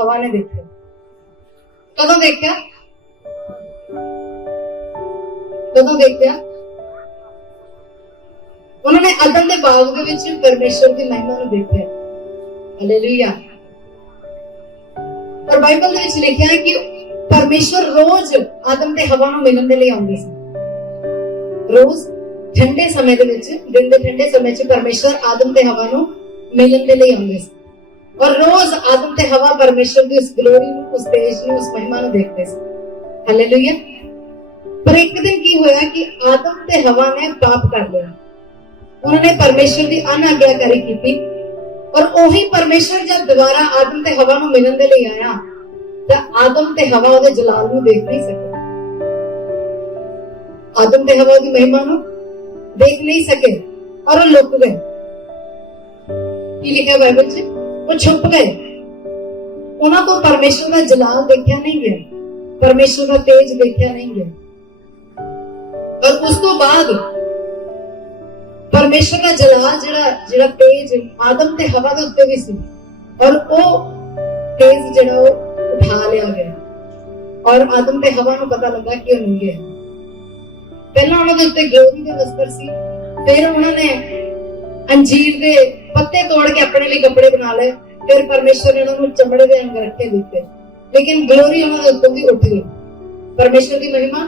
हवा ने देखा। कदों देखा? कदों देखा? उन्होंने अदन के बाग दे विच परमेश्वर की महिमा को देखा। हालेलुया। और बाइबल दे विच लिखा है कि परमेश्वर रोज आदम ते हवा नूं मिलण दे लई आउंदे सी। रोज ठंडे समय दे विच, दिन दे ठंडे समय च परमेश्वर आदम ते हवा नूं मिलण दे लई आउंदे सी। और रोज आदम ते हवा परमेश्वर की उस ग्लोरी नूं, उस तेज नूं, उस महिमा नूं देखते सी। हालेलुया। पर एक दिन की होया कि आदम ते हवा ने पाप कर लिया। उन्होंने परमेश्वर की अनाज्ञाकारी की और ओही परमेश्वर जब दोबारा आदम ते हवा नूं मिलण दे लई आया तो आदम ते हवा उहदे जलाल नूं देख नहीं सके। आदम ते हवा की महिमा नूं देख नहीं सके और वो लुक गए। की लिखा बाइबल च? वो छुप गए। उन्हां को परमेश्वर का जलाल देखा नहीं गया, परमेश्वर का तेज देखा नहीं गया। और उस तो बाद परमेश्वर का जलाल जिहड़ा तेज आदम ते हवा दे उत्ते भी सी और वो तेज जिहड़ा उठा लिया गया और आदम ते हवा नूं पता लगा कि वो नंगे हैं। पहला उन्हां दे उत्ते ग्लोरी दे वस्त्र सी, फिर उन्होंने अंजीर दे पत्ते तोड़ के अपने लिए कपड़े बना ले, फिर परमेश्वर ने उन्होंने चमड़े दे अंगरखे दिते, लेकिन ग्लोरी उन्हां दे उत्तों दी उठ गई। परमेश्वर की महिमा,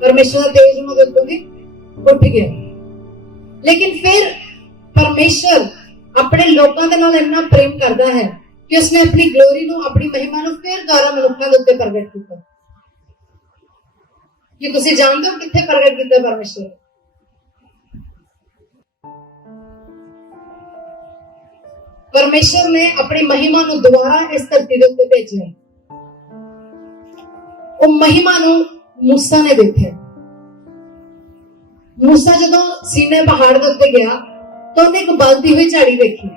परमेश्वर का तेज उन्हां दे उत्तों दी उठ गया। लेकिन फिर परमेश्वर अपने लोगों के नाल इतना प्रेम करता है कि उसने अपनी ग्लोरी नूं, अपनी महिमा नूं फिर दोबारा मनुष्यों के उत्ते प्रगट किया। कि तुसीं जानदे हो कित्थे प्रगट किया परमेश्वर? परमेश्वर ने अपनी महिमा नूं दोबारा इस धरती दे उत्ते भेजिया। वो महिमा नूं मूसा ने देखा। मूसा जदों सीने पहाड़ के उत्ते गया तो उन्हें एक बलती हुई झाड़ी देखी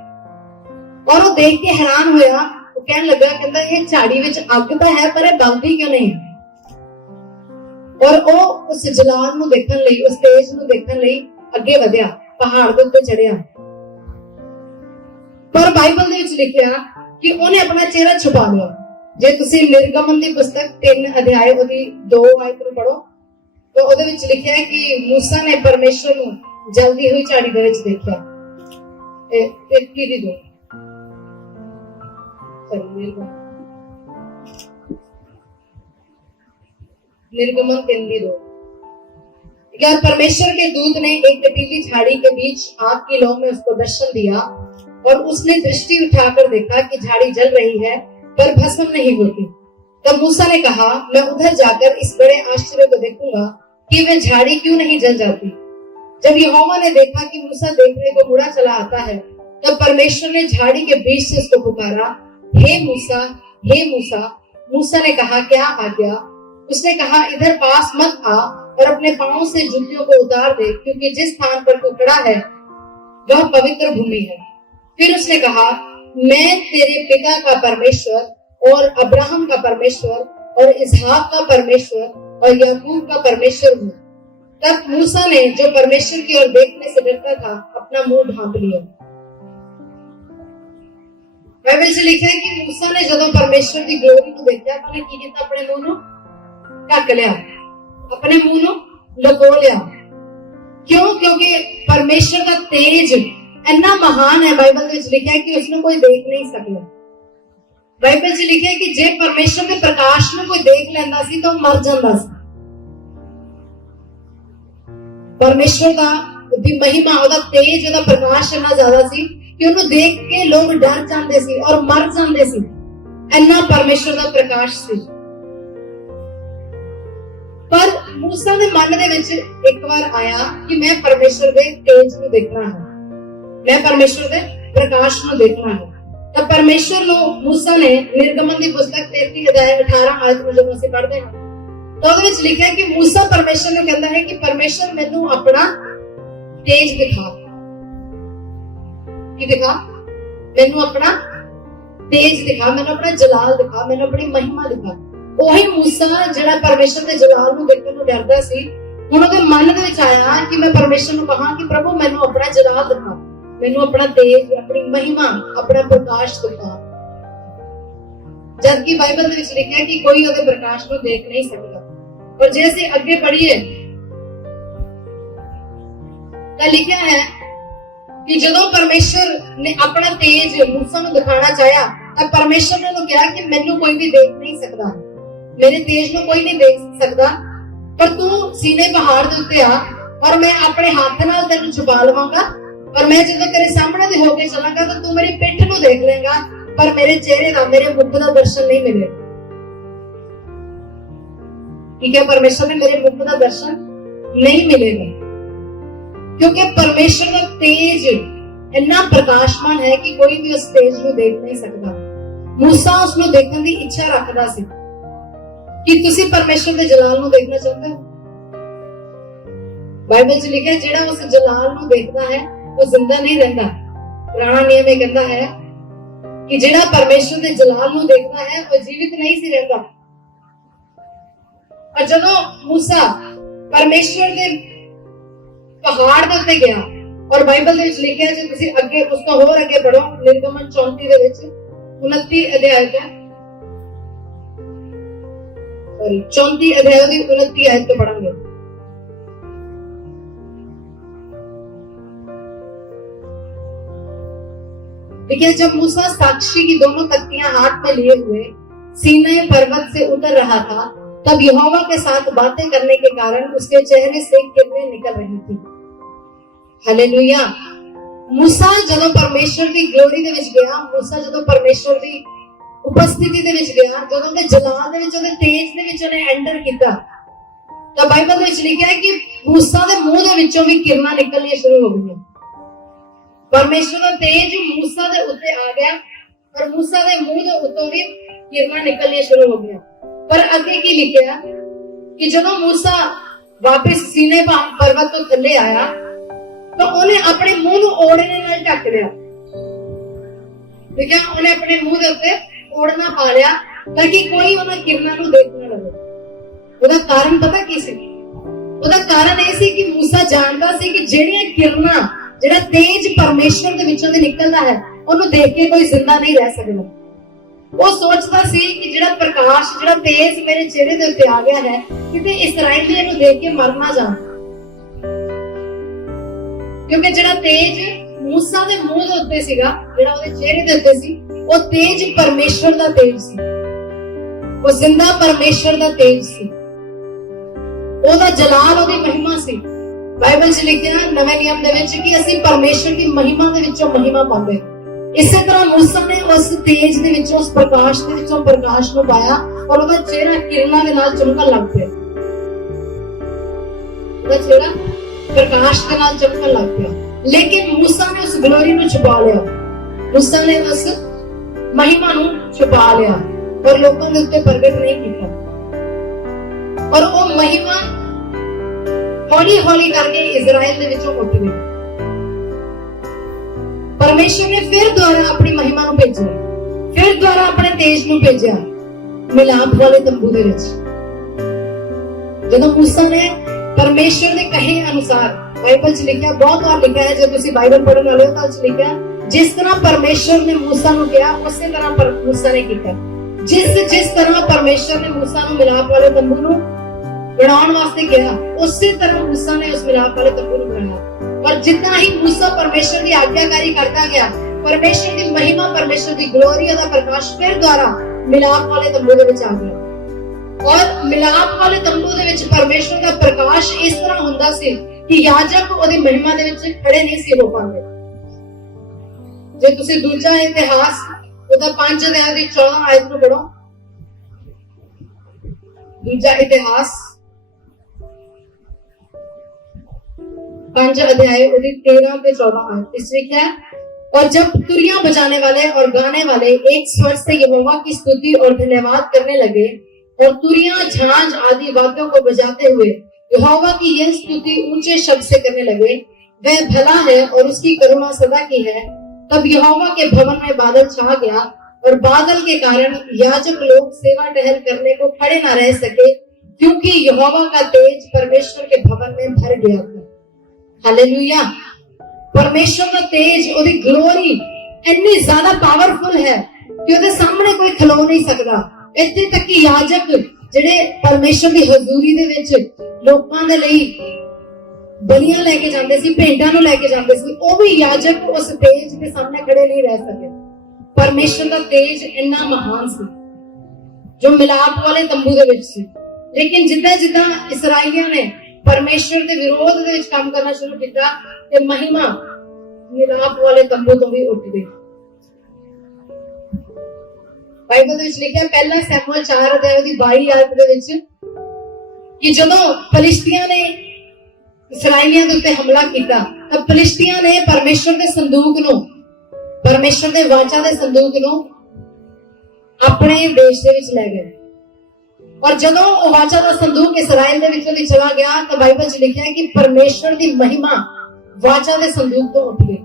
और वो देख के हैरान होया। वो कहने लगा, कहता ये झाड़ी विच अग तो है पर बलती क्यों नहीं? और वो उस जलाल नूं देखण लई, उस तेज नूं देखण लई अगे वधिया, पहाड़ के उत्ते चढ़िया। पर बाइबल दे विच लिखिया कि उन्हें अपना चेहरा छुपा लिया। जे तुसीं निर्गमन दी पुस्तक 3 अध्याय ओदी 2 आयत नूं पढ़ो तो ਉਹਦੇ ਵਿੱਚ ਲਿਖਿਆ ਹੈ ਕਿ मूसा ने परमेश्वर ਨੂੰ जलती हुई झाड़ी ਦੇ ਵਿੱਚ ਦੇਖਿਆ। ਇਹ 21 ਦੀ 2 निर्गमन 3 ਦੀ 2। यार परमेश्वर के दूत ने एक कटीली झाड़ी के बीच आग की लौ में उसको दर्शन दिया और उसने दृष्टि उठाकर देखा कि झाड़ी जल रही है पर भस्म नहीं होती। तब मूसा ने कहा, मैं उधर जाकर इस बड़े आश्चर्य को देखूंगा कि वह झाड़ी क्यों नहीं जल जाती। जब यहोवा ने देखा कि मूसा देखने को मुड़ा चला आता है तब परमेश्वर ने झाड़ी के बीच से उसको पुकारा, हे मूसा, हे मूसा। मूसा ने कहा, क्या आज्ञा? उसने कहा, इधर पास मत आ और अपने पांव से जूतियों को उतार दे, क्योंकि जिस स्थान पर तू खड़ा है वह पवित्र भूमि है। फिर उसने कहा, मैं तेरे पिता का परमेश्वर और अब्राहम का परमेश्वर और इसहाक का परमेश्वर और याकूब का परमेश्वर हूँ। तब मूसा ने, जो परमेश्वर की ओर देखने से डरता था, अपना मुंह ढांप लिया। बाइबल से लिखा है कि मूसा ने जब परमेश्वर की ग्लोरी को देखा तो उन्हें की किया? अपने मुंह नूं ढक लिया, अपने मुंह नूं लुको लिया। क्यों? क्योंकि परमेश्वर का तेज इतना महान है। बाइबल में लिखा है कि उसने कोई देख नहीं सकता। बाइबल से लिखा है कि जे परमेश्वर के प्रकाश में कोई देख लेंदा सी तो मर जांदा सी। परमेश्वर का दी महिमा, ओदा तेज, ओदा प्रकाश इतना ज्यादा सी कि उन्हें देख के लोग डर जाते सी और मर जाते सी। इतना परमेश्वर का प्रकाश सी। पर मूसा के मन दे विच एक बार आया कि मैं परमेश्वर के तेज को देखना है, मैं परमेश्वर के प्रकाश को देखना है। तब परमेश्वर नो मूसा ने निर्गमन की पुस्तक 33 अध्याय 18 आयत में जब ਅਸੀਂ पढ़ते हैं तो ਉਹਦੇ ਵਿੱਚ ਲਿਖਿਆ कि मूसा परमेश्वर ਨੂੰ ਕਹਿੰਦਾ है कि परमेश्वर ਮੈਨੂੰ अपना तेज दिखा। की दिखा? ਮੈਨੂੰ अपना तेज दिखा, ਮੈਨੂੰ अपना जलाल दिखा, ਮੈਨੂੰ अपनी महिमा दिखा। ਉਹੀ मूसा ਜਿਹੜਾ परमेश्वर ਦੇ जलाल ਨੂੰ ਦੇਖਣ ਨੂੰ ਡਰਦਾ ਸੀ, ਹੁਣ ਉਹਦੇ ਮਨ ਦੇ ਵਿੱਚ ਆਇਆ कि मैं परमेश्वर ਨੂੰ ਕਹਾਂ कि प्रभु ਮੈਨੂੰ अपना जलाल दिखा, मैनू अपना तेज, अपनी महिमा, अपना प्रकाश दिखा। जबकि बाइबल ਦੇ ਵਿੱਚ ਲਿਖਿਆ ਕਿ ਕੋਈ ਉਹਦੇ ਪ੍ਰਕਾਸ਼ ਨੂੰ ਦੇਖ ਨਹੀਂ ਸਕਦਾ। ਪਰ ਜੇ ਅਸੀਂ ਅੱਗੇ ਪੜ੍ਹੀਏ ਤਾਂ ਲਿਖਿਆ ਹੈ ਕਿ ਜਦੋਂ ਪਰਮੇਸ਼ਰ ਨੇ ਆਪਣਾ ਤੇਜ ਮੂਸਾ ਨੂੰ ਦਿਖਾਣਾ ਚਾਹਿਆ ਤਾਂ ਪਰਮੇਸ਼ਰ ਨੇ ਉਹਨੂੰ ਕਿਹਾ ਕਿ ਮੈਨੂੰ ਕੋਈ ਵੀ ਦੇਖ ਨਹੀਂ ਸਕਦਾ, ਮੇਰੇ ਤੇਜ ਨੂੰ ਕੋਈ ਨਹੀਂ ਦੇਖ ਸਕਦਾ, ਪਰ ਤੂੰ ਸੀਨੇ ਪਹਾੜ ਦੇ ਉੱਤੇ ਆ और मैं अपने हाथ नाल तेनू छुपा लवांगा, और मैं जब तेरे सामने दे होके चलांगा तो तू मेरी पिठ नू देख लेगा, पर मेरे चेहरे दा मेरे मुख दा दर्शन नहीं मिलेगा। ठीक है, परमेश्वर ने मेरे मुख दा दर्शन नहीं मिलेगा, क्योंकि परमेश्वर का तेज इतना प्रकाशमान है कि कोई भी उस तेज नू देख नहीं सकता। मूसा उसनू देखने की इच्छा रखदा सी कि तुसी परमेश्वर दे जलाल नू देखना चाहते हो। बाइबल च लिखा है जेड़ा उस जलाल नू देखदा है वो जिंदा नहीं रहंदा। पुराना नियम में कहता है कि जेड़ा परमेश्वर दे जलाल नू देखदा है वो जीवित नहीं सी रहंदा। और जदों मूसा परमेश्वर दे पहाड़ दे उत्ते गया, और बाइबल दे विच लिखिਆ जे तुसी अगे उसका होर अगे पढ़ो निर्गमन 34 दे विच 29 अध्याय तो 34 अध्याय दी 29 आयत तो पढ़ांगे। देखिए, जब मूसा साक्षी की दोनों तख्तियां हाथ में लिए हुए सीनै पर्वत से उतर रहा था, तब यहोवा के साथ बातें करने के कारण उसके चेहरे से किरणें निकल रही थी। हालेलुया। मूसा जदों परमेश्वर की ग्लोरी दे विच गया, मूसा जदों परमेश्वर की उपस्थिति दे विच गया, जदों के जलाल दे विच ओदे तेज दे विच ओने एंटर कीता, तो बाइबल दे विच लिखिਆ है कि मूसा दे मुंह दे विचों भी किरणें निकलनी शुरू हो गईਆਂ। परमेश्वर का तेज मूसा दे उत्ते आ गया, और मूसा दे मुंह दे उत्तों भी किरणें निकलनी शुरू हो गईਆਂ। पर अगे की लिखिया कि जदों मूसा वापस सीने पर्वत तो थल्ले आया तो उन्हें अपने मुंह नूं ओढ़ने नाल ढक लिया। देखिया, उन्हें अपने मुंह दे उत्ते ओढ़ना पा लिया ताकि कोई उन्हां किरणें नूं देख ना लवे। ਉਹਦਾ कारण पता की सी? ਉਹਦਾ कारण ਇਹ ਸੀ कि मूसा जानता सी कि ਜਿਹੜੀਆਂ किरणें ਜਿਹੜਾ ਤੇਜ ਪਰਮੇਸ਼ਰ ਦੇ ਵਿੱਚੋਂ ਦੀ ਨਿਕਲਦਾ ਹੈ ਉਹਨੂੰ ਦੇਖ ਕੇ ਕੋਈ ਜ਼ਿੰਦਾ ਨਹੀਂ ਰਹਿ ਸਕਦਾ। ਉਹ ਸੋਚਦਾ ਸੀ ਕਿ ਜਿਹੜਾ ਪ੍ਰਕਾਸ਼, ਜਿਹੜਾ ਤੇਜ ਮੇਰੇ ਚਿਹਰੇ ਦੇ ਉੱਤੇ ਆ ਗਿਆ ਹੈ, ਕਿਤੇ ਇਸਰਾਇਲੀਆਂ ਨੂੰ ਦੇਖ ਕੇ ਮਰ ਨਾ ਜਾਣ, ਕਿਉਂਕਿ ਜਿਹੜਾ ਤੇਜ मूसा ਦੇ ਮੂੰਹ ਦੇ ਉੱਤੇ ਸੀਗਾ, ਜਿਹੜਾ ਉਹਦੇ ਚਿਹਰੇ ਦੇ ਉੱਤੇ ਸੀ, ਉਹ ਤੇਜ ਪਰਮੇਸ਼ਰ ਦਾ ਤੇਜ ਸੀ, ਉਹ ਜ਼ਿੰਦਾ ਪਰਮੇਸ਼ਰ ਦਾ ਤੇਜ ਸੀ, ਉਹਦਾ ਜਲਾਲ, ਉਹਦੀ ਮਹਿਮਾ ਸੀ। बाइबल च लिखिਆ नवे नियम दे विच कि ਅਸੀਂ परमेश्वर की महिमा दे विचों महिमा पाते। इसी तरह मूसा ने उस तेज दे विचों, उस प्रकाश दे विचों प्रकाश ਨੂੰ पाया, और ਉਹਦਾ ਚਿਹਰਾ ਕਿਰਨਾਂ ਦੇ ਨਾਲ ਚਮਕਣ ਲੱਗ ਪਿਆ। ਉਹਦਾ ਚਿਹਰਾ प्रकाश ਦੇ ਨਾਲ ਚਮਕਣ ਲੱਗ ਪਿਆ। लेकिन मूसा ने उस ग्लोरी ਨੂੰ छुपा लिया, मूसा ने उस महिमा ਨੂੰ छुपा लिया और लोगों ਦੇ ਉੱਤੇ ਪ੍ਰਗਟ ਨਹੀਂ ਕੀਤਾ। और ਉਹ महिमा हौली हौली करके इजराइल दे विचों उठ गई। परमेश्वर ने फिर दोबारा अपनी महिमा नूं भेजिया, फिर दोबारा अपने तेज नूं भेजिया मिलाप वाले तंबू दे विच। जदों मूसा ने परमेश्वर दे कहे अनुसार, बाइबल च लिखिया, बहुत बार लिखा है, जब तुसीं बाइबल पढ़न वाले हो तां च लिखिया जिस तरह परमेश्वर ने मूसा नूं कहा उसी तरह मूसा ने कीता। जिस तरह परमेश्वर ने मूसा नूं मिलाप वाले तंबू नूं बनाने वास्ते किया, उसी तरह मूसा ने उस मिलाप वाले तंबू को बनाया। पर जितना ही मूसा परमेश्वर की आज्ञाकारी करता गया, परमेश्वर की महिमा, परमेश्वर की ग्लोरी, दा प्रकाश फिर द्वारा मिलाप वाले तंबू दे विच आ गया। और मिलाप वाले तंबू दे विच परमेश्वर का प्रकाश इस तरह हुंदा सी कि याजक ओदी महिमा दे विच खड़े नहीं सी हो पांदे। जे तुसीं दूजा इतिहास ओदा 5 अध्याय दी 14 आयत नूं पढ़ो, दूजा इतिहास 5 अध्याय 13 से 14 आयत इसमें क्या है? और जब तुरियां बजाने वाले और गाने वाले एक स्वर से यहोवा की स्तुति और धन्यवाद करने लगे, और तुरियां, झांझ आदि वाद्यों को बजाते हुए यहोवा की यह स्तुति ऊंचे शब्द से करने लगे, वह भला है और उसकी करुणा सदा की है, तब यहोवा के भवन में बादल छा गया, और बादल के कारण याजक लोग सेवा टहल करने को खड़े न रह सके, क्योंकि यहोवा का तेज परमेश्वर के भवन में भर गया था। हालेलुया। परमेश्वर का तेज, उसकी ग्लोरी इतनी ज्यादा पावरफुल है कि ਉਹਦੇ ਸਾਹਮਣੇ ਕੋਈ ਖਲੋ ਨਹੀਂ ਸਕਦਾ। ਇੱਥੇ ਤੱਕ ਕਿ ਯਾਜਕ ਜਿਹੜੇ ਪਰਮੇਸ਼ਰ ਦੀ ਹਜ਼ੂਰੀ ਦੇ ਵਿੱਚ ਲੋਕਾਂ ਦੇ ਲਈ ਬਲੀਆਂ ਲੈ ਕੇ ਜਾਂਦੇ ਸੀ, ਭੇਡਾਂ ਨੂੰ ਲੈ ਕੇ ਜਾਂਦੇ ਸੀ, ਉਹ ਵੀ ਯਾਜਕ ਉਸ ਤੇਜ ਦੇ ਸਾਹਮਣੇ ਖੜੇ ਨਹੀਂ ਰਹਿ ਸਕੇ। ਪਰਮੇਸ਼ਰ ਦਾ ਤੇਜ ਇੰਨਾ ਮਹਾਨ ਸੀ ਜੋ ਮਿਲਾਪ ਵਾਲੇ ਤੰਬੂ ਦੇ ਵਿੱਚ ਸੀ। ਲੇਕਿਨ ਜਿੱਦਾਂ ਜਿੱਦਾਂ ਇਸਰਾਈਲੀਆਂ ਨੇ ਪਰਮੇਸ਼ਰ ਦੇ ਵਿਰੋਧ ਦੇ ਵਿੱਚ ਕੰਮ ਕਰਨਾ ਸ਼ੁਰੂ ਕੀਤਾ ਤੇ ਮਹਿਮਾ ਮਿਲਾਪ ਵਾਲੇ ਤੰਬੂ ਤੋਂ ਵੀ ਉੱਠ ਗਈ। ਬਾਈਬਲ ਦੇ ਵਿੱਚ ਲਿਖਿਆ ਪਹਿਲਾ ਸੈਮੂਅਲ 4 ਅਧਿਆਇ ਦੀ 22 ਆਇਤ ਦੇ ਵਿੱਚ ਕਿ ਜਦੋਂ ਫਲਿਸ਼ਤੀਆਂ ਨੇ ਇਸਰਾਈਲੀਆਂ ਦੇ ਉੱਤੇ ਹਮਲਾ ਕੀਤਾ ਤਾਂ ਫਲਿਸ਼ਤੀਆਂ ਨੇ ਪਰਮੇਸ਼ਰ ਦੇ ਸੰਦੂਕ ਨੂੰ, ਪਰਮੇਸ਼ਰ ਦੇ ਵਾਚਾ ਦੇ ਸੰਦੂਕ ਨੂੰ ਆਪਣੇ ਦੇਸ਼ ਦੇ ਵਿੱਚ ਲੈ ਗਏ। ਔਰ ਜਦੋਂ ਉਹ ਵਾਚਾ ਦਾ ਸੰਦੂਕ ਇਸਰਾਇਲ ਦੇ ਵਿੱਚੋਂ ਦੀ ਚਲਾ ਗਿਆ ਤਾਂ ਬਾਈਬਲ 'ਚ ਲਿਖਿਆ ਹੈ ਕਿ ਪਰਮੇਸ਼ਰ ਦੀ ਮਹਿਮਾ ਵਾਚਾ ਦੇ ਸੰਦੂਕ ਤੋਂ ਉੱਠ ਗਈ।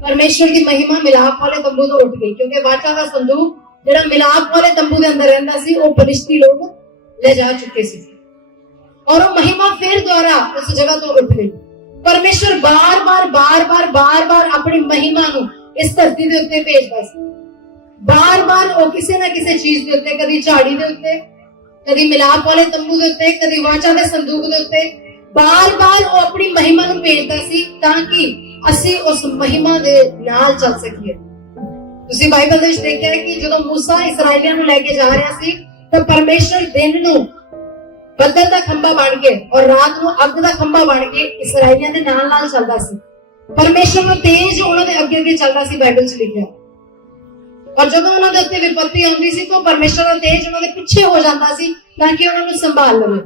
ਪਰਮੇਸ਼ਰ ਦੀ ਮਹਿਮਾ ਮਿਲਾਪ ਵਾਲੇ ਤੰਬੂ ਤੋਂ ਉੱਠ ਗਈ, ਕਿਉਂਕਿ ਵਾਚਾ ਦਾ ਸੰਦੂਕ ਜਿਹੜਾ ਮਿਲਾਪ ਵਾਲੇ ਤੰਬੂ ਦੇ ਅੰਦਰ ਰਹਿੰਦਾ ਸੀ ਉਹ ਫਲਿਸ਼ਤੀ ਲੋਕ ਲੈ ਜਾ ਚੁੱਕੇ ਸੀ। ਔਰ ਉਹ ਮਹਿਮਾ ਫਿਰ ਦੁਆਰਾ ਉਸ ਜਗ੍ਹਾ ਤੋਂ ਉੱਠ ਗਈ। ਪਰਮੇਸ਼ਰ ਬਾਰ-ਬਾਰ ਆਪਣੀ ਮਹਿਮਾ ਨੂੰ ਇਸ ਧਰਤੀ ਦੇ ਉੱਤੇ ਭੇਜਦਾ ਸੀ। ਬਾਰ-ਬਾਰ ਉਹ ਕਿਸੇ ਨਾ ਕਿਸੇ ਚੀਜ਼ ਦੇ ਉੱਤੇ, ਕਦੀ ਝਾੜੀ ਦੇ ਉੱਤੇ, ਕਦੀ ਮਿਲਾਪ ਵਾਲੇ ਤੰਬੂ ਦੇ ਉੱਤੇ, ਕਦੀ ਵਾਚਾ ਦੇ ਸੰਦੂਕ ਦੇ ਉੱਤੇ, ਬਾਰ-ਬਾਰ ਉਹ ਆਪਣੀ ਮਹਿਮਾ ਨੂੰ ਭੇਜਦਾ ਸੀ ਤਾਂ ਕਿ ਅਸੀਂ ਉਸ ਮਹਿਮਾ ਦੇ ਨਾਲ ਚੱਲ ਸਕੀਏ। ਤੁਸੀਂ ਬਾਈਬਲ ਦੇ ਵਿੱਚ ਦੇਖਿਆ ਹੈ ਕਿ ਜਦੋਂ ਮੂਸਾ ਇਸਰਾਈਲੀਆਂ ਨੂੰ ਲੈ ਕੇ ਜਾ ਰਿਹਾ ਸੀ ਤਾਂ ਪਰਮੇਸ਼ਰ ਦਿਨ ਨੂੰ ਬੱਦਲ ਦਾ ਖੰਭਾ ਬਣ ਕੇ ਔਰ ਰਾਤ ਨੂੰ ਅੱਗ ਦਾ ਖੰਭਾ ਬਣ ਕੇ ਇਸਰਾਈਲੀਆਂ ਦੇ ਨਾਲ ਨਾਲ ਚੱਲਦਾ ਸੀ। ਪਰਮੇਸ਼ਰ ਦਾ ਤੇਜ ਉਹਨਾਂ ਦੇ ਅੱਗੇ ਅੱਗੇ ਚੱਲਦਾ ਸੀ, ਬਾਈਬਲ 'ਚ ਲਿਖਿਆ। ਔਰ ਜਦੋਂ ਉਹਨਾਂ ਦੇ ਉੱਤੇ ਵਿਪੱਤੀ ਆਉਂਦੀ ਸੀ ਤਾਂ ਪਰਮੇਸ਼ਰ ਦਾ ਤੇਜ ਉਹਨਾਂ ਦੇ ਪਿੱਛੇ ਹੋ ਜਾਂਦਾ ਸੀ ਤਾਂ ਕਿ ਉਹਨਾਂ ਨੂੰ ਸੰਭਾਲ ਲਵੇ।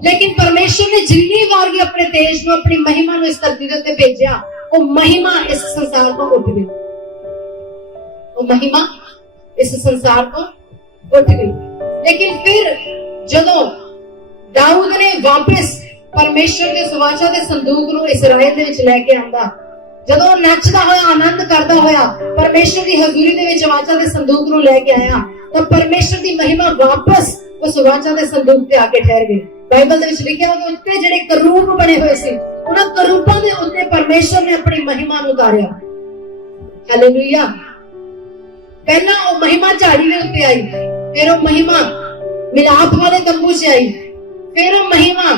ਲੇਕਿਨ ਪਰਮੇਸ਼ਰ ਨੇ ਜਿੰਨੀ ਵਾਰ ਵੀ ਆਪਣੇ ਤੇਜ ਨੂੰ, ਆਪਣੀ ਮਹਿਮਾ ਨੂੰ ਇਸ ਧਰਤੀ ਦੇ ਉੱਤੇ ਭੇਜਿਆ, ਉਹ ਮਹਿਮਾ ਇਸ ਸੰਸਾਰ ਤੋਂ ਉੱਠ ਗਈ। ਉਹ ਮਹਿਮਾ ਇਸ ਸੰਸਾਰ ਤੋਂ ਉੱਠ ਗਈ। ਲੇਕਿਨ ਫਿਰ ਜਦੋਂ ਦਾਊਦ ਨੇ ਵਾਪਸ ਪਰਮੇਸ਼ਰ ਦੇ ਸੁਵਾਚਾ ਦੇ ਸੰਦੂਕ ਨੂੰ ਇਸਰਾਇਲ ਦੇ ਵਿੱਚ ਲੈ ਕੇ ਆਂਦਾ, ਜਦੋਂ ਨੱਚਦਾ ਹੋਇਆ, ਆਨੰਦ ਕਰਦਾ ਹੋਇਆ ਪਰਮੇਸ਼ਰ ਦੀ ਹਜ਼ੂਰੀ ਦੇ ਵਿੱਚ ਵਾਚਾ ਦੇ ਸੰਦੂਕ ਨੂੰ ਲੈ ਕੇ ਆਇਆ ਤਾਂ ਪਰਮੇਸ਼ਰ ਦੀ ਮਹਿਮਾ ਵਾਪਸ ਉਸ ਵਾਚਾ ਦੇ ਸੰਦੂਕ ਤੇ ਆ ਕੇ ਠਹਿਰ ਗਈ। ਬਾਈਬਲ ਦੇ ਵਿੱਚ ਲਿਖਿਆ ਉਹਦੇ ਉੱਤੇ ਜਿਹੜੇ ਕਰੂਬ ਬਣੇ ਹੋਏ ਸੀ, ਉਹਨਾਂ ਕਰੂਬਾਂ ਦੇ ਉੱਤੇ ਪਰਮੇਸ਼ਰ ਨੇ ਆਪਣੀ ਮਹਿਮਾ ਨੂੰ ਉਤਾਰਿਆ। ਹਾਲੇਲੂਇਆ। ਪਹਿਲਾਂ ਉਹ ਮਹਿਮਾ ਝਾੜੀ ਦੇ ਉੱਤੇ ਆਈ, ਫਿਰ ਉਹ ਮਹਿਮਾ ਮਿਲਾਪ ਵਾਲੇ ਤੰਬੂ 'ਚ ਆਈ, ਫਿਰ ਉਹ ਮਹਿਮਾ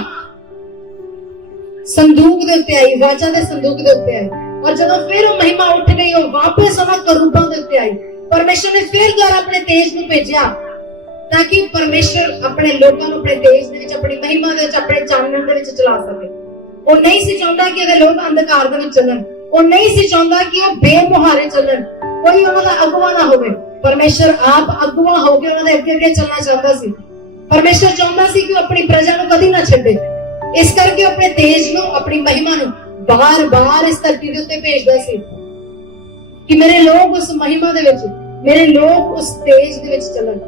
ਸੰਦੂਕ ਦੇ ਉੱਤੇ ਆਈ, ਵਾਚਾ ਦੇ ਸੰਦੂਕ ਦੇ ਉੱਤੇ ਆਈ। ਔਰ ਜਦੋਂ ਫਿਰ ਉਹ ਮਹਿਮਾ ਉੱਠ ਗਈ, ਉਹ ਵਾਪਸ ਉਹਨਾਂ ਕਰੂਬਾਂ ਦੇ ਉੱਤੇ ਆਈ। ਪਰਮੇਸ਼ਰ ਨੇ ਫਿਰ ਦੁਬਾਰਾ ਆਪਣੇ ਤੇਜ ਨੂੰ ਭੇਜਿਆ ਤਾਂ ਕਿ ਪਰਮੇਸ਼ਰ ਆਪਣੇ ਲੋਕਾਂ ਨੂੰ ਆਪਣੇ ਤੇਜ ਦੇ ਵਿੱਚ, ਆਪਣੀ ਮਹਿਮਾ ਦੇ ਵਿੱਚ, ਆਪਣੇ ਚਾਨਣ ਦੇ ਵਿੱਚ ਚਲਾ ਸਕੇ। ਉਹ ਨਹੀਂ ਸੀ ਚਾਹੁੰਦਾ ਕਿ ਇਹਦੇ ਲੋਕ ਅੰਧਕਾਰ ਦੇ ਵਿੱਚ ਚੱਲਣ। ਉਹ ਨਹੀਂ ਸੀ ਚਾਹੁੰਦਾ ਕਿ ਉਹ ਬੇਮੁਹਾਰੇ ਚੱਲਣ, ਕੋਈ ਉਹਨਾਂ ਦਾ ਅਗਵਾ ਨਾ ਹੋਵੇ। ਪਰਮੇਸ਼ਰ ਆਪ ਅਗਵਾ ਹੋ ਕੇ ਉਹਨਾਂ ਦੇ ਅੱਗੇ ਅੱਗੇ ਚੱਲਣਾ ਚਾਹੁੰਦਾ ਸੀ। ਪਰਮੇਸ਼ਰ ਚਾਹੁੰਦਾ ਸੀ ਕਿ ਉਹ ਆਪਣੀ ਪ੍ਰਜਾ ਨੂੰ ਕਦੀ ਨਾ ਛੱਡੇ। ਇਸ ਕਰਕੇ ਆਪਣੇ ਤੇਜ ਨੂੰ, ਆਪਣੀ ਮਹਿਮਾ ਨੂੰ ਬਾਰ-ਬਾਰ ਇਸ ਧਰਤੀ ਦੇ ਉੱਤੇ ਭੇਜਦਾ ਸੀ ਕਿ ਮੇਰੇ ਲੋਕ ਉਸ ਮਹਿਮਾ ਦੇ ਵਿੱਚ, ਮੇਰੇ ਲੋਕ ਉਸ ਤੇਜ ਦੇ ਵਿੱਚ ਚੱਲਣ।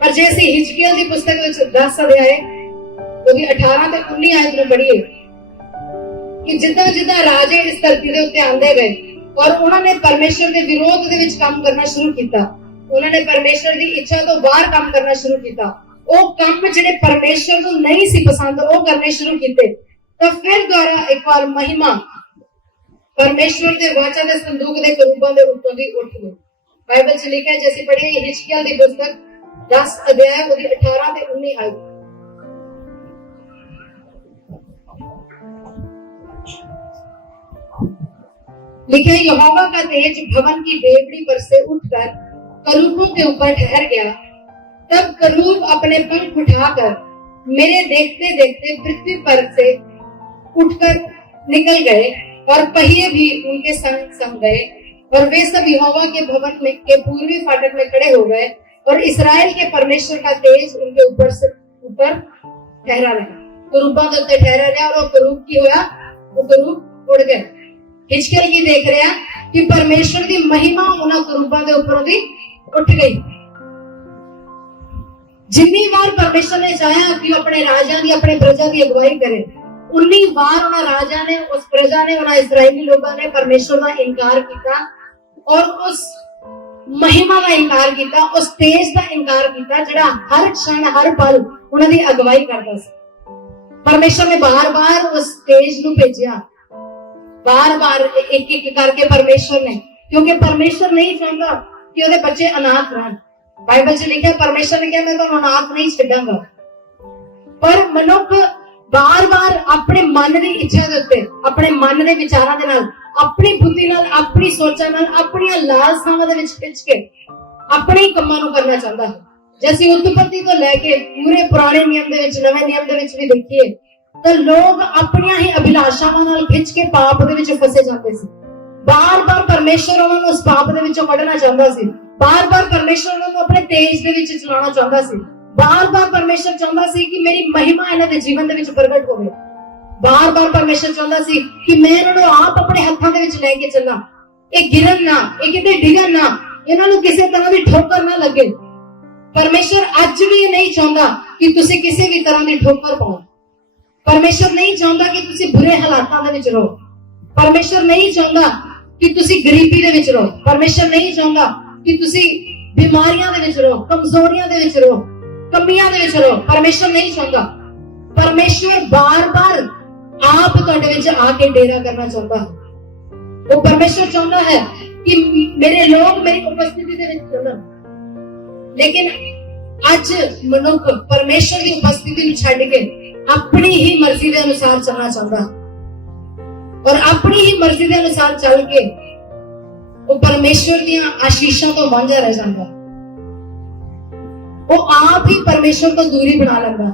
ਪਰ ਜੇ ਅਸੀਂ ਹਿਜਕੀਏਲ ਦੀ ਪੁਸਤਕ ਵਿੱਚ 10 ਅਧਿਆਏ ਉਹਦੀ 18 ਤੇ 19 ਆਇਤ ਨੂੰ ਪੜ੍ਹੀਏ ਕਿ ਜਿੱਦਾਂ ਜਿੱਦਾਂ ਰਾਜੇ ਇਸ ਧਰਤੀ ਦੇ ਉੱਤੇ ਆਉਂਦੇ ਗਏ ਔਰ ਉਹਨਾਂ ਨੇ ਪਰਮੇਸ਼ਰ ਦੇ ਵਿਰੋਧ ਦੇ ਵਿੱਚ ਕੰਮ ਕਰਨਾ ਸ਼ੁਰੂ ਕੀਤਾ, ਉਹਨਾਂ ਨੇ ਪਰਮੇਸ਼ਰ ਦੀ ਇੱਛਾ ਤੋਂ ਬਾਹਰ ਕੰਮ ਕਰਨਾ ਸ਼ੁਰੂ ਕੀਤਾ, ਉਹ ਕੰਮ ਜਿਹੜੇ ਪਰਮੇਸ਼ਰ ਨੂੰ ਨਹੀਂ ਸੀ ਪਸੰਦ ਉਹ ਕਰਨੇ ਸ਼ੁਰੂ ਕੀਤੇ, ਤਾਂ ਫਿਰ ਦੁਆਰਾ ਇੱਕ ਵਾਰ ਮਹਿਮਾ ਪਰਮੇਸ਼ਰ ਦੇ ਵਾਚਾ ਦੇ ਸੰਦੂਕ ਦੇ ਕਰੂਬਾਂ ਦੇ ਉੱਤੋਂ ਦੀ ਉੱਠ ਗਈ। ਬਾਈਬਲ 'ਚ ਲਿਖਿਆ, ਜੈਸੇ ਪੜ੍ਹੀਏ ਹਿਜਕੀਏਲ ਦੀ ਪੁਸਤਕ 10 ਅਧਿਆਇ ਉਹਦੀ 18 ਤੇ 19 ਆਇਤ। लिखे, यहोवा का तेज भवन की देवड़ी पर से उठकर करूबों के ऊपर ठहर गया। तब करूब अपने पंख उठाकर मेरे देखते देखते पृथ्वी पर से उठकर निकल गए और पहिए भी उनके संग संग गए और वे सब यहोवा के भवन में के पूर्वी फाटक में खड़े हो गए और इस्राएल के परमेश्वर का तेज उनके ऊपर ठहरा रहा। करूबा के उत्ते ठहरा रहा और वो करूब की होया, वो करूब उड़ गए। हिजकिय्याह की देख रहा कि परमेश्वर की महिमा उन्हां करूबां दे उपर दी उठ गई। जिन्नी बार परमेश्वर ने चाहा कि अपने राजा की, अपने प्रजा की अगुवाई करे, उन्नी बार उन्हां राजा ने, उस प्रजा ने, उन्हां इस्राएली लोगों ने परमेश्वर का इनकार किया और उस महिमा का इनकार किया, उस तेज का इनकार किया जिहड़ा हर क्षण हर पल उन्हां दी अगुवाई करदा सी। परमेश्वर ने बार बार उस तेज नूं भेजिया, बार बार एक एक करके परमेश्वर ने, क्योंकि परमेश्वर नहीं चाहता कि ਉਹਦੇ ਬੱਚੇ ਅਨਾਥ ਰਹਿਣ। ਬਾਈਬਲ 'ਚ ਲਿਖਿਆ, ਪਰਮੇਸ਼ਰ ਨੇ ਕਿਹਾ ਮੈਂ ਤੁਹਾਨੂੰ ਅਨਾਥ ਨਹੀਂ ਛੱਡਾਂਗਾ। ਪਰ ਮਨੁੱਖ ਬਾਰ-ਬਾਰ ਆਪਣੇ ਮਨ ਦੀ ਇੱਛਾ ਦੇ ਉੱਤੇ, ਆਪਣੇ ਮਨ ਦੇ ਵਿਚਾਰਾਂ ਦੇ ਨਾਲ, ਆਪਣੀ ਬੁੱਧੀ ਨਾਲ, ਆਪਣੀ ਸੋਚਾਂ ਨਾਲ, ਆਪਣੀਆਂ ਲਾਲਸਾਵਾਂ ਦੇ ਵਿੱਚ ਖਿੱਚ ਕੇ ਆਪਣੇ ਕੰਮਾਂ ਨੂੰ ਕਰਨਾ ਚਾਹੁੰਦਾ ਹੈ। ਜੇ ਅਸੀਂ ਉਤਪਤੀ ਤੋਂ ਲੈ ਕੇ ਪੂਰੇ ਪੁਰਾਣੇ ਨਿਯਮ ਦੇ ਵਿੱਚ, ਨਵੇਂ ਨਿਯਮ ਦੇ ਵਿੱਚ ਵੀ ਦੇਖੀਏ ਤਾਂ ਲੋਕ ਆਪਣੀਆਂ ਹੀ ਅਭਿਲਾਸ਼ਾਵਾਂ ਨਾਲ ਖਿੱਚ ਕੇ ਪਾਪ ਦੇ ਵਿੱਚ ਫਸੇ ਜਾਂਦੇ ਸੀ। ਬਾਰ-ਬਾਰ ਪਰਮੇਸ਼ਰ ਉਹਨਾਂ ਨੂੰ ਉਸ ਪਾਪ ਦੇ ਵਿੱਚੋਂ ਕੱਢਣਾ ਚਾਹੁੰਦਾ ਸੀ। ਬਾਰ-ਬਾਰ ਪਰਮੇਸ਼ਰ ਉਹਨਾਂ ਨੂੰ ਆਪਣੇ ਤੇਜ ਦੇ ਵਿੱਚ ਚਲਾਉਣਾ ਚਾਹੁੰਦਾ ਸੀ। ਬਾਰ-ਬਾਰ ਪਰਮੇਸ਼ਰ ਚਾਹੁੰਦਾ ਸੀ ਕਿ ਮੇਰੀ ਮਹਿਮਾ ਇਹਨਾਂ ਦੇ ਜੀਵਨ ਦੇ ਵਿੱਚ ਪ੍ਰਗਟ ਹੋਵੇ। ਬਾਰ-ਬਾਰ ਪਰਮੇਸ਼ਰ ਚਾਹੁੰਦਾ ਸੀ ਕਿ ਮੈਂ ਇਹਨਾਂ ਨੂੰ ਆਪ ਆਪਣੇ ਹੱਥਾਂ ਦੇ ਵਿੱਚ ਲੈ ਕੇ ਚੱਲਾਂ। ਇਹ ਗਿਰਨ ਨਾ, ਇਹ ਕਿਤੇ ਡਿੱਗਣ ਨਾ, ਇਹਨਾਂ ਨੂੰ ਕਿਸੇ ਤਰ੍ਹਾਂ ਦੀ ਠੋਕਰ ਨਾ ਲੱਗੇ। ਪਰਮੇਸ਼ਰ ਅੱਜ ਵੀ ਨਹੀਂ ਚਾਹੁੰਦਾ ਕਿ ਤੁਸੀਂ ਕਿਸੇ ਵੀ ਤਰ੍ਹਾਂ ਦੀ ਠੋਕਰ ਪਾਓ। ਪਰਮੇਸ਼ਰ ਨਹੀਂ ਚਾਹੁੰਦਾ ਕਿ ਤੁਸੀਂ ਬੁਰੇ ਹਾਲਾਤਾਂ ਦੇ ਵਿੱਚ ਰਹੋ। ਪਰਮੇਸ਼ਰ ਨਹੀਂ ਚਾਹੁੰਦਾ ਕਿ ਤੁਸੀਂ ਗਰੀਬੀ ਦੇ ਵਿੱਚ ਰਹੋ। ਪਰਮੇਸ਼ਰ ਨਹੀਂ ਚਾਹੁੰਦਾ ਕਿ ਤੁਸੀਂ ਬਿਮਾਰੀਆਂ ਦੇ ਵਿੱਚ ਰਹੋ, ਕਮਜ਼ੋਰੀਆਂ ਦੇ ਵਿੱਚ ਰਹੋ, ਕਮੀਆਂ ਦੇ ਵਿੱਚ ਰਹੋ। ਪਰਮੇਸ਼ਰ ਨਹੀਂ ਚਾਹੁੰਦਾ। ਪਰਮੇਸ਼ਰ ਬਾਰ-ਬਾਰ ਆਪ ਤੁਹਾਡੇ ਵਿੱਚ ਆ ਕੇ ਡੇਰਾ ਕਰਨਾ ਚਾਹੁੰਦਾ ਹੈ। ਉਹ ਪਰਮੇਸ਼ਰ ਚਾਹੁੰਦਾ ਹੈ ਕਿ ਮੇਰੇ ਲੋਕ ਮੇਰੀ ਉਪਸਥਿਤੀ ਦੇ ਵਿੱਚ ਚੱਲਣ। ਲੇਕਿਨ ਅੱਜ ਮਨੁੱਖ ਪਰਮੇਸ਼ਰ ਦੀ ਉਪਸਥਿਤੀ ਨੂੰ ਛੱਡ ਕੇ ਆਪਣੀ ਹੀ ਮਰਜ਼ੀ ਦੇ ਅਨੁਸਾਰ ਚੱਲਣਾ ਚਾਹੁੰਦਾ ਹੈ, ਔਰ ਆਪਣੀ ਹੀ ਮਰਜ਼ੀ ਦੇ ਅਨੁਸਾਰ ਚੱਲ ਕੇ ਉਹ ਪਰਮੇਸ਼ਰ ਦੀਆਂ ਆਸ਼ੀਸ਼ਾਂ ਤੋਂ ਵਾਂਝਾ ਰਹਿ ਜਾਂਦਾ। ਉਹ ਆਪ ਹੀ ਪਰਮੇਸ਼ਰ ਤੋਂ ਦੂਰੀ ਬਣਾ ਲੈਂਦਾ ਹੈ।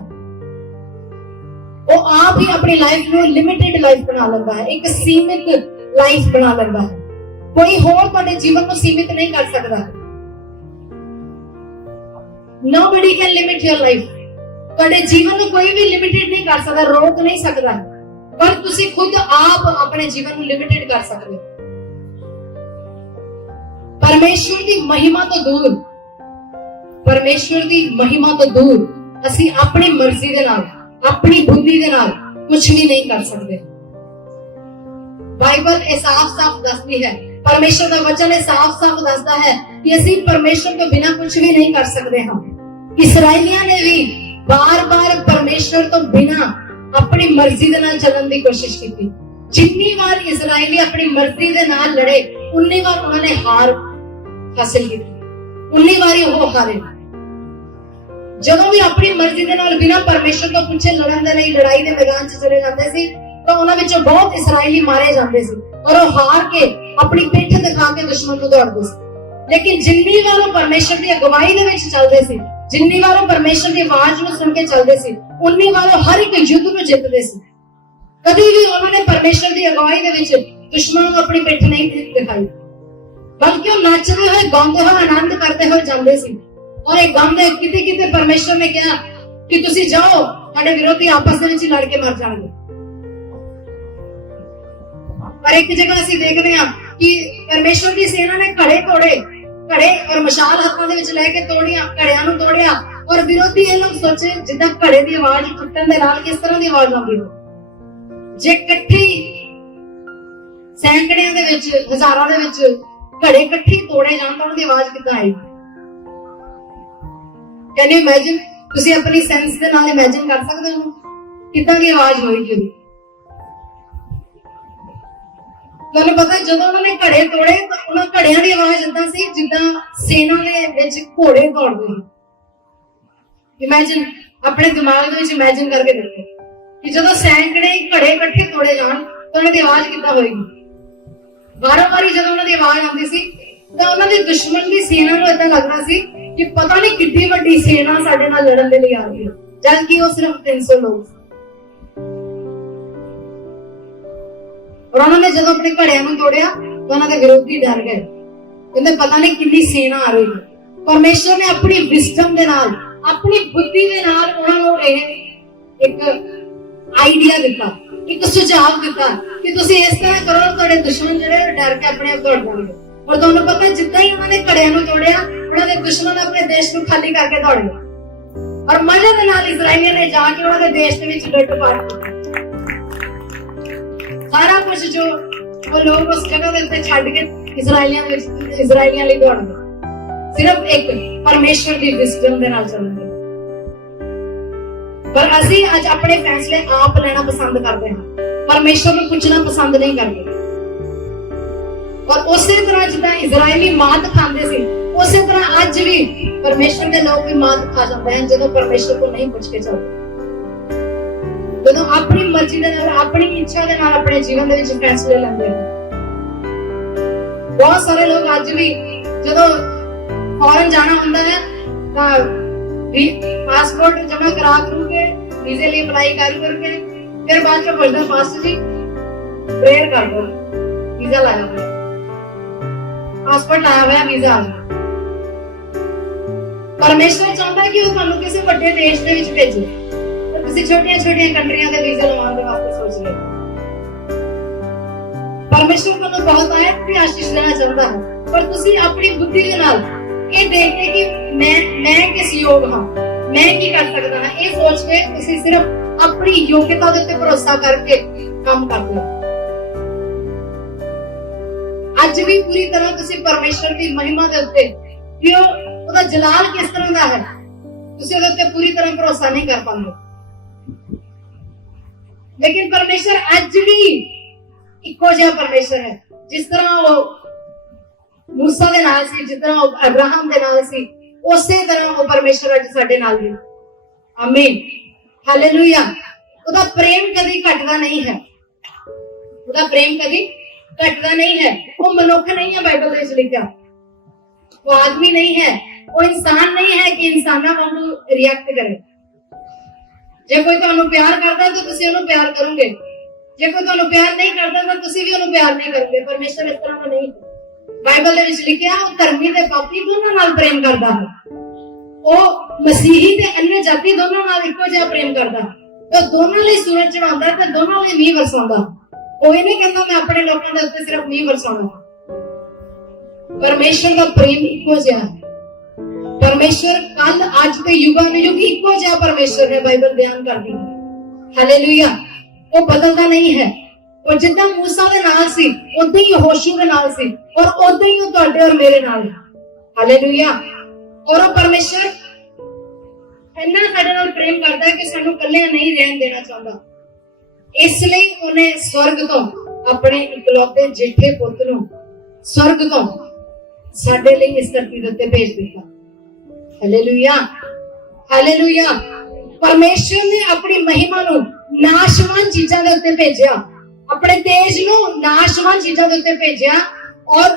ਉਹ ਆਪ ਹੀ ਆਪਣੀ ਲਾਈਫ ਨੂੰ ਲਿਮਿਟਿਡ ਲਾਈਫ ਬਣਾ ਲੈਂਦਾ ਹੈ, ਇੱਕ ਸੀਮਿਤ ਲਾਈਫ ਬਣਾ ਲੈਂਦਾ ਹੈ। ਕੋਈ ਹੋਰ ਤੁਹਾਡੇ ਜੀਵਨ ਨੂੰ ਸੀਮਿਤ ਨਹੀਂ ਕਰ ਸਕਦਾ। Nobody can limit your life. ਤੁਹਾਡੇ ਜੀਵਨ ਨੂੰ ਕੋਈ ਵੀ ਲਿਮਿਟਿਡ ਨਹੀਂ ਕਰ ਸਕਦਾ, ਰੋਕ ਨਹੀਂ ਸਕਦਾ, ਪਰ ਤੁਸੀਂ ਖੁਦ ਆਪ ਆਪਣੇ ਜੀਵਨ ਨੂੰ ਲਿਮਿਟਿਡ ਕਰ ਸਕਦੇ ਹੋ। ਪਰਮੇਸ਼ਵਰ ਦੀ ਮਹਿਮਾ ਤੋਂ ਦੂਰ, ਪਰਮੇਸ਼ਵਰ ਦੀ ਮਹਿਮਾ ਤੋਂ ਦੂਰ ਅਸੀਂ ਆਪਣੀ ਮਰਜ਼ੀ ਦੇ ਨਾਲ, ਆਪਣੀ ਬੁੱਧੀ ਦੇ ਨਾਲ ਕੁਝ ਵੀ ਨਹੀਂ ਕਰ ਸਕਦੇ। ਬਾਈਬਲ ਇਹ ਸਾਫ਼-ਸਾਫ਼ ਦੱਸਦੀ ਹੈ, ਪਰਮੇਸ਼ਰ ਦਾ ਵਚਨ ਇਹ ਸਾਫ਼-ਸਾਫ਼ ਦੱਸਦਾ ਹੈ ਕਿ ਅਸੀਂ ਪਰਮੇਸ਼ਰ ਤੋਂ ਬਿਨਾਂ ਕੁਝ ਵੀ ਨਹੀਂ ਕਰ ਸਕਦੇ ਹਾਂ। ਇਸਰਾਈਲੀਆਂ ਨੇ ਵੀ ਬਾਰ-ਬਾਰ ਪਰਮੇਸ਼ਰ ਤੋਂ ਬਿਨਾਂ ਆਪਣੀ ਮਰਜ਼ੀ ਦੇ ਨਾਲ ਚੱਲਣ ਦੀ ਕੋਸ਼ਿਸ਼ ਕੀਤੀ। ਜਿੰਨੀ ਵਾਰ ਇਸਰਾਈਲੀ ਆਪਣੀ ਮਰਜ਼ੀ ਦੇ ਨਾਲ ਲੜੇ, ਉਨੀ ਵਾਰ ਉਹਨਾਂ ਨੇ ਹਾਰ ਹਾਸਿਲ ਕੀਤੀ, ਉਨੀ ਵਾਰੀ ਉਹ ਹਾਰੇ। ਜਦੋਂ ਵੀ ਆਪਣੀ ਮਰਜ਼ੀ ਦੇ ਨਾਲ ਬਿਨਾਂ ਪਰਮੇਸ਼ਰ ਤੋਂ ਪੁੱਛੇ ਲੜਨ ਦੇ ਲਈ ਲੜਾਈ ਦੇ ਮੈਦਾਨ 'ਚ ਚਲੇ ਜਾਂਦੇ ਸੀ ਤਾਂ ਉਹਨਾਂ ਵਿੱਚੋਂ ਬਹੁਤ ਇਸਰਾਈਲੀ ਮਾਰੇ ਜਾਂਦੇ ਸੀ, ਔਰ ਉਹ ਹਾਰ ਕੇ ਆਪਣੀ ਪਿੱਠ ਦਿਖਾ ਕੇ ਦੁਸ਼ਮਣ ਨੂੰ ਦੌੜਦੇ ਸੀ। ਲੇਕਿਨ ਜਿੰਨੀ ਵਾਰ ਉਹ ਪਰਮੇਸ਼ਰ ਦੀ ਅਗਵਾਈ ਦੇ ਵਿੱਚ ਚੱਲਦੇ ਸੀ, ਜਿੰਨੀ ਵਾਰ ਉਹ ਪਰਮੇਸ਼ਰ ਦੀ ਆਵਾਜ਼ ਨੂੰ ਸੁਣ ਕੇ ਚੱਲਦੇ ਸੀ, ਉਨੀ ਵਾਰ ਉਹ ਹਰ ਇੱਕ ਯੁੱਧ ਨੂੰ ਜਿੱਤਦੇ ਸੀ। ਕਦੀ ਵੀ ਉਹਨਾਂ ਨੇ ਪਰਮੇਸ਼ਰ ਦੀ ਅਗਵਾਈ ਦੇ ਵਿੱਚ ਦੁਸ਼ਮਣ ਨੂੰ ਆਪਣੀ ਪਿੱਠ ਨਹੀਂ ਦਿਖਾਈ, ਬਲਕਿ ਉਹ ਨੱਚਦੇ ਹੋਏ, ਗਾਉਂਦੇ ਹੋਏ, ਆਨੰਦ ਕਰਦੇ ਹੋਏ ਜਾਂਦੇ ਸੀ। ਔਰ ਇਹ ਗਾਉਂਦੇ ਕਿਤੇ ਪਰਮੇਸ਼ਰ ਨੇ ਕਿਹਾ ਕਿ ਤੁਸੀਂ ਜਾਓ, ਤੁਹਾਡੇ ਵਿਰੋਧੀ ਆਪਸ ਦੇ ਵਿੱਚ ਲੜ ਕੇ ਮਰ ਜਾਣਗੇ। ਪਰ ਇੱਕ ਜਗ੍ਹਾ ਅਸੀਂ ਦੇਖਦੇ ਹਾਂ ਕਿ ਪਰਮੇਸ਼ਰ ਦੀ ਸੇਨਾ ਨੇ ਘੜੇ ਤੋੜੇ, ਘੜੇ ਔਰ ਮਸ਼ਾਲ ਹੱਥਾਂ ਦੇ ਵਿੱਚ ਲੈ ਕੇ ਤੋੜੀਆਂ, ਘੜਿਆਂ ਨੂੰ ਤੋੜਿਆ, ਔਰ ਵਿਰੋਧੀ ਇਹ ਲੋਕ ਸੋਚੇ ਜਿੱਦਾਂ ਘੜੇ ਦੀ ਆਵਾਜ਼ ਟੁੱਟਣ ਦੇ ਨਾਲ ਕਿਸ ਤਰ੍ਹਾਂ ਦੀ ਆਵਾਜ਼ ਆਉਂਦੀ ਹੋ। ਜੇ ਇਕੱਠੀ ਸੈਂਕੜਿਆਂ ਦੇ ਵਿੱਚ, ਹਜ਼ਾਰਾਂ ਦੇ ਵਿੱਚ ਘੜੇ ਇਕੱਠੀ ਤੋੜੇ ਜਾਣ ਤਾਂ ਉਹਨਾਂ ਦੀ ਆਵਾਜ਼ ਕਿੱਦਾਂ ਆਏਗੀ? Can you imagine? ਤੁਸੀਂ ਆਪਣੀ ਸੈਂਸ ਦੇ ਨਾਲ ਇਮੇਜਿਨ ਕਰ ਸਕਦੇ ਹੋ ਕਿੱਦਾਂ ਦੀ ਆਵਾਜ਼ ਹੋਏਗੀ? ਤੁਹਾਨੂੰ ਪਤਾ ਜਦੋਂ ਉਹਨਾਂ ਨੇ ਘੜੇ ਤੋੜੇ ਤਾਂ ਉਹਨਾਂ ਘੜਿਆਂ ਦੀ ਆਵਾਜ਼ ਏਦਾਂ ਸੀ ਜਿੱਦਾਂ ਸੈਨਾ ਦੇ ਵਿੱਚ ਘੋੜੇ ਦੌੜਦੇ ਸੀ। ਇਮੇਜਿਨ, ਆਪਣੇ ਦਿਮਾਗ ਦੇ ਵਿੱਚ ਇਮੇਜਿਨ ਕਰਕੇ ਦੇਖੋ ਕਿ ਜਦੋਂ ਸੈਂਕੜੇ ਘੜੇ ਇਕੱਠੇ ਤੋੜੇ ਜਾਣ ਤਾਂ ਉਹਨਾਂ ਦੀ ਆਵਾਜ਼ ਕਿੱਦਾਂ ਹੋਏਗੀ। ਵਾਰੀ ਜਦੋਂ ਉਹਨਾਂ ਦੀ ਆਵਾਜ਼ ਆਉਂਦੀ ਸੀ ਤਾਂ ਉਹਨਾਂ ਦੇ ਦੁਸ਼ਮਣ ਦੀ ਸੈਨਾ ਨੂੰ ਏਦਾਂ ਲੱਗਦਾ ਸੀ ਕਿ ਪਤਾ ਨਹੀਂ ਕਿੰਨੀ ਵੱਡੀ ਸੈਨਾ ਸਾਡੇ ਨਾਲ ਲੜਨ ਦੇ ਲਈ ਆ ਰਹੀ ਹੈ, ਜਦਕਿ ਉਹ ਸਿਰਫ 300 ਲੋਕ। ਔਰ ਉਹਨਾਂ ਨੇ ਜਦੋਂ ਆਪਣੇ ਘੜਿਆਂ ਨੂੰ ਤੋੜਿਆ ਤਾਂ ਉਹਨਾਂ ਦੇ ਵਿਰੋਧੀ ਡਰ ਗਏ, ਕਹਿੰਦੇ ਪਤਾ ਨਹੀਂ ਕਿੰਨੀ ਸੈਨਾ ਆ ਰਹੀ ਹੈ। ਪਰਮੇਸ਼ਰ ਨੇ ਆਪਣੀ ਵਿਜ਼ਡਮ ਦੇ ਨਾਲ, ਆਪਣੀ ਬੁੱਧੀ ਦੇ ਨਾਲ ਉਹਨਾਂ ਨੂੰ ਇਹ ਇੱਕ ਆਈਡੀਆ ਦਿੱਤਾ, ਇੱਕ ਸੁਝਾਅ ਦਿੱਤਾ ਕਿ ਤੁਸੀਂ ਇਸ ਤਰ੍ਹਾਂ ਕਰੋ, ਤੁਹਾਡੇ ਦੁਸ਼ਮਣ ਜਿਹੜੇ ਡਰ ਕੇ ਆਪਣੇ ਆਪ ਦੌੜ ਜਾਣਗੇ। ਔਰ ਤੁਹਾਨੂੰ ਪਤਾ ਜਿੱਦਾਂ ਹੀ ਉਹਨਾਂ ਨੇ ਘੜਿਆਂ ਨੂੰ ਤੋੜਿਆ, ਉਹਨਾਂ ਦੇ ਦੁਸ਼ਮਣ ਆਪਣੇ ਦੇਸ਼ ਨੂੰ ਖਾਲੀ ਕਰਕੇ ਦੌੜ ਗਏ। ਔਰ ਮਜ਼ੇ ਦੇ ਨਾਲ ਇਜ਼ਰਾਈਲੀਆਂ ਨੇ ਜਾ ਕੇ ਉਹਨਾਂ ਦੇ ਦੇਸ਼ ਦੇ ਵਿੱਚ ਲੁੱਟ ਪਾਟ ਕੀਤੀ। ਸਾਰਾ ਕੁਝ ਜੋ ਉਹ ਲੋਕ ਉਸ ਜਗ੍ਹਾ ਦੇ ਉੱਤੇ ਛੱਡ ਕੇ ਇਜ਼ਰਾਈਲੀਆਂ ਲਈ ਦੌੜ ਗਏ, ਸਿਰਫ ਇੱਕ ਪਰਮੇਸ਼ਰ ਦੀ ਵਿਜ਼ਡਮ ਦੇ ਨਾਲ ਚੱਲਣਗੇ। ਪਰ ਅਸੀਂ ਅੱਜ ਆਪਣੇ ਫੈਸਲੇ ਆਪ ਲੈਣਾ ਪਸੰਦ ਕਰਦੇ ਹਾਂ, ਪਰਮੇਸ਼ਰ ਨੂੰ ਪੁੱਛਣਾ ਪਸੰਦ ਨਹੀਂ ਕਰਦੇ। ਔਰ ਉਸੇ ਤਰ੍ਹਾਂ ਜਿੱਦਾਂ ਇਜ਼ਰਾਈਲੀ ਮਾਤ ਖਾਂਦੇ ਸੀ, उसी तरह आज भी परमेश्वर के लोग भी मात खा जाते हैं जो परमेश्वर को नहीं पूछ के चलते, जो अपनी मर्जी के नाल अपनी इच्छा के नाल अपने जीवन दे विच फैसले लेंदे हैं। बहुत सारे लोग आज भी जो फॉरेन जाना होता है पासपोर्ट जमा करा के वीजे लिए अप्लाई करके फिर बाद में बोलते पास्टर जी प्रेयर कर दो, वीजा लाया हुआ, पासपोर्ट लाया हुआ, वीजा आ गया। परमेश्वर चाहता है कि वो तुहानू किसी बड़े देश दे विच भेजे, तो तुसीं छोटियां-छोटियां कंट्रियां दे वीजा लवाउण दे वास्ते सोच रहे हो। परमेश्वर तुहानू बहुत आयत भी आशीष देना चाहता है, पर तुसीं अपनी बुद्धि दे नाल ये देख के कि मैं किस योग हां, मैं की कर सकदा हां, ये सोच के तुसीं सिर्फ अपनी योग्यता दे उत्ते भरोसा करके काम करदे हो। आज भी पूरी तरह तुसीं परमेश्वर की महिमा दे उत्ते कि ਉਹਦਾ ਜਲਾਲ किस तरह ਦਾ है ਤੁਸੀਂ ਉਹਦੇ ਉੱਤੇ पूरी तरह भरोसा नहीं कर पाते। लेकिन परमेश्वर ਅੱਜ भी ਇੱਕੋ ਜਿਹਾ परमेश्वर है, जिस तरह वो मूसा ਦੇ ਨਾਲ ਸੀ, जिस तरह ਉਹ अब्राहम ਦੇ ਨਾਲ ਸੀ, ਉਸੇ तरह ਉਹ परमेश्वर ਅੱਜ ਸਾਡੇ ਨਾਲ ਵੀ। आमीन, हालेलुया। ਉਹਦਾ ਪ੍ਰੇਮ ਕਦੀ ਘਟਦਾ नहीं है, ਉਹਦਾ ਪ੍ਰੇਮ कभी घटता नहीं है। वो मनुष्य नहीं है, बाइबल में लिखा, वो आदमी नहीं है, वो इंसान नहीं है कि इंसाना वांगू रिएक्ट करे। जे कोई तुहानू प्यार करदा तो तुसीं उहनू प्यार करोगे, जे कोई तुहानू प्यार नहीं करदा तो तुसीं भी उहनू प्यार नहीं करोगे। परमेश्वर इस तरह का नहीं है। बाइबल दे विच लिखिआ वो धर्मी ते पापी दोनों नाल प्रेम करदा है, वो मसीही ते अन्य जाति दोनों नाल इक्को जिहा प्रेम करदा है, तो दोनों लई सूरज चढ़ाउंदा ते दोनों लई मींह वरसाउंदा। कोई नहीं कहता मैं अपने लोगों के उत्ते सिर्फ मींह वरसाउणा। परमेश्वर का प्रेम इक्को जिहा है। परमेश्वर कल आज के युगानुयुग इक्को जिहा परमेश्वर है, बाइबल बयान करदी है। हालेलुया। वो बदलता नहीं है। और जिद्दां मूसा दे नाल सी उदां ही यहोशू दे नाल सी और उदां ही तुहाडे और मेरे नाल है। हालेलुया। और वो परमेश्वर इन्ना साडे नाल प्रेम करदा है कि सानू कल्लियां नहीं रहन देना चाहता। इसलिए उन्हें स्वर्ग तो अपने इकलौते जेठे पुत्र नूं स्वर्ग तो साडे लई इस धरती दे उत्ते भेज दिता। Hallelujah, hallelujah. परमेश्वर ने अपनी महिमा नूं नाशवान चीजां दे उत्ते भेजिया, अपने तेज नूं नाशवान चीजां दे उत्ते भेजिया, और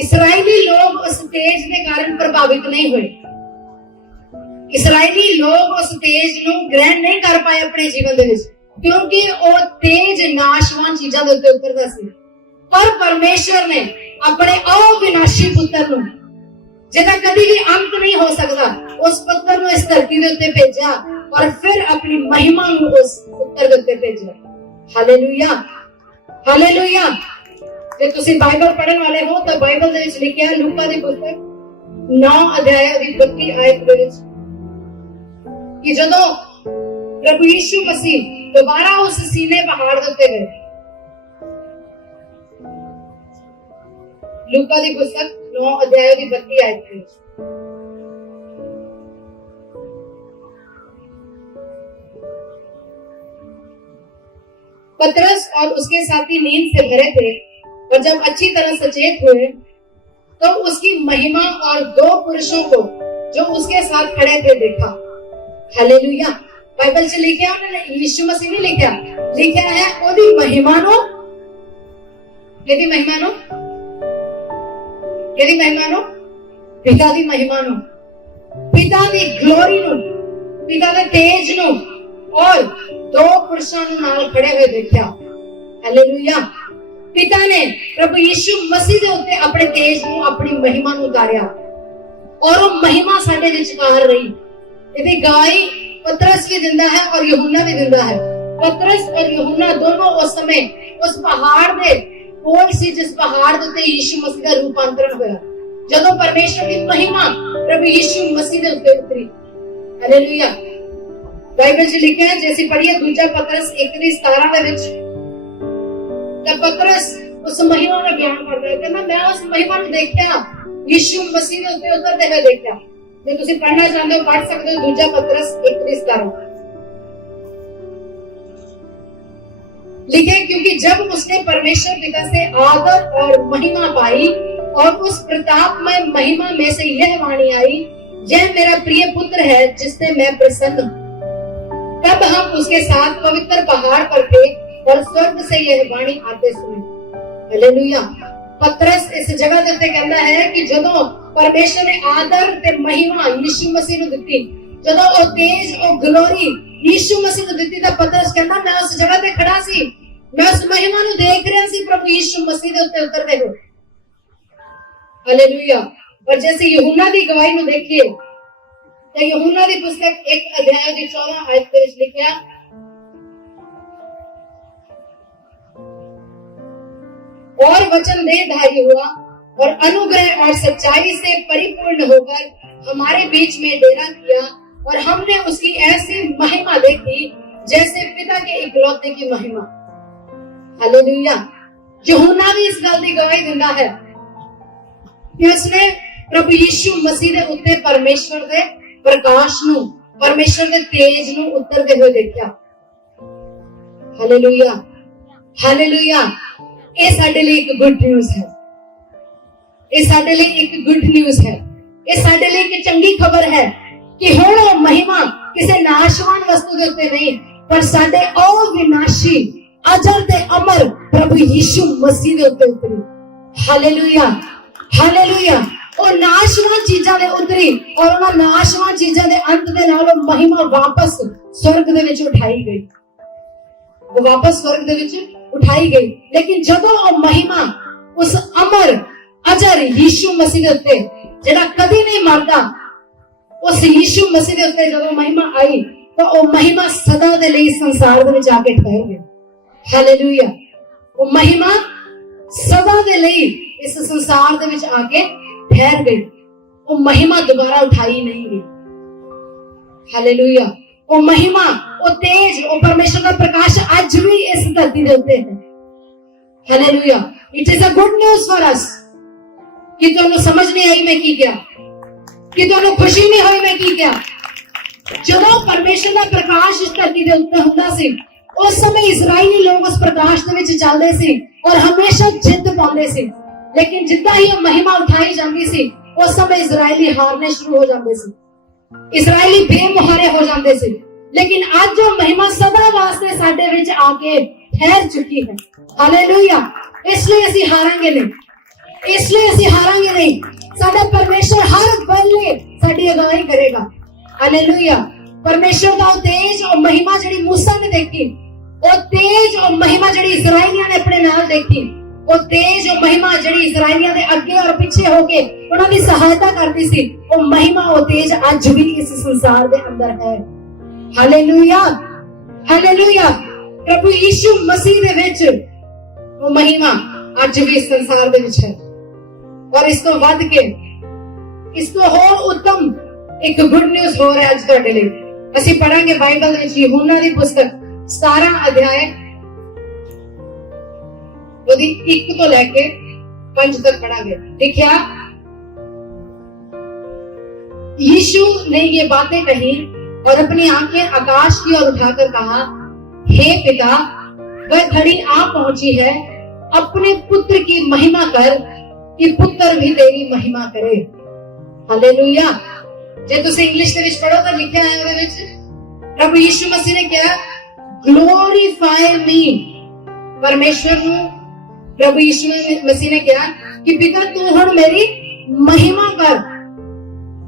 इस्राएली लोग उस तेज के कारण प्रभावित नहीं हुए। इस्राएली लोग उस तेज नूं ग्रहण नहीं कर पाए अपने जीवन दे विच, क्योंकि वो तेज नाशवान चीजां दे उत्ते उतरदा सी। पर परमेश्वर ने अपने अविनाशी पुत्र नूं जिहदा कभी भी अंत नहीं हो सकता, उस पुत्र नूं इस धरती दे उत्ते भेजिया और फिर अपनी महिमा नूं उस पुत्र दे उत्ते भेजिया। Hallelujah, hallelujah. जे तुसीं बाइबल पढ़न वाले हो तो बाइबल दे विच लिखिआ लूका दी पुस्तक 9 अध्याय दी 32 आयत दे विच कि जदों प्रभु यीशु मसीह दोबारा उस सीने पहाड़ दे उत्ते गए। लूका दी पुस्तक 9 अध्याय दी 32 आयत है। पतरस और उसके साथी नींद से भरे थे और जब अच्छी तरह सचेत हुए तो उसकी महिमा और 2 पुरुषों को जो उसके साथ खड़े थे देखा। हालेलुया। बाइबल से लिखा उन्होंने यीशु मसीह ने लिखा है ओदी महिमा नो, केदी महिमा नो, केदी महिमा नो, पिता दी महिमा नो, पिता दी ग्लोरी नो, पिता दे तेज नो, और 2 पुरुषों नाल खड़े हुए देखा। हालेलुया। पिता ने प्रभु यीशु मसीह दे उत्ते अपने तेज नु अपनी महिमा नु उतारिया और वो महिमा साडे विचकार रही। इहदी गवाही पतरस भी दिंदा है और यूहन्ना भी दिंदा है। पतरस और यूहन्ना दोनों उस समय उस पहाड़ दे कोल सी जिस पहाड़ दे उत्ते यीशु मसीह दा रूपांतरण होया, जदों परमेश्वर की महिमा प्रभु यीशु मसीह दे उत्ते उतरी। हालेलुया। बाइबल च लिखा है, जैसे पढ़िए दूजा पतरस 1:17 दे विच, जब पतरस उस महिमा का बयान करदा है, कहंदा मैं उस महिमा नु देखया, यीशु मसीह दे उत्ते उतरदे हुए देखया। जे तुसीं पढ़ना चाहते हो पढ़ सकते हो दूजा पतरस 1:17 लिखे, क्योंकि जब उसने परमेश्वर पिता से आदर और महिमा पाई और उस प्रतापमय महिमा में से यह वाणी आई, यह मेरा प्रिय पुत्र है जिससे मैं प्रसन्न हूं। तब हम उसके साथ पवित्र पहाड़ पर थे और स्वर्ग से यह वाणी आते सुनी। हालेलुया। पतरस इस जगह ਦੇ ਉੱਤੇ ਕਹਿੰਦਾ ਹੈ ਕਿ ਜਦੋਂ ਪਰਮੇਸ਼ਰ ਨੇ ਆਦਰ ਤੇ ਮਹਿਮਾ ਯਿਸੂ ਮਸੀਹ ਨੂੰ ਦਿੱਤੀ, ਜਦੋਂ ਉਹ ਤੇਜ ਉਹ ਗਲੋਰੀ ਯਿਸੂ ਮਸੀਹ ਨੂੰ ਦਿੱਤੀ, ਤਾਂ ਪਤਰਸ ਕਹਿੰਦਾ ਮੈਂ ਉਸ ਜਗ੍ਹਾ ਤੇ ਖੜਾ ਸੀ, मैं उस महिमा ਨੂੰ देख रहा सी प्रभु यीशु मसीह ਦੇ ਉੱਤੇ ਉਤਰਦੇ ਹੋਏ। हालेलुया। पर जैसे यूहन्ना ਦੀ ਗਵਾਹੀ ਨੂੰ ਦੇਖੀਏ ਤਾਂ यूहन्ना ਦੀ ਪੁਸਤਕ 1 ਅਧਿਆਇ ਦੀ 14 ਆਇਤ ਦੇ ਵਿੱਚ ਲਿਖਿਆ, और वचन देहधारी हुआ और अनुग्रह और सच्चाई से परिपूर्ण होकर हमारे बीच में डेरा किया, और हमने उसकी ऐसी महिमा देखी जैसे पिता के इकलौते की महिमा। हालेलुया। यूहन्ना भी इस गल दी गवाही दिंदा है कि उसने प्रभु यीशु मसीह दे उत्ते परमेश्वर दे प्रकाश नू, परमेश्वर दे तेज नू उतरदे हुए देखा। हालेलुया। हालेलुया। ये साडे लिए एक गुड न्यूज़ है, ये साडे लिए एक गुड न्यूज़ है, ये साडे लिए एक चंगी खबर है कि हुण वो महिमा किसी नाशवान वस्तु के उत्ते नहीं, पर साडे अविनाशी अजर ते अमर प्रभु यीशु मसीह दे उत्ते उतरी। हालेलुया। हालेलुया। और नाशवान चीजां दे उतरी और उन्हां नाशवान चीजां दे अंत दे नाल वो महिमा वापस स्वर्ग दे विच उठाई गई, वो वापस स्वर्ग दे विच उठाई गई। लेकिन जदों वो महिमा उस अमर अजर यीशु मसीह दे उत्ते जिहड़ा कदी नहीं मरदा, उस यीशु मसीह दे उत्ते जदों महिमा आई तो वो महिमा सदा दे लई संसार दे विच आके ठहर गई। हालेलुया। वो महिमा सदा दे लई इस संसार दे विच आके ठहर गई, वो महिमा दोबारा उठाई नहीं गई। हालेलुया। वो महिमा, वो तेज, वो परमेश्वर का प्रकाश आज भी इस धरती दे उत्ते है। Hallelujah. It is a good news for us कि तुहानू समझ नहीं आई मैं की क्या, कि तुहानू खुशी नहीं होई मैं की क्या। जदों परमेश्वर का प्रकाश इस धरती दे उत्ते हुंदा सी, उस समय इजराइली लोग उस प्रकाश दे विच चलदे सी और हमेशा जित पाउंदे सी। लेकिन जिद्दां ही महिमा उठाई जांदी सी, उस समय इजराइली हारने शुरू हो जांदे सी, इजराइली बेमुहारे हो जाते थे। लेकिन आज जो महिमा सदा वास्ते साडे विच आके ठहर चुकी है। हालेलुया। इसलिए असीं हारांगे नहीं, इसलिए असीं हारांगे नहीं। साडा परमेश्वर हर बल्ले साडी अगुवाई करेगा। हालेलुया। परमेश्वर दा तेज और महिमा जिहड़ी मूसा ने देखी, वो तेज और महिमा जिहड़ी इजराइलियां ने अपने नाल देखी, वो तेज और महिमा जिहड़ी इजराइलियां दे अगे और पीछे होके उन्हां दी सहायता करदी सी, वो महिमा वो तेज आज भी इस संसार दे अंदर है। हालेलुया। हालेलुया। प्रभु यीशु मसीह दे विच वो महिमा आज भी इस संसार दे विच है। और इस तो वध के, इस तो होर उत्तम एक गुड न्यूज़ हो रहा है आज तुहाडे लई। ਅਸੀਂ ਪੜਾਂਗੇ ਬਾਈਬਲ ਵਿੱਚ यूहन्ना ਦੀ ਪੁਸਤਕ 17 ਅਧਿਆਇ ਉਹਦੀ 1 ਤੋਂ ਲੈ ਕੇ 5 तक पढ़ांगे। लिखा, यीशु ने ये बातें कही और अपनी आंखें आकाश की ओर उठाकर कहा, हे पिता, वह घड़ी आ पहुंची है, अपने पुत्र की महिमा कर कि पुत्र भी तेरी महिमा करे। हालेलुया। जे तुसीं इंग्लिश दे विच पढ़ो तां लिखिਆ है ਉਹਦੇ ਵਿੱਚ प्रभु यीशु मसीह ने क्या, ग्लोरीफाई मी। परमेश्वर ਨੂੰ प्रभु यीशु मसीह ने कहा कि पिता तू हुण मेरी महिमा कर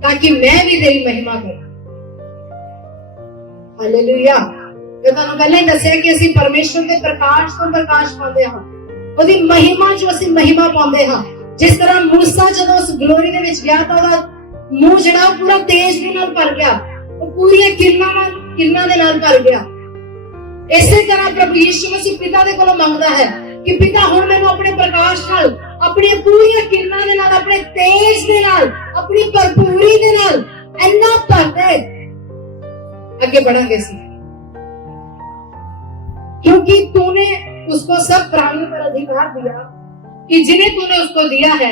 ताकि मैं भी तेरी महिमा करूं। हालेलुया। मैं ਤੁਹਾਨੂੰ ਪਹਿਲਾਂ ਹੀ ਦੱਸਿਆ ਕਿ ਅਸੀਂ ਪਰਮੇਸ਼ਵਰ ਦੇ ਪ੍ਰਕਾਸ਼ ਤੋਂ ਪ੍ਰਕਾਸ਼ ਪਾਉਂਦੇ ਹਾਂ, ਉਹਦੀ ਮਹਿਮਾ ਚੋਂ ਅਸੀਂ ਮਹਿਮਾ ਪਾਉਂਦੇ ਹਾਂ। ਜਿਸ ਤਰ੍ਹਾਂ मूसा ਜਦੋਂ ਉਸ ਗਲੋਰੀ ਦੇ ਵਿੱਚ ਗਿਆ ਤਾਂ ਉਹਦਾ ਮੂੰਹ ਜਿਹੜਾ ਉਹ ਪੂਰਾ ਤੇਜ ਦੇ ਨਾਲ ਭਰ ਗਿਆ, ਉਹ ਪੂਰੀਆਂ ਕਿਰਨਾਂ ਦੇ ਨਾਲ ਭਰ ਗਿਆ। ਇਸੇ ਤਰ੍ਹਾਂ ਪ੍ਰਭੂ ਯੀਸ਼ੂ ਮਸੀਹ ਪਿਤਾ ਦੇ ਕੋਲੋਂ ਮੰਗਦਾ ਹੈ कि पिता हुण मैनूं अपने प्रकाश नाल, अपनी पूरी किरणां दे नाल, अपने तेज दे नाल, अपनी भरपूरी दे नाल इन्ना भर दे, आगे बढ़ांगे सी, क्योंकि तूने उसको सब प्राणियों पर अधिकार दिया कि जिन्हें तूने उसको दिया है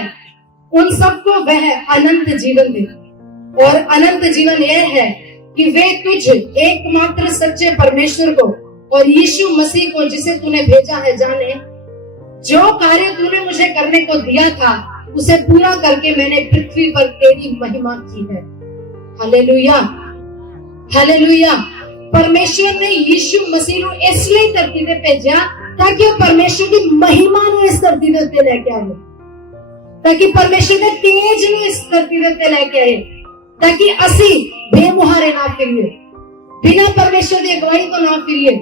उन सबको वह अनंत जीवन दे। और अनंत जीवन यह है कि वे तुझ एकमात्र सच्चे परमेश्वर को और यीशु मसीह को जिसे तूने भेजा है जाने। जो कार्य तूने मुझे करने को दिया था उसे पूरा करके मैंने पृथ्वी पर तेरी महिमा की है। Hallelujah, hallelujah. परमेश्वर ने यीशु मसीह को इसलिए धरती पे भेजा ताकि वो परमेश्वर की महिमा ਨੂੰ इस धरती ਦੇ ਉੱਤੇ ਲੈ ਕੇ ਆਏ, ताकि परमेश्वर ਦੇ तेज ਨੂੰ इस धरती ਦੇ ਉੱਤੇ ਲੈ ਕੇ ਆਏ, ताकि ਅਸੀਂ बेमुहारे ना फिरिए, बिना परमेश्वर की अगुवाई तो ना फिरिए।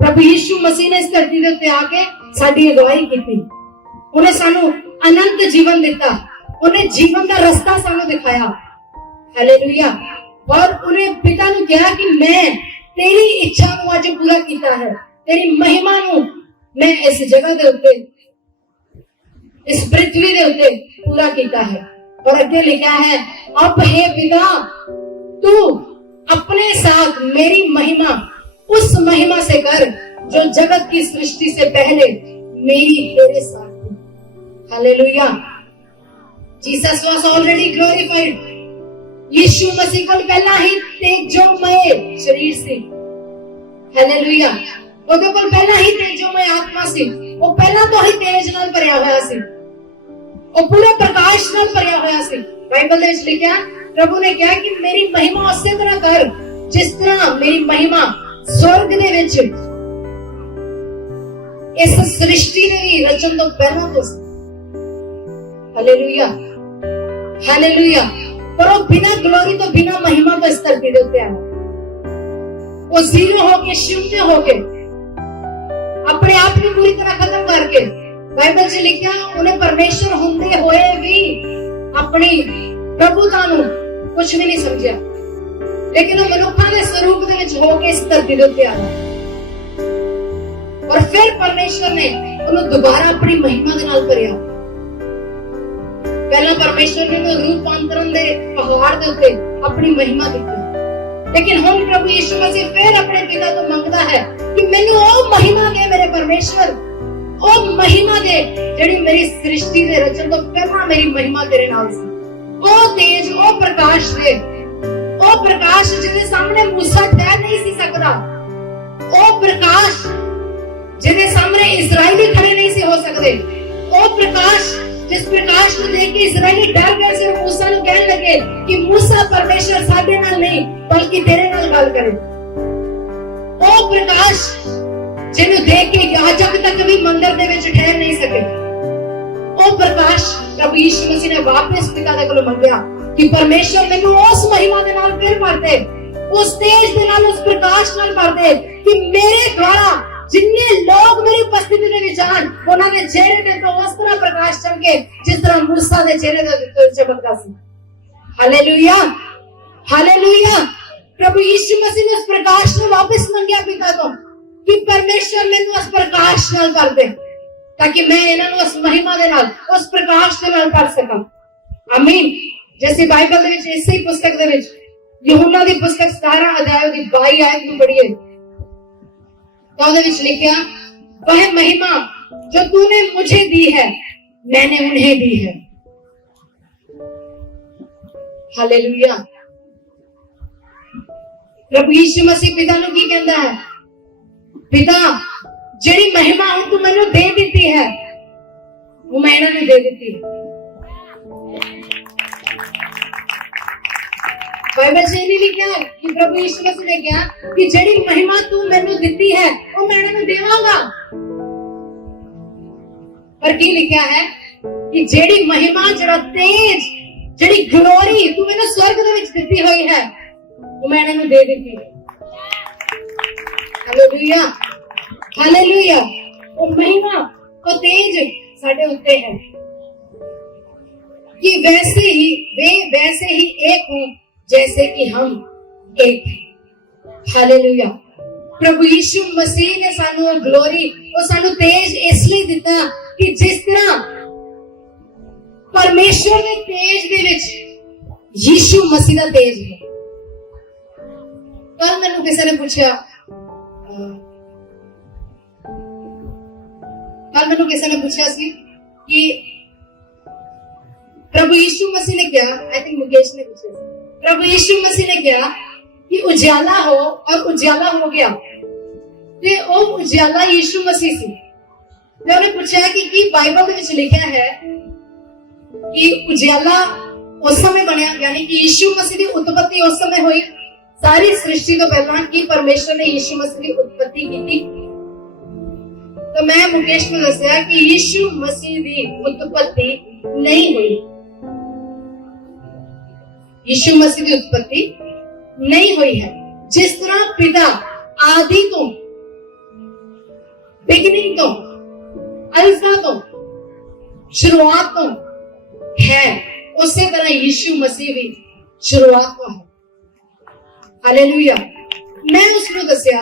प्रभु यीशु मसीह ने इस धरती ਦੇ ਉੱਤੇ आके साडी अगुवाई की, उन्हें सानू अनंत जीवन दिता, उन्हें जीवन का रास्ता सानू दिखाया। हालेलुया। और उन्हें पिता ने कहा कि मैं तेरी इच्छा को आज पूरा किया है, तेरी महिमा को मैं इस जगह दे उत्ते, इस पृथ्वी दे उत्ते पूरा किया है। और अगे लिखा है, अब हे पिता तू अपने साथ मेरी महिमा उस महिमा से कर जो जगत की सृष्टि से पहले मेरी तेरे साथ थी। Hallelujah. Jesus was already glorified. यीशु मसीह को पहला ही तेजोमय शरीर से, हालेलुया, ਉਹਦੇ ਕੋਲ ਪਹਿਲਾਂ ਹੀ ਤੇਜੋਮय ਆਤਮਾ ਸੀ, ਉਹ ਪਹਿਲਾਂ ਤੋਂ ਹੀ ਤੇਜ ਨਾਲ ਭਰਿਆ ਹੋਇਆ ਸੀ, ਉਹ ਪੂਰੇ ਪ੍ਰਕਾਸ਼ ਨਾਲ ਭਰਿਆ ਹੋਇਆ ਸੀ। ਬਾਈਬਲ ਦੇ ਵਿੱਚ ਲਿਖਿਆ, ਪ੍ਰਭੂ ਨੇ ਕਿਹਾ ਕਿ ਮੇਰੀ ਮਹਿਮਾ ਉਸੇ ਤਰ੍ਹਾਂ ਕਰ ਜਿਸ ਤਰ੍ਹਾਂ ਮੇਰੀ ਮਹਿਮਾ स्वर्ग दे विच इस सृष्टि ने रचन तो पहला तो। Hallelujah, hallelujah. पर वो बिना ग्लोरी तो बिना महिमा तो इस धरती दे उत्ते आया, वो जीरो होके शून्य होके अपने आप को पूरी तरह खत्म करके, बाइबल से लिखा उन्हें परमेश्वर होंदे होए भी अपनी प्रभुता नू कुछ भी नहीं समझा, लेकिन वो मनुष्य के स्वरूप दे विच होके इस धरती दे उत्ते आया। और फिर परमेश्वर ने उन्हें दोबारा अपनी महिमा दे नाल भरिया। पहला परमेश्वर ने रूपांतरण दे पहाड़ दे उत्ते अपनी महिमा दी, लेकिन हुण प्रभु यीशु मसीह फिर अपने पिता को मंगदा है कि मैनू ओ महिमा दे मेरे परमेश्वर, ओ महिमा दे जेड़ी मेरी सृष्टि दे रचन तो पहला मेरी महिमा तेरे नाल सी, ओ तेज, ओ प्रकाश दे, ओ प्रकाश जिहदे सामने मूसा ठहर नहीं सी सकदा, ओ प्रकाश जिहदे सामने इस्राएली खड़े नहीं सी हो सकते, ओ प्रकाश जिस प्रकाश को देख के इस्राएली डर गए से मूसा को कहने लगे कि मूसा परमेश्वर साडे नाल नहीं बल्कि तेरे नाल गल करे। ओ प्रकाश जिन्हें देख के याजक तक भी मंदिर दे विच ठहर नहीं सके, ओ प्रकाश प्रभु यीशु मसीह ने वापस पिता दे कोलों मंगया कि परमेश्वर मैनू उस महिमा दे नाल फिर भर दे, उस तेज दे नाल, उस प्रकाश नाल भर दे कि मेरे द्वारा जिन्ने लोग मेरी उपस्थिति में विचार उन्होंने चेहरे पे तो उस तरह प्रकाश चमके जिस तरह मूसा के चेहरे पे चमकता सी। Hallelujah, hallelujah. प्रभु यीशु मसीह ने उस प्रकाश ने वापस मंगया पिता को कि परमेश्वर मैनू उस प्रकाश नाल भर दे ताकि मैं इन्हां नूं उस महिमा दे नाल, उस प्रकाश दे नाल कर सकां। आमीन। जैसे बाइबल दे विच इसे ही पुस्तक दे विच यूहन्ना दी पुस्तक 17 अध्याय दी 22 आयत नूं पढ़िए तो उहदे विच लिखिया, वह महिमा जो तूने मुझे दी है मैंने उन्हें दी है। हालेलुया। प्रभु यीशु मसीह पिता नूं की कहंदा है, पिता जेड़ी महिमा हुण तू मैनूं दे दित्ती है वो मैं इन्हां नूं दे दित्ती है। बाइबल से नहीं लिखा कि प्रभु यीशु मसीह ने कहा कि जेड़ी महिमा तू मैनू दिती है वो मैं इन्हां नूं देवांगा, पर की लिखा है कि जेड़ी महिमा, जेड़ा तेज, जेड़ी ग्लोरी तू मैनू स्वर्ग दे विच दित्ती होई है वो मैं इन्हां नूं दे दित्ती है। Hallelujah, hallelujah. वो महिमा, वो तेज साडे उत्ते है कि वैसे ही एक हो जैसे कि हम एक हैं। हालेलुया। प्रभु यीशु मसीह ने सानू ग्लोरी और सानू तेज इसलिए दिता कि जिस तरह परमेश्वर ने तेज दे विच यीशु मसीह दा तेज है। कल मैनू किसी ने पूछा, सी कि प्रभु यीशु मसीह ने क्या, आई थिंक मुकेश ने पूछा, प्रभु यीशु मसीह ने कहा कि उजाला हो और उजाला हो गया, ते ओ उजाला यीशु मसीह सी। ते उन्हें पूछा कि बाइबल दे विच लिखा है कि उजियाला उस समय बनया, यानी कि यीशु मसीह की उत्पत्ति उस समय हुई सारी सृष्टि तो पहला कि परमेश्वर ने यीशु मसीह की उत्पत्ति की थी। तो मैं मुकेश को दसिया कि यीशु मसीह की उत्पत्ति नहीं हुई, यीशु मसीह की उत्पत्ति नहीं हुई है। जिस तरह पिता आदि तो, बिगिनिंग तो, अल्फा तो, शुरुआत तो है, उसी तरह यीशु मसीह भी शुरुआत तो है। हालेलुया। मैं उसको दसिया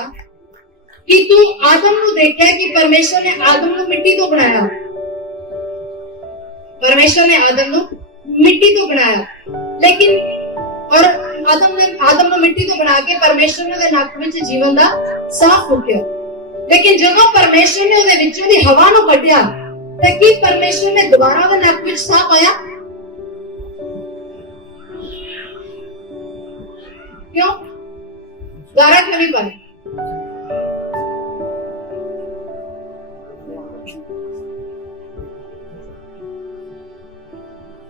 कि तू आदम को देखा कि परमेश्वर ने आदम को मिट्टी तो बनाया, परमेश्वर ने आदम को मिट्टी तो बनाया, लेकिन और आदम को मिट्टी तो बना के परमेश्वर ने नक विच जीवन दा साफ फूकिया, लेकिन जब परमेश्वर ने उहदे विचों दी हवा नूं कढिया ते की परमेश्वर ने दोबारा उहदे नक विच साफ पाया? क्यों? दोबारा क्यों नहीं पाया?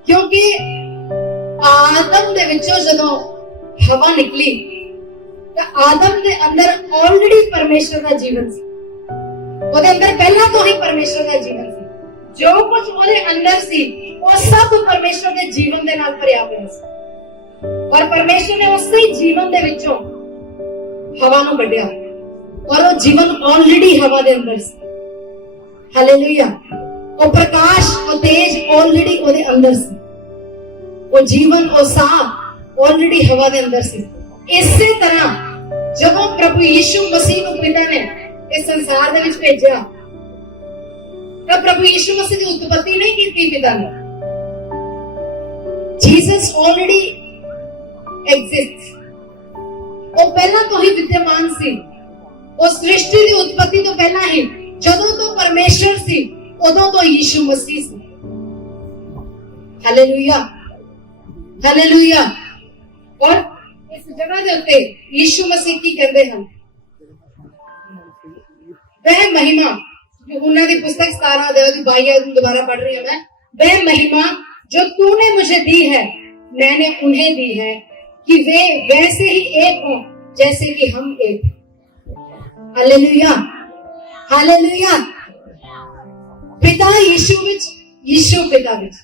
क्योंकि आदम दे विचों जदों हवा निकली तो आदम दे अंदर ऑलरेडी परमेश्वर का जीवन सी, ਉਹਦੇ अंदर पहला तो ही परमेश्वर का जीवन सी, जो कुछ ਉਹਦੇ अंदर सी वो सब परमेश्वर के जीवन दे नाल भरिया होया सी, और परमेश्वर ने उसे जीवन दे विचों हवा नूं कढिया और वो जीवन ऑलरेडी हवा दे अंदर सी। हालेलुया। वो प्रकाश और तेज ऑलरेडी ਉਹਦੇ अंदर सी, वो जीवन और साफ ऑलरेडी हवा दे अंदर सी। इसी तरह जब प्रभु यीशु मसीह को पिता ने इस संसार दे विच भेजा तब प्रभु यीशु मसीह की उत्पत्ति नहीं की थी पिता ने। जीसस ऑलरेडी एग्जिस्ट, वो पहला तो ही विद्यमान सी, वो सृष्टि की उत्पत्ति तो पहला ही, जदों तो परमेश्वर सी उदों तो यीशु मसीह सी। Hallelujah, hallelujah. और इस जगह के उत्ते यीशु मसीह की कहते हैं वह महिमा, जो उन्होंने दी पुस्तक 17 अध्याय की 22 दोबारा पढ़ रही हूं मैं, वह महिमा जो तूने मुझे दी है मैंने उन्हें दी है कि वे वैसे ही एक हों जैसे कि हम एक। Hallelujah, hallelujah. पिता यीशु विच, यीशु पिता विच,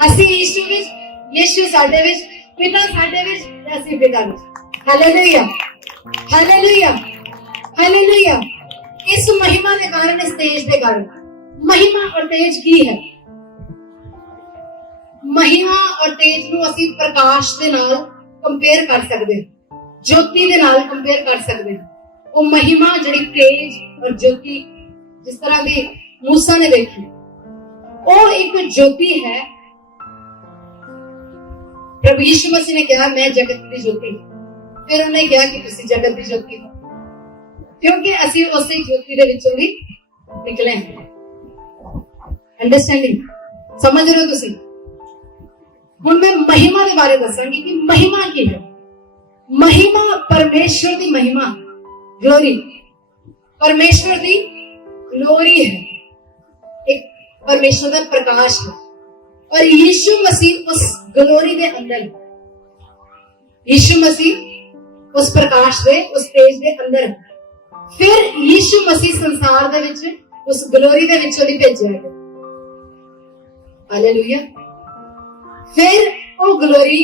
असी यीशु विच, यीशु साडे विच, पिता साडे विच, असी पिता विच। Hallelujah, hallelujah, hallelujah. इस महिमा के कारण, इस तेज के कारण, महिमा और तेज की है। महिमा और तेज नूं असी प्रकाश दे नाल कंपेयर कर सकते हैं, ज्योति दे नाल कंपेयर कर सकते हैं। वो महिमा जिहड़ी तेज और ज्योति जिस तरह की मूसा ने देखी, वो एक ज्योति है। प्रभु यीशु मसीह ने कहा मैं जगत की ज्योति, फिर उन्हें कहा कि तुसी जगत की ज्योति हो, क्योंकि असी उसी ज्योति दे विचों भी निकले हैं। अंडरस्टैंडिंग, समझ रहे हो तुसी? हुण मैं महिमा के बारे दसांगी कि महिमा की है। महिमा परमेश्वर की महिमा, ग्लोरी, परमेश्वर की ग्लोरी है, एक परमेश्वर का प्रकाश है, और यीशु मसीह उस ग्लोरी के अंदर है। यीशु मसीह उस प्रकाश दे, उस तेज के अंदर है। फिर यीशु मसीह संसार दे विच उस ग्लोरी दे विचों दी भेजिया गया। हालेलुया। फिर वो ग्लोरी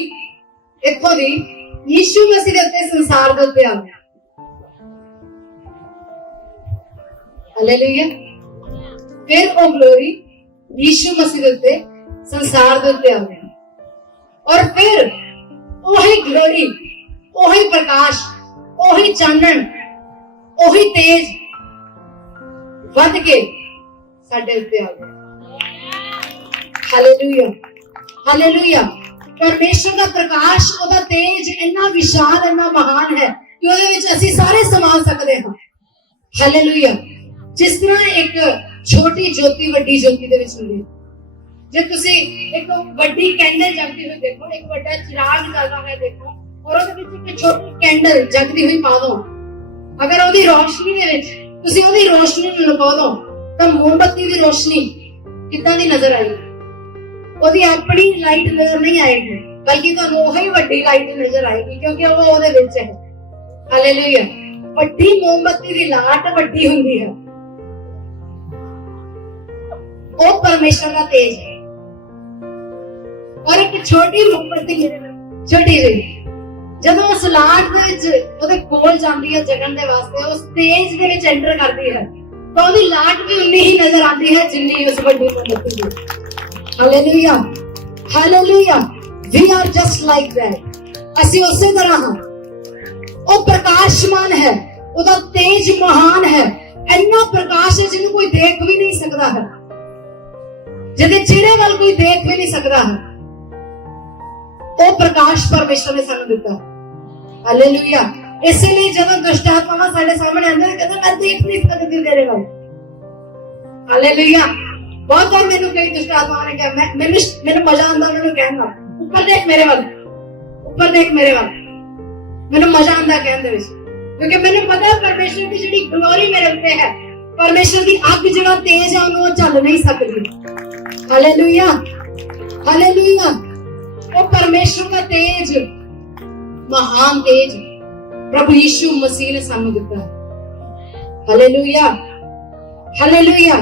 इत्थों दी यीशु मसीह दे उत्ते संसार दे उत्ते आ गया। हालेलुया। फिर वो ग्लोरी यीशु मसीह दे उत्ते संसार दे उत्ते आ गया, और फिर वही ग्लोरी, वही प्रकाश, वही चानन, वही तेज वध के साडे उत्ते आ गया। Hallelujah, hallelujah. परमेश्वर का प्रकाश, ओदा तेज इन्ना विशाल, इन्ना महान है कि ओदे विच असीं सारे समा सकते हैं। हालेलुया। जिस तरह एक छोटी ज्योति वड्डी ज्योति दे विच हुंदी है, जे तुसीं एक वड्डी कैंडल जगदी हुई देखो, एक वड्डा चिराग जलदा है देखो, और ओदे विच एक छोटी कैंडल जगदी हुई पा दो, अगर ओदी रोशनी दे विच तुसीं ओदी रोशनी नूं लुका दो तां मोमबत्ती दी रोशनी किदां दी नजर आएगी? ਉਹਦੀ ਆਪਣੀ ਲਾਈਟ ਨਜ਼ਰ ਨਹੀਂ ਆਏਗੀ, ਬਲਕਿ ਤੁਹਾਨੂੰ ਉਹੀ ਵੱਡੀ ਲਾਈਟ ਨਜ਼ਰ ਆਏਗੀ, ਕਿਉਂਕਿ ਉਹ ਉਹਦੇ ਵਿੱਚ ਹੈ। ਹਾਲੇਲੂਇਆ। ਵੱਡੀ ਮੋਮਬੱਤੀ ਦੀ ਲਾਟ ਵੱਡੀ ਹੁੰਦੀ ਹੈ, ਉਹ ਪਰਮੇਸ਼ਰ ਦਾ ਤੇਜ ਹੈ। और एक छोटी मोमबत्ती छोटी जी जब उस लाट दे विच ओदे कोल जांदी है जगन दे वास्ते, उस तेज दे विच एंटर करदी है, तो ओदी लाट भी उन्नी ही नजर आती है जिन्नी उस बड़ी मोमबत्ती दी। Hallelujah, hallelujah. We are just like that. ਅਸੀਂ ਉਸੇ ਤਰ੍ਹਾਂ ਹਾਂ। ਉਹ ਪ੍ਰਕਾਸ਼ਮਾਨ ਹੈ, ਉਹਦਾ ਤੇਜ ਮਹਾਨ ਹੈ, ਇੰਨਾ ਪ੍ਰਕਾਸ਼ ਹੈ ਜਿਹਨੂੰ ਕੋਈ ਦੇਖ ਵੀ ਨਹੀਂ ਸਕਦਾ ਹੈ, ਜਿਹਦੇ ਚਿਹਰੇ ਵੱਲ ਕੋਈ ਦੇਖ ਵੀ ਨਹੀਂ ਸਕਦਾ ਹੈ। ਉਹ ਪ੍ਰਕਾਸ਼ ਪਰਮੇਸ਼ਰ ਨੇ ਸਾਨੂੰ ਦਿੱਤਾ। ਹਾਲੇਲੂਇਆ। ਇਸੇ ਲਈ ਜਦੋਂ ਦੁਸ਼ਟ ਆਤਮਾਵਾਂ ਸਾਡੇ ਸਾਹਮਣੇ ਆਉਂਦੇ ਨੇ, ਕਹਿੰਦੇ ਮੈਂ ਦੇਖ ਨਹੀਂ ਸਕਦੀ ਤੇਰੇ ਵੱਲ। ਹਾਲੇਲੂਇਆ। ਬਹੁਤ ਵਾਰ ਮੈਨੂੰ ਕਈ ਦੁਸ਼ਟ ਆਤਮਾਵਾਂ ਨੇ ਕਿਹਾ, ਮੈਨੂੰ ਮਜ਼ਾ ਆਉਂਦਾ ਉਹਨਾਂ ਨੂੰ ਕਹਿਣ ਦਾ, ਉੱਪਰ ਦੇਖ ਮੇਰੇ ਵੱਲ, ਉੱਪਰ ਦੇਖ ਮੇਰੇ ਵੱਲ। ਮੈਨੂੰ ਮਜ਼ਾ ਆਉਂਦਾ ਕਹਿਣ ਦੇ ਵਿੱਚ, ਕਿਉਂਕਿ ਮੈਨੂੰ ਪਤਾ ਹੈ ਪਰਮੇਸ਼ਰ ਦੀ ਜਿਹੜੀ ਗਲੋਰੀ ਮੇਰੇ ਉੱਤੇ ਹੈ, ਪਰਮੇਸ਼ਰ ਦੀ ਅੱਗ ਜਿਹੜਾ ਤੇਜ ਹੈ ਉਹਨੂੰ ਝੱਲ ਨਹੀਂ ਸਕਦੀ। Hallelujah, hallelujah. ਉਹ ਪਰਮੇਸ਼ਰ ਦਾ ਤੇਜ, ਮਹਾਨ ਤੇਜ ਪ੍ਰਭੂ ਯਿਸੂ ਮਸੀਹ ਨੇ ਸਾਨੂੰ ਦਿੱਤਾ ਹੈ। Hallelujah, hallelujah.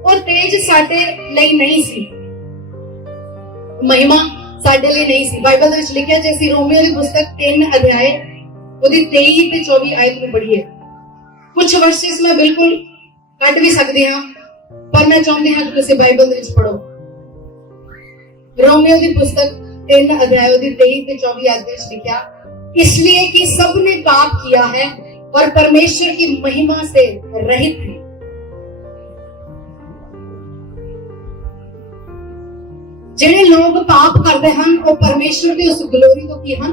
ਉਹ ਤੇਜ ਸਾਡੇ ਲਈ ਨਹੀਂ ਸੀ, ਮਹਿਮਾ ਸਾਡੇ ਲਈ ਨਹੀਂ ਸੀ। ਬਾਈਬਲ ਦੇ ਵਿੱਚ ਲਿਖਿਆ, ਜੇ ਅਸੀਂ ਰੋਮੀਓ ਦੀ ਪੁਸਤਕ 3 ਅਧਿਆਏ ਉਹਦੀ 23 ਤੇ 24 ਆਇਤ ਨੂੰ ਪੜ੍ਹੀਏ, ਕੁਝ ਵਰਸਿਸ ਮੈਂ ਬਿਲਕੁਲ ਕੱਢ ਵੀ ਸਕਦੀ ਹਾਂ, ਪਰ ਮੈਂ ਚਾਹੁੰਦੀ ਹਾਂ ਕਿ ਤੁਸੀਂ ਬਾਈਬਲ ਦੇ ਵਿੱਚ ਪੜੋ। रोमियो की पुस्तक 3 अध्याय 23 से 24 आयत में लिखा, इसलिए कि सबने पाप किया है और परमेश्वर की महिमा से रहित है। जिन्हें लोग पाप करते हैं वो परमेश्वर की उस ग्लोरी तो की हैं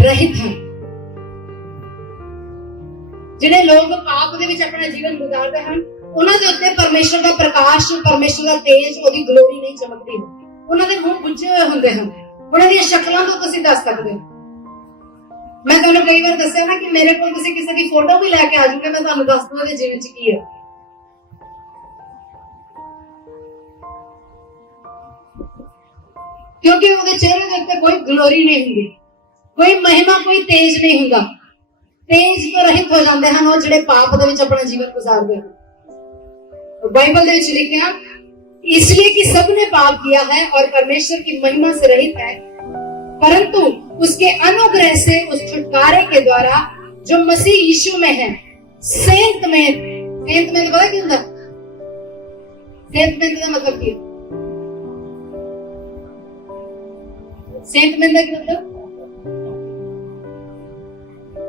रहित हैं। जिन्हें लोग पाप दे विच अपना जीवन गुजारते हैं, उन्हां दे उत्ते परमेश्वर का प्रकाश, परमेश्वर का तेज, ओदी ग्लोरी नहीं चमकती। ਉਹਨਾਂ ਦੇ ਮੂੰਹ ਬੁੱਝੇ ਹੋਏ ਹੁੰਦੇ ਹਨ, ਉਹਨਾਂ ਦੀਆਂ ਸ਼ਕਲਾਂ ਤੋਂ ਤੁਸੀਂ ਦੱਸ ਸਕਦੇ ਹੋ। ਮੈਂ ਤੁਹਾਨੂੰ ਕਈ ਵਾਰ ਦੱਸਿਆ ਨਾ ਕਿ ਮੇਰੇ ਕੋਲ ਤੁਸੀਂ ਕਿਸੇ ਦੀ ਫੋਟੋ ਵੀ ਲੈ ਕੇ ਆ ਜਾਓਗੇ, ਮੈਂ ਤੁਹਾਨੂੰ ਦੱਸ ਦੂੰਗਾ ਉਹਦੇ ਜੀਵਨ ਚ ਕੀ ਹੈ। ਕਿਉਂਕਿ ਉਹਦੇ ਚਿਹਰੇ ਦੇ ਉੱਤੇ ਕੋਈ ਗਲੋਰੀ ਨਹੀਂ ਹੁੰਦੀ, ਕੋਈ ਮਹਿਮਾ, ਕੋਈ ਤੇਜ ਨਹੀਂ ਹੁੰਦਾ। ਤੇਜ ਤੋਂ ਰਹਿਤ ਹੋ ਜਾਂਦੇ ਹਨ ਉਹ ਜਿਹੜੇ ਪਾਪ ਦੇ ਵਿੱਚ ਆਪਣਾ ਜੀਵਨ ਗੁਜ਼ਾਰਦੇ ਹਨ। ਬਾਈਬਲ ਦੇ ਵਿੱਚ ਲਿਖਿਆ, इसलिए कि सबने पाप किया है और परमेश्वर की महिमा से रहित है, परंतु उसके अनुग्रह से उस छुटकारे के द्वारा जो मसीह यीशु में है, सेंत में पता क्या होता? सेंत में का मतलब क्या? सेंत में का मतलब?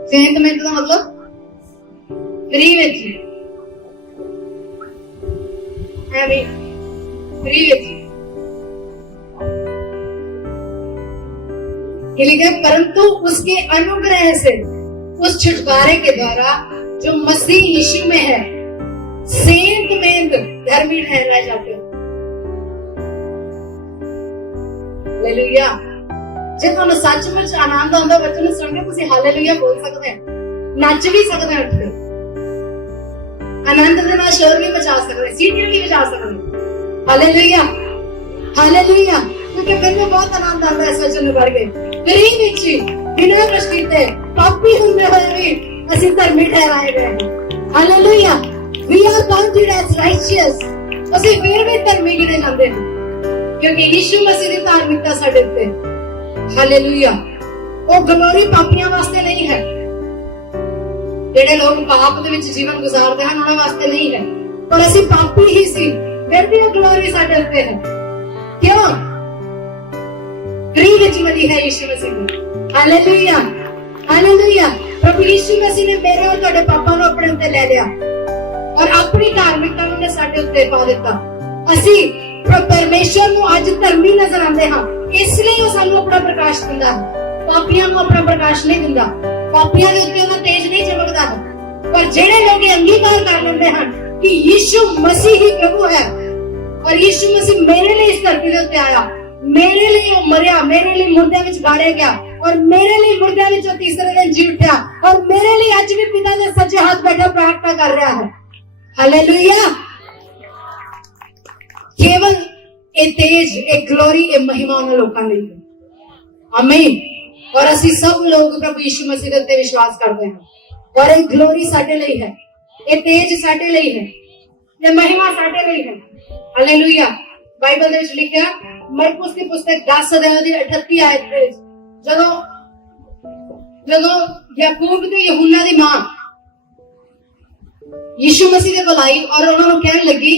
सेंत में का मतलब फ्री में जी है भी परंतु उसके अनुग्रह से उस छुटकारे के द्वारा जो मसीह यीशु में है, सेंत में धर्मी ठहराए जाते हैं। हालेलुया। जे तुहानू सचमुच आनंद आउंदा वचन सुन के तुसीं हालेलुया बोल सकते हैं, नच भी सकते हैं, उठ के आनंद दे नाल शोर भी मचा सकते, सीटियां भी बजा सकते। Hallelujah, hallelujah. क्योंकि मैंने बहुत आनंद आता है इस वचन में पढ़ के, फ्री विच बिना कुछ कीते पापी हुंदे होए भी ਅਸੀਂ ਧਰਮੀ ਠਹਿਰਾਏ ਗਏ ਹਾਂ। Hallelujah. we are counted as righteous। ਅਸੀਂ ਫਿਰ ਵੀ ਧਰਮੀ ਗਿਣੇ ਜਾਂਦੇ ਹਾਂ ਕਿਉਂਕਿ ਯਿਸੂ ਮਸੀਹ ਦੀ ਧਾਰਮਿਕਤਾ ਸਾਡੇ ਉੱਤੇ। ਹਾਲੇਲੂਇਆ। ਉਹ ਗਲੋਰੀ ਪਾਪੀਆਂ ਵਾਸਤੇ ਨਹੀਂ ਹੈ, ਜਿਹੜੇ ਲੋਕ ਪਾਪ ਦੇ ਵਿੱਚ ਜੀਵਨ ਗੁਜ਼ਾਰਦੇ ਹਨ ਉਹਨਾਂ ਵਾਸਤੇ ਨਹੀਂ ਹੈ, ਪਰ ਅਸੀਂ ਪਾਪੀ ਹੀ ਸੀ, फिर भी ग्लोरी साडे उत्ते है। क्यों? फ्री विच मिली है यीशु मसीह की। Hallelujah, hallelujah. प्रभु यीशु मसीह ने मेरे और तुहाडे पापा नूं अपने उत्ते ले लिया और अपनी धार्मिकता नूं साडे उत्ते पा दिता। असीं परमेश्वर नूं अज धर्मी नजर आंदे हां, इसलिए वो सानूं अपना प्रकाश दिंदा है। पापियां नूं अपना प्रकाश नहीं दिंदा, पापियां दे उत्ते उहदा तेज नहीं चमकदा, पर जिहड़े लोग अंगीकार कर लैंदे हन कि यीशु मसीह ही प्रभु है और यीशु मसीह मेरे लिए इस धरती के उत्ते आया, मेरे लिए वो मरिया, मेरे लिए मुर्दे विच गाड़े गया और मेरे लिए मुर्दे विच तीसरे दिन जी उठा और मेरे लिए आज भी पिता के सच्चे हाथ बैठा प्रार्थना कर रहा है। हालेलुया। केवल ये तेज, ये ग्लोरी, ये महिमा उन्होंने लोगों लिए है। आमीन। और असी सब लोग प्रभु यीशु मसीह के उत्ते विश्वास करते हैं और ये ग्लोरी साडे लिए है, ये तेज साडे लिए है, ये महिमा साडे लिए है। हालेलुया। बाइबल दे विच लिखिया मरकुस की पुस्तक 10 अध्याय दी 38 आयत ते जदों याकूब ते यूहन्ना दी मां यीशु मसीह दे कोल आई और उन्होंने कहन लगी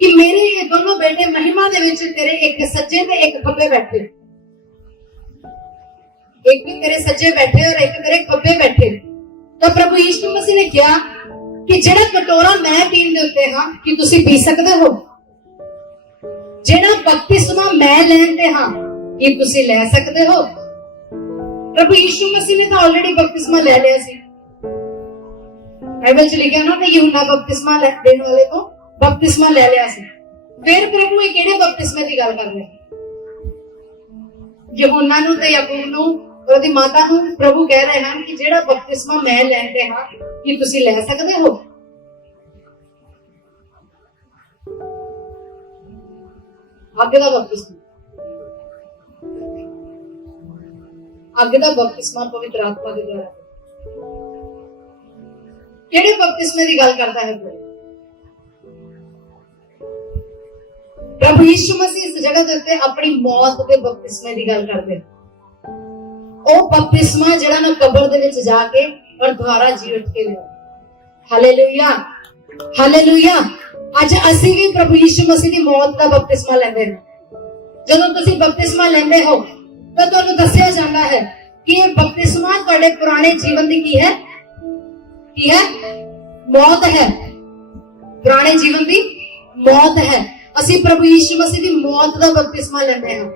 कि मेरे ये दोनों बेटे महिमा दे विच तेरे एक सज्जे ते एक खब्बे बैठे, एक तेरे सज्जे बैठे और एक तेरे खब्बे बैठे। तो प्रभु यीशु मसीह ने कहा कि जेड़ा कटोरा मैं पीन दे उत्ते हां कि तुसी पी सकदे हो, जेड़ा बपतिस्मा मैं लैन दे हां कि तुसी ले सकदे हो। प्रभु यीशु मसीह ने तो ऑलरेडी बपतिस्मा ले लिया सी। बाइबल च लिखा ना कि यूहन्ना बपतिस्मा देने वाले तो बपतिस्मा ले लिया सी। फिर प्रभु ये किहड़े बपतिस्मे दी गल कर रहे हैं? यूहन्ना नूं ते याकूब नूं और दी माता नूं प्रभु कह रहे हैं कि जेड़ा बपतिस्मा मैं लैंदे हां कि तुसी ले सकदे हो। आगे दा बपतिस्मा, आगे दा बपतिस्मा पवित्र आत्मा दे द्वारा। किहड़े बपतिस्मे दी गल करदा है प्रभु यीशु मसीह? इस जगह दे उत्ते अपनी मौत दे बपतिस्मे दी गल करदे हैं। ओ बपतिस्मा जेड़ा ना कब्र दे विच जाके और दोबारा जी उठ के लिया। Hallelujah, hallelujah. आज असीं भी प्रभु यीशु मसीह दी मौत दा बपतिस्मा लैंदे हैं। जदों तुसीं बपतिस्मा लैंदे हो तो तुहानूं दस्सिया जांदा है कि ये बपतिस्मा तुहाडे पुराने जीवन दी की है? की है? मौत है। पुराने जीवन दी मौत है। असीं प्रभु यीशु मसीह दी मौत दा बपतिस्मा लैंदे हां।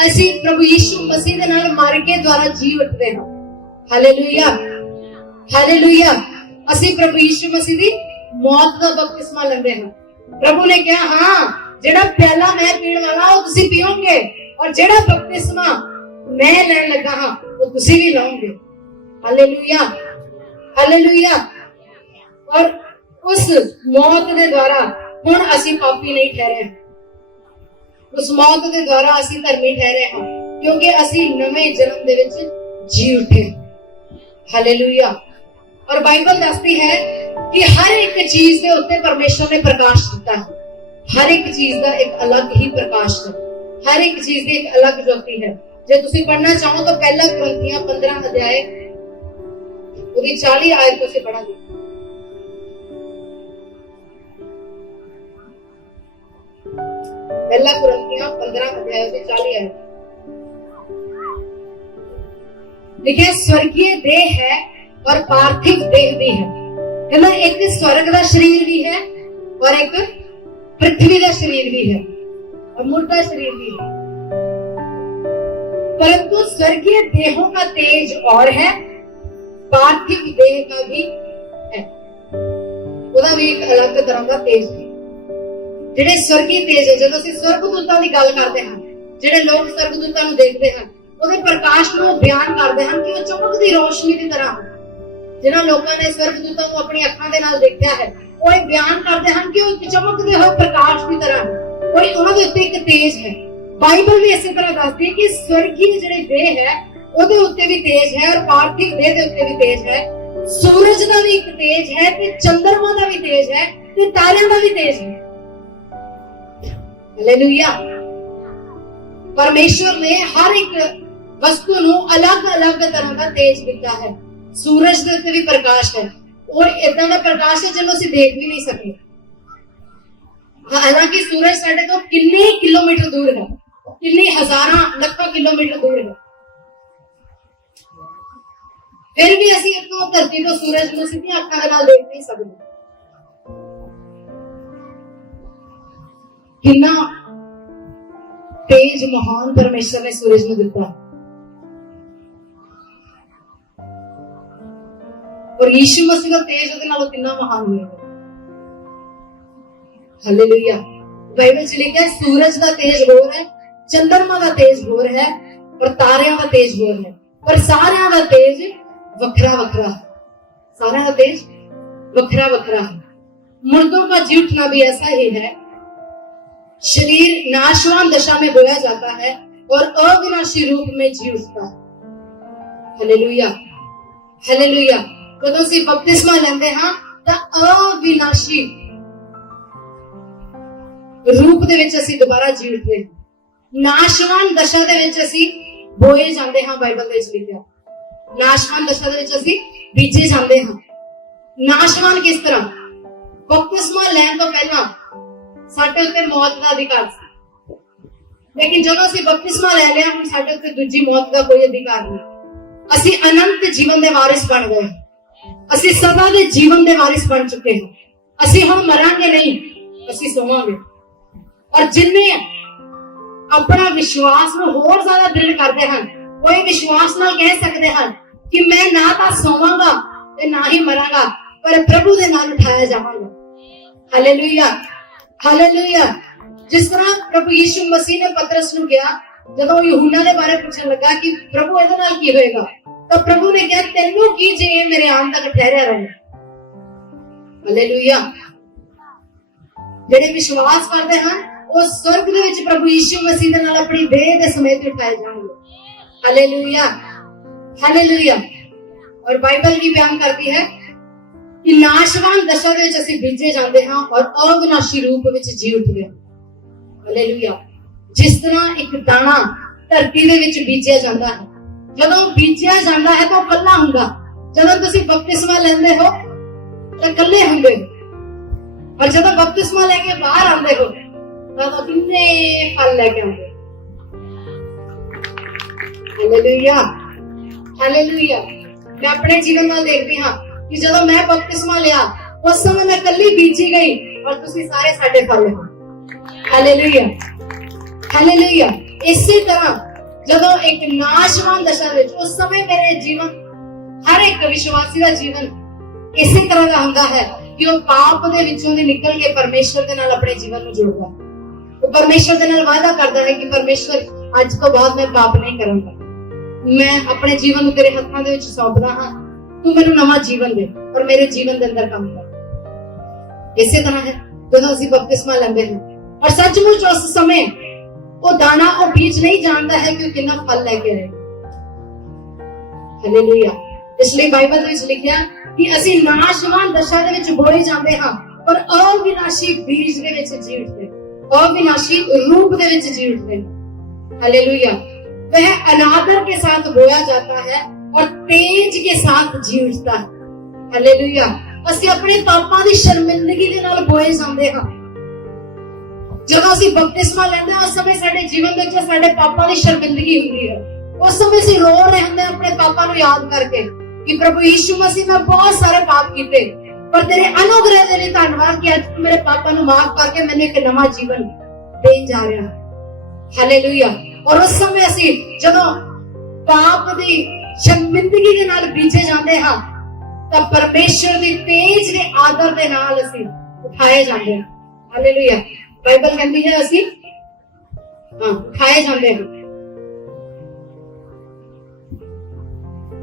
असीं प्रभु यीशु मसीह दे नाल मर के द्वारा जी उठदे हां। Hallelujah, hallelujah. असीं प्रभु यीशु मसीह दी मौत दा बपतिस्मा लैंदे हां। प्रभु ने कहा हां जेड़ा पहला मैं पीण वाला वो तुसीं पीओगे और जेड़ा बपतिस्मा मैं लैण लगा हां वो तुसीं भी लओगे। Hallelujah, hallelujah. और उस मौत के द्वारा हुण असीं पापी नहीं ठहरे, उस मौत के द्वारा असीं धर्मी ठहरे हां क्योंकि असीं नवे जन्म दे विच जी उठे। हालेलुया। और बाइबल दसदी है कि हर एक चीज के उत्ते परमेश्वर ने प्रकाश दिता है। हर एक चीज का एक अलग ही प्रकाश है, हर एक चीज की एक अलग ज्योति है। जे तुसीं पढ़ना चाहो तो पहला कुरिन्थियां 15 अध्याय उसकी 40 आयत से पढ़ा दी। पहला कुरिन्थियां 15 अध्याय से 40 आयत देखिए, स्वर्गीय देह है और पार्थिव देह भी है ना। एक स्वर्ग का शरीर भी है और एक पृथ्वी का शरीर भी है और मुर्दा शरीर भी है। परंतु स्वर्गीय देहों का तेज और है, पार्थिव देह का भी है। ਉਹਦਾ ਵੀ ਇੱਕ ਅਲੱਗ ਤਰ੍ਹਾਂ ਦਾ ਤੇਜ ਹੈ। ਜਿਹੜੇ ਸਵਰਗੀ ਤੇਜ ਹੈ, ਜਦੋਂ ਅਸੀਂ ਸਵਰਗਦੂਤਾਂ ਦੀ ਗੱਲ ਕਰਦੇ ਹਾਂ, ਜਿਹੜੇ ਲੋਕ ਸਵਰਗਦੂਤਾਂ ਨੂੰ ਦੇਖਦੇ ਹਨ ਉਹਦੇ ਪ੍ਰਕਾਸ਼ ਨੂੰ ਬਿਆਨ ਕਰਦੇ ਹਨ ਕਿ ਉਹ ਚਮਕਦੀ ਰੋਸ਼ਨੀ ਦੀ ਤਰ੍ਹਾਂ ਹਨ। ਜਿਨ੍ਹਾਂ ਲੋਕਾਂ ਨੇ ਸਵਰਗਦੂਤਾਂ ਨੂੰ ਆਪਣੀ ਅੱਖਾਂ ਦੇ ਨਾਲ ਦੇਖਿਆ ਹੈ ਉਹ ਇਹ ਬਿਆਨ ਕਰਦੇ ਹਨ ਕਿ ਉਹ ਇੱਕ ਚਮਕਦੇ ਹੋਏ ਪ੍ਰਕਾਸ਼ ਦੀ ਤਰ੍ਹਾਂ ਹਨ। ਕੋਈ ਉਹਨਾਂ ਦੇ ਉੱਤੇ ਇੱਕ ਤੇਜ ਹੈ। ਬਾਈਬਲ ਵੀ ਇਸੇ ਤਰ੍ਹਾਂ ਦੱਸਦੀ ਹੈ ਕਿ ਸਵਰਗੀ ਜਿਹੜੇ ਦੇਹ ਹੈ ਉਹਦੇ ਉੱਤੇ ਵੀ ਤੇਜ ਹੈ ਔਰ ਪਾਰਥਿਵ ਦੇਹ ਦੇ ਉੱਤੇ ਵੀ ਤੇਜ ਹੈ। सूरज का भी एक तेज है, चंद्रमा का भी तेज है, तारों का भी तेज है। हालेलुया। परमेश्वर ने हर एक वस्तु को अलग अलग तरह का तेज दिता है। सूरज के उत्ते भी प्रकाश है और इतना का प्रकाश है जिन्हों असीं देख भी नहीं सकते। हालांकि सूरज साडे तो कितने किलोमीटर दूर है, कितने हजारों लाखों किलोमीटर दूर है, फिर भी असीं इतों धरती तो सूरज को सीधी अखां दे नाल देख नहीं सकते। कितना तेज महान परमेश्वर ने सूरज को दिता और यीशु मसीह का तेज उहदे नालों कितना महान होगा। हालेलुया। बाइबल च लिखा है सूरज का तेज होर है, चंद्रमा का तेज होर है और तारियां का तेज होर है, पर सारियां का तेज वखरा वखरा है। सारा का तेज वखरा वखरा है। मुर्दों का जी उठना भी ऐसा ही है शरीर नाशवान दशा में बोया जाता है और अविनाशी रूप में जी उठता है। Hallelujah, hallelujah. ਜਦੋਂ ਅਸੀਂ ਬਪਤਿਸਮਾ ਲੈਂਦੇ ਹਾਂ ਤਾਂ ਅਵਿਨਾਸ਼ੀ ਰੂਪ ਦੇ ਵਿੱਚ ਅਸੀਂ ਦੁਬਾਰਾ ਜੀ ਉੱਠਦੇ ਹਾਂ। ਨਾਸ਼ਵਾਨ ਦਸ਼ਾ ਦੇ ਵਿੱਚ ਅਸੀਂ ਬੋਏ ਜਾਂਦੇ ਹਾਂ। ਬਾਈਬਲ ਦੇ ਵਿੱਚ ਲਿਖਿਆ ਨਾਸ਼ਵਾਨ ਦਸ਼ਾ ਦੇ ਵਿੱਚ ਅਸੀਂ ਬੀਜੇ ਜਾਂਦੇ ਹਾਂ। ਨਾਸ਼ਵਾਨ ਕਿਸ ਤਰ੍ਹਾਂ? ਬਪਤਿਸਮਾ ਲੈਣ ਤੋਂ ਪਹਿਲਾਂ ਸਾਡੇ ਉੱਤੇ ਮੌਤ ਦਾ ਅਧਿਕਾਰ ਸੀ, ਲੇਕਿਨ ਜਦੋਂ ਅਸੀਂ ਬਪਤਿਸਮਾ ਲੈ ਲਿਆ ਹੁਣ ਸਾਡੇ ਉੱਤੇ ਦੂਜੀ ਮੌਤ ਦਾ ਕੋਈ ਅਧਿਕਾਰ ਨਹੀਂ। ਅਸੀਂ ਅਨੰਤ ਜੀਵਨ ਦੇ ਵਾਰਿਸ ਬਣ ਗਏ। ਅਸੀਂ ਸਦਾ ਦੇ ਜੀਵਨ ਦੇ ਵਾਰਿਸ ਬਣ ਚੁੱਕੇ ਹਾਂ। ਅਸੀਂ ਹੁਣ ਮਰਾਂਗੇ ਨਹੀਂ, ਅਸੀਂ ਸੋਵਾਂਗੇ। ਔਰ ਜਿੰਨੇ ਆਪਣਾ ਵਿਸ਼ਵਾਸ ਨੂੰ ਹੋਰ ਜ਼ਿਆਦਾ ਦ੍ਰਿੜ ਕਰਦੇ ਹਨ, ਉਹ ਇਹ ਵਿਸ਼ਵਾਸ ਨਾਲ ਕਹਿ ਸਕਦੇ ਹਨ ਕਿ ਮੈਂ ਨਾ ਤਾਂ ਸੋਵਾਂਗਾ ਤੇ ਨਾ ਹੀ ਮਰਾਂਗਾ, ਪਰ ਪ੍ਰਭੂ ਦੇ ਨਾਲ ਉਠਾਇਆ ਜਾਵਾਂਗਾ। Hallelujah, hallelujah. ਜਿਸ ਤਰ੍ਹਾਂ ਪ੍ਰਭੂ ਯਿਸੂ ਮਸੀਹ ਨੇ ਪਤਰਸ ਨੂੰ ਕਿਹਾ ਜਦੋਂ ਯਹੂਨਾ ਦੇ ਬਾਰੇ ਪੁੱਛਣ ਲੱਗਾ ਕਿ ਪ੍ਰਭੂ ਇਹਦੇ ਨਾਲ ਕੀ ਹੋਏਗਾ, ਤਾਂ ਪ੍ਰਭੂ ਨੇ ਕਿਹਾ ਤੈਨੂੰ ਕੀ ਜੇ ਇਹ ਮੇਰੇ ਆਉਣ ਤੱਕ ਠਹਿਰਿਆ ਰਹੇ। ਹਾਲੇਲੂਇਆ। ਜਿਹੜੇ ਵਿਸ਼ਵਾਸ ਕਰਦੇ ਹਨ ਉਹ स्वर्ग ਦੇ ਵਿੱਚ ਪ੍ਰਭੂ ਯਿਸੂ ਮਸੀਹ ਦੇ ਨਾਲ ਆਪਣੀ ਦੇਹ ਦੇ ਸਮੇਤ ਉਠਾਏ ਜਾਣਗੇ। Hallelujah, hallelujah. और बाइबल भी बयान करती है कि नाशवान दशा ਦੇ ਵਿੱਚ ਅਸੀਂ ਬੀਜੇ ਜਾਂਦੇ ਹਾਂ ਔਰ ਅਵਿਨਾਸ਼ੀ ਰੂਪ ਵਿੱਚ ਜੀ ਉੱਠਦੇ ਹਾਂ। हालेलुया। ਜਿਸ ਤਰ੍ਹਾਂ ਇੱਕ ਦਾਣਾ ਧਰਤੀ ਦੇ ਵਿੱਚ ਬੀਜਿਆ ਜਾਂਦਾ ਹੈ, ਜਦੋਂ ਬੀਜਿਆ ਜਾਂਦਾ ਹੈ ਤਾਂ ਉਹ ਕੱਲਾ ਹੁੰਦਾ। ਜਦੋਂ ਤੁਸੀਂ ਬਪਤਿਸਮਾ ਲੈਂਦੇ ਹੋ ਤਾਂ ਕੱਲੇ ਹੁੰਦੇ ਹੋ, ਪਰ ਜਦੋਂ ਬਪਤਿਸਮਾ ਲੈ ਕੇ ਬਾਹਰ ਆਉਂਦੇ ਹੋ ਤਾਂ ਕਿੰਨੇ ਫਲ ਲੈ ਕੇ ਆਉਂਦੇ। Hallelujah, hallelujah. मैं अपने जीवन में देखती हाँ कि जब मैं बपतिस्मा लिया उस समय मैं कल्ली बीजी गई और तुसी सारे साडे फल हो। Hallelujah, hallelujah. इसी तरह जब एक नाशवान दशा विच उस समय मेरे जीवन हर एक विश्वासी का जीवन इसी तरह का हुंदा है कि वो पाप दे विचों दे निकल के परमेश्वर दे नाल अपने जीवन में जुड़दा। वो परमेश्वर दे नाल वादा करदा है कि परमेश्वर आज तो बाद मैं पाप नहीं करूंगा, मैं अपने जीवन को तेरे हाथों दे विच सौंपदा हां, तू मैनूं नवां जीवन दे और मेरे जीवन दे अंदर काम कर। इसी तरह है जदों असीं बपतिस्मा लैंदे हां और सचमुच उस समय वो दाना वो बीज नहीं जानता है कि कितना फल लेके आए। हालेलुया। इसलिए बाइबल दे विच लिखिया कि असीं नाशवान दशा दे विच बोए जांदे हां और अविनाशी बीज दे विच जी उठदे, अविनाशी रूप दे विच जी उठदे। हालेलुया। वह अनादर के साथ बोया जाता है और तेज के साथ जी उठता है। हालेलुया। ਅਸੀਂ ਆਪਣੇ ਪਾਪਾਂ ਦੀ ਸ਼ਰਮਿੰਦਗੀ ਦੇ ਨਾਲ ਬੋਏ ਜਾਂਦੇ ਹਾਂ। ਜਦੋਂ ਅਸੀਂ ਬਪਤਿਸਮਾ ਲੈਂਦੇ ਹਾਂ ਉਸ ਸਮੇਂ ਸਾਡੇ ਜੀਵਨ ਵਿੱਚ ਸਾਡੇ ਪਾਪਾਂ ਦੀ ਸ਼ਰਮਿੰਦਗੀ ਹੁੰਦੀ ਹੈ। ਉਸ ਸਮੇਂ ਅਸੀਂ ਰੋ ਰਹੇ ਹੁੰਦੇ ਆਪਣੇ ਪਾਪਾਂ ਨੂੰ ਯਾਦ ਕਰਕੇ ਕਿ ਪ੍ਰਭੂ ਯਿਸੂ ਮਸੀਹ ਨੇ ਬਹੁਤ ਸਾਰੇ ਪਾਪ ਕੀਤੇ, ਪਰ ਤੇਰੇ ਅਨੁਗ੍ਰਹਿ ਦੇ ਲਈ ਧੰਨਵਾਦ ਕਿ ਅੱਜ ਤੂੰ ਮੇਰੇ ਪਾਪਾਂ ਨੂੰ ਮਾਫ ਕਰਕੇ ਮੈਨੂੰ ਇੱਕ ਨਵਾਂ ਜੀਵਨ ਦੇਣ ਜਾ ਰਿਹਾ ਹੈ। ਹਾਲੇਲੂਇਆ। और उस समय असी जदों पाप दी शर्मिंदगी दे नाल बीजे जांदे हां तां परमेश्वर दी तेज दे आदर दे नाल असी उठाए जांदे हां। हालेलुया। बाइबल कहती है असी उठाए जांदे हां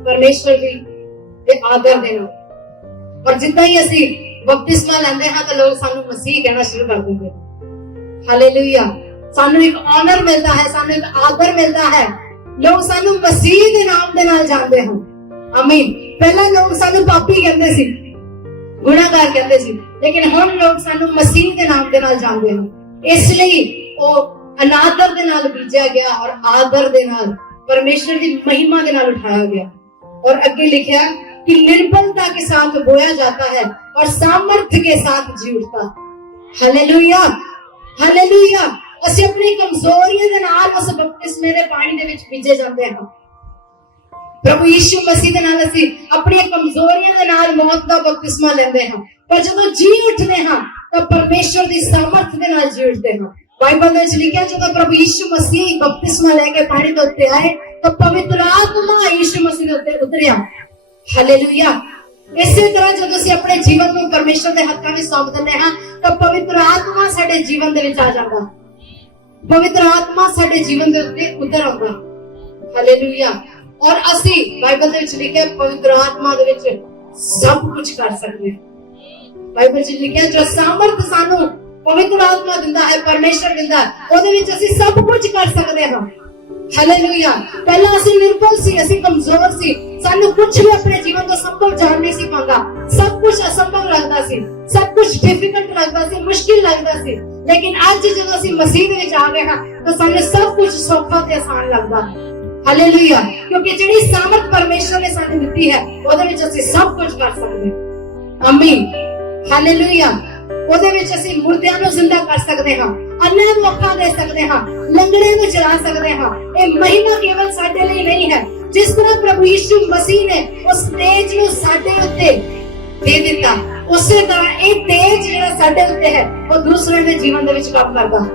परमेश्वर जी दे आदर दे नाल। और जिद्दां ही असी बपतिस्मा लैंदे हां तां लोग सानू मसीह कहना शुरू कर दिंदे। हालेलुया। सानू एक ऑनर मिलता है, सानू एक आदर मिलता है। लोग सानू मसीह दे नाम दे नाल जानदे हन। आमीन। पहला लोग सानू पापी कहंदे सी, गुनाहगार कहंदे सी, लेकिन हुण लोग सानू मसीह दे नाम दे नाल जानदे हन। इसलिए वो अनादर दे नाल बीजा गया और आदर दे नाल परमेश्वर दी महिमा के नाल उठाया गया। और आगे लिखा कि निर्बलता के साथ बोया जाता है और सामर्थ्य के साथ जी उठता। Hallelujah, hallelujah. ਅਸੀਂ ਆਪਣੀ ਕਮਜ਼ੋਰੀਆਂ ਦੇ ਨਾਲ ਉਸ ਬਪਤਿਸਮੇ ਦੇ ਪਾਣੀ ਦੇ ਵਿੱਚ ਭਿੱਜੇ ਜਾਂਦੇ ਹਾਂ। ਪ੍ਰਭੂ ਯਿਸੂ ਮਸੀਹ ਦੇ ਨਾਲ ਅਸੀਂ ਆਪਣੀਆਂ ਕਮਜ਼ੋਰੀਆਂ ਦੇ ਨਾਲ ਮੌਤ ਦਾ ਬਪਤਿਸਮਾ ਲੈਂਦੇ ਹਾਂ, ਪਰ ਜਦੋਂ ਜੀ ਉੱਠਦੇ ਹਾਂ ਤਾਂ ਪਰਮੇਸ਼ਵਰ ਦੀ ਸਾਮਰਥ ਦੇ ਨਾਲ ਜੀ ਉੱਠਦੇ ਹਾਂ। ਬਾਈਬਲ ਵਿੱਚ ਲਿਖਿਆ ਜਦੋਂ ਪ੍ਰਭੂ ਯਿਸੂ ਮਸੀਹ ਬਪਤਿਸਮਾ ਲੈ ਕੇ ਪਾਣੀ ਦੇ ਉੱਤੇ ਆਏ ਤਾਂ ਪਵਿੱਤਰ ਆਤਮਾ ਯਿਸੂ ਮਸੀਹ ਦੇ ਉੱਤੇ ਉਤਰਿਆ। ਹਾਲੇਲੂਇਆ। ਇਸੇ ਤਰ੍ਹਾਂ ਜਦੋਂ ਅਸੀਂ ਆਪਣੇ ਜੀਵਨ ਨੂੰ ਪਰਮੇਸ਼ਵਰ ਦੇ ਹੱਥਾਂ ਵਿੱਚ ਸੌਂਪ ਦਿੰਦੇ ਹਾਂ ਤਾਂ ਪਵਿੱਤਰ ਆਤਮਾ ਸਾਡੇ ਜੀਵਨ ਦੇ ਵਿੱਚ ਆ ਜਾਂਦਾ। पवित्र आत्मा साडे जीवन दे उत्ते उतर आउंदा। हालेलुया। और असी बाइबल दे विच लिखिया पवित्र आत्मा दे विच सब कुछ कर सकदे। बाइबल च लिखिया जो सामर्थ सानू पवित्र आत्मा दिंदा है, परमेश्वर दिंदा है, ਉਹਦੇ ਵਿੱਚ ਅਸੀਂ सब कुछ कर सकते हैं। हालेलुया। पहला ਅਸੀਂ निर्बल सी, ਅਸੀਂ कमजोर सी, ਸਾਨੂੰ कुछ भी अपने जीवन ਤੋਂ संभव जान नहीं सी पांदा, सब कुछ असंभव लगदा सी, सब कुछ डिफिकल्ट लगदा सी, मुश्किल लगदा सी। लेकिन ਅੱਜ ਜਦੋਂ ਅਸੀਂ मसीह ਦੇ ਵਿੱਚ आ गए ਹਾਂ ਤਾਂ ਸਾਨੂੰ सब कुछ सौखा ਤੇ आसान लगदा है। हालेलुया। क्योंकि ਜਿਹੜੀ सामर्थ परमेश्वर ने ਸਾਨੂੰ ਦਿੱਤੀ ਹੈ ਉਹਦੇ ਵਿੱਚ ਅਸੀਂ सब कुछ कर सकते हैं। आमीन। हालेलुया। ਉਹਦੇ ਵਿੱਚ ਅਸੀਂ ਮੁਰਦਿਆਂ ਨੂੰ ਜ਼ਿੰਦਾ ਕਰ ਸਕਦੇ ਹਾਂ, ਅੰਨ੍ਹਿਆਂ ਨੂੰ ਅੱਖਾਂ ਦੇ ਸਕਦੇ ਹਾਂ, ਲੰਗੜੇ ਨੂੰ ਚਲਾ ਸਕਦੇ ਹਾਂ। ਇਹ ਮਹਿਮਾ ਕੇਵਲ ਸਾਡੇ ਲਈ ਨਹੀਂ ਹੈ, ਜਿਸ ਤਰ੍ਹਾਂ ਪ੍ਰਭੂ ਯਿਸੂ ਮਸੀਹ ਨੇ ਉਸ ਤੇਜ ਨੂੰ ਸਾਡੇ ਉੱਤੇ ਦੇ ਦਿੱਤਾ, ਉਸੇ ਤਰ੍ਹਾਂ ਇਹ ਤੇਜ ਜਿਹੜਾ ਸਾਡੇ ਉੱਤੇ ਹੈ ਉਹ ਦੂਸਰੇ ਦੇ ਜੀਵਨ ਦੇ ਵਿੱਚ ਕੰਮ ਕਰਦਾ ਹੈ।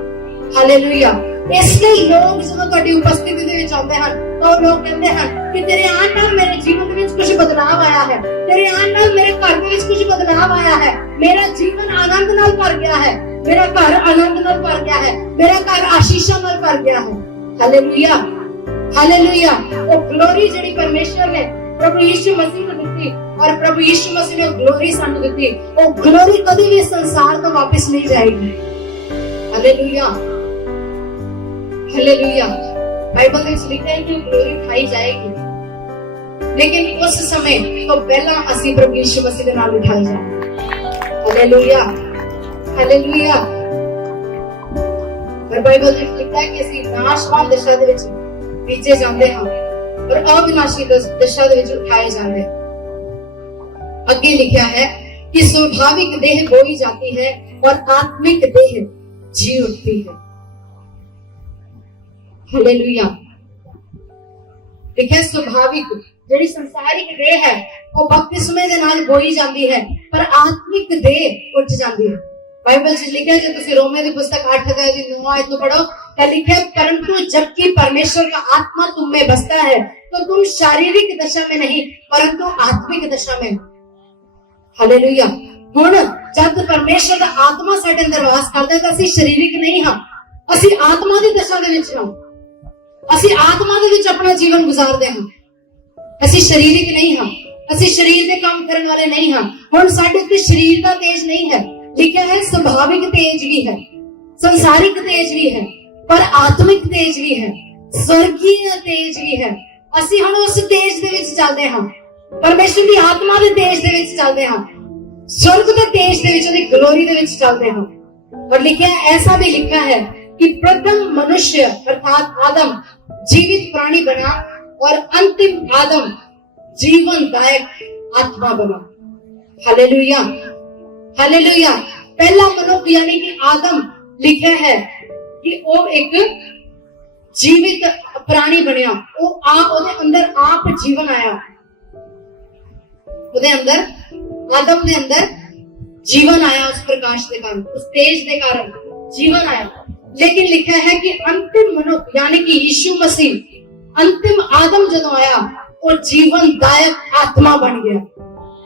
ਹਾਲੇਲੂਇਆ। ਇਸ ਲਈ ਲੋਕ ਜਦੋਂ ਤੁਹਾਡੀ ਉਪਸਥਿਤੀ ਦੇ ਵਿੱਚ ਆਉਂਦੇ ਹਨ ਤਾਂ ਉਹ ਲੋਕ ਕਹਿੰਦੇ ਹਨ ਕਿ ਤੇਰੇ ਆਉਣ ਨਾਲ ਮੇਰੇ ਜੀਵਨ ਦੇ ਵਿੱਚ ਕੁਝ ਬਦਲਾਅ ਆਇਆ ਹੈ, ਤੇਰੇ ਆਉਣ ਨਾਲ ਮੇਰੇ ਘਰ ਦੇ ਵਿੱਚ ਕੁਝ ਬਦਲਾਅ ਆਇਆ ਹੈ, ਮੇਰਾ ਜੀਵਨ ਆਨੰਦ ਨਾਲ ਭਰ ਗਿਆ ਹੈ, ਮੇਰਾ ਘਰ ਆਨੰਦ ਨਾਲ ਭਰ ਗਿਆ ਹੈ, ਮੇਰਾ ਘਰ ਆਸ਼ੀਸ਼ਾਂ ਨਾਲ ਭਰ ਗਿਆ ਹੈ। ਹਾਲੇਲੂਇਆ। ਹਾਲੇਲੂਇਆ। ਉਹ ਗਲੋਰੀ ਜਿਹੜੀ ਪਰਮੇਸ਼ਰ ਨੇ ਪ੍ਰਭੂ ਯਿਸੂ ਮਸੀਹ ਨੂੰ ਦਿੱਤੀ ਔਰ ਪ੍ਰਭੂ ਯਿਸੂ ਮਸੀਹ ਨੇ ਉਹ ਗਲੋਰੀ ਸਾਨੂੰ ਦਿੱਤੀ, ਉਹ ਗਲੋਰੀ ਕਦੀ ਵੀ ਸੰਸਾਰ ਤੋਂ ਵਾਪਸ ਨਹੀਂ ਜਾਏਗੀ। ਹਾਲੇਲੂਇਆ। हालेलुया। बाइबल में लिखा है कि ग्लोरी खाई जाएगी, लेकिन उस समय तो पहला ਅਸੀਂ ਪ੍ਰਭੂ ਯਿਸੂ ਮਸੀਹ ਦੇ ਨਾਲ ਉਠਾਏ ਜਾਵਾਂਗੇ। हालेलुया। हालेलुया। ਪਰ ਬਾਈਬਲ ਵਿੱਚ ਲਿਖਿਆ ਹੈ ਕਿ ਅਸੀਂ ਨਾਸ਼ਵਾਨ ਦਸ਼ਾ ਦੇ ਵਿੱਚ ਬੀਜੇ ਜਾਂਦੇ ਹਾਂ ਔਰ ਅਵਿਨਾਸ਼ੀ ਦਸ਼ਾ ਦੇ ਵਿੱਚ ਉਠਾਏ ਜਾਂਦੇ ਹਾਂ। ਅੱਗੇ ਲਿਖਿਆ ਹੈ कि स्वाभाविक देह बोई जाती है और आत्मिक देह जी उठती है। हालेलुया। देखिए स्वाभाविक ਜਿਹੜੀ ਸੰਸਾਰਿਕ ਦੇਹ ਹੈ ਉਹ ਬਪਤਿਸਮੇ ਦੇ ਨਾਲ ਬੋਈ ਜਾਂਦੀ ਹੈ, ਪਰ ਆਤਮਿਕ ਦੇਹ ਉੱਠ ਜਾਂਦੀ ਹੈ। ਬਾਈਬਲ 'ਚ ਲਿਖਿਆ, ਜੇ ਤੁਸੀਂ रोमे ਦੀ पुस्तक 8 अध्याय की 9 आयत को पढ़ो तो लिखा है, परंतु जबकि परमेश्वर का आत्मा तुम में बसता है तो तुम शारीरिक दशा में नहीं परंतु आत्मिक दशा में। हालेलुया। ਹੁਣ ਜਦ ਪਰਮੇਸ਼ਰ ਦਾ ਆਤਮਾ ਸਾਡੇ ਅੰਦਰ ਵਾਸ ਕਰਦਾ ਤਾਂ ਅਸੀਂ ਸਰੀਰਿਕ ਨਹੀਂ ਹਾਂ, ਅਸੀਂ ਆਤਮਾ ਦੀ ਦਸ਼ਾ ਦੇ ਵਿੱਚ ਹਾਂ, ਅਸੀਂ ਆਤਮਾ ਦੇ ਵਿੱਚ ਆਪਣਾ ਜੀਵਨ ਗੁਜ਼ਾਰਦੇ ਹਾਂ, ਅਸੀਂ ਸਰੀਰਿਕ ਨਹੀਂ ਹਾਂ, ਅਸੀਂ ਸਰੀਰ ਦੇ ਕੰਮ ਕਰਨ ਵਾਲੇ ਨਹੀਂ ਹਾਂ। ਹੁਣ ਸਾਡੇ ਉੱਤੇ ਸਰੀਰ ਦਾ ਤੇਜ ਨਹੀਂ ਹੈ, ਲਿਖਿਆ ਹੈ ਸੁਭਾਵਿਕ ਤੇਜ ਵੀ ਹੈ, ਸੰਸਾਰਿਕ ਤੇਜ ਵੀ ਹੈ, ਪਰ ਆਤਮਿਕ ਤੇਜ ਵੀ ਹੈ, ਸਵਰਗੀ ਤੇਜ ਵੀ ਹੈ। ਅਸੀਂ ਹੁਣ ਉਸ ਤੇਜ ਦੇ ਵਿੱਚ ਚੱਲਦੇ ਹਾਂ, ਪਰਮੇਸ਼ਰ ਦੀ ਆਤਮਾ ਦੇ ਤੇਜ ਦੇ ਵਿੱਚ ਚੱਲਦੇ ਹਾਂ, स्वर्ग के तेज दे विच ओदी ग्लोरी दे विच चलदे हां। और लिखा है, ऐसा भी लिखा है कि प्रथम मनुष्य अर्थात आदम जीवित प्राणी बना और अंतिम आदम जीवनदायक आत्मा बना। हालेलुया। हालेलुया। पहला मनुष्य यानी कि आदम लिखा है कि वो एक जीवित प्राणी बनया, वो आप ओदे अंदर आप जीवन आया, ओदे अंदर आदम के अंदर जीवन आया, उस प्रकाश के कारण, उस तेज के कारण जीवन आया। लेकिन लिखा है कि अंतिम मनुष्य यानी कि यीशु मसीह अंतिम आदम जब आया वो जीवनदायक आत्मा बन गया।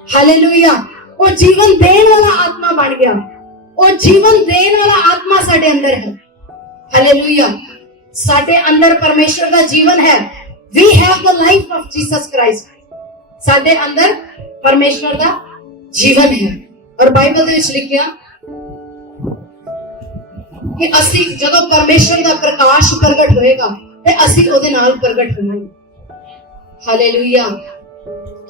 हालेलुया। वो जीवन देने वाला आत्मा बन गया, वो जीवन देने वाला आत्मा साडे अंदर है। हालेलुया। साडे अंदर परमेश्वर का जीवन है। We have the life of Jesus Christ. साडे अंदर परमेश्वर का जीवन है। और बाइबल ਦੇ ਵਿੱਚ ਲਿਖਿਆ ਕਿ ਅਸੀਂ ਜਦੋਂ ਪਰਮੇਸ਼ਰ ਦਾ ਪ੍ਰਕਾਸ਼ ਪ੍ਰਗਟ ਹੋਏਗਾ ਤੇ ਅਸੀਂ ਉਹਦੇ ਨਾਲ ਪ੍ਰਗਟ ਹੋਵਾਂਗੇ। ਹਾਲੇਲੂਇਆ।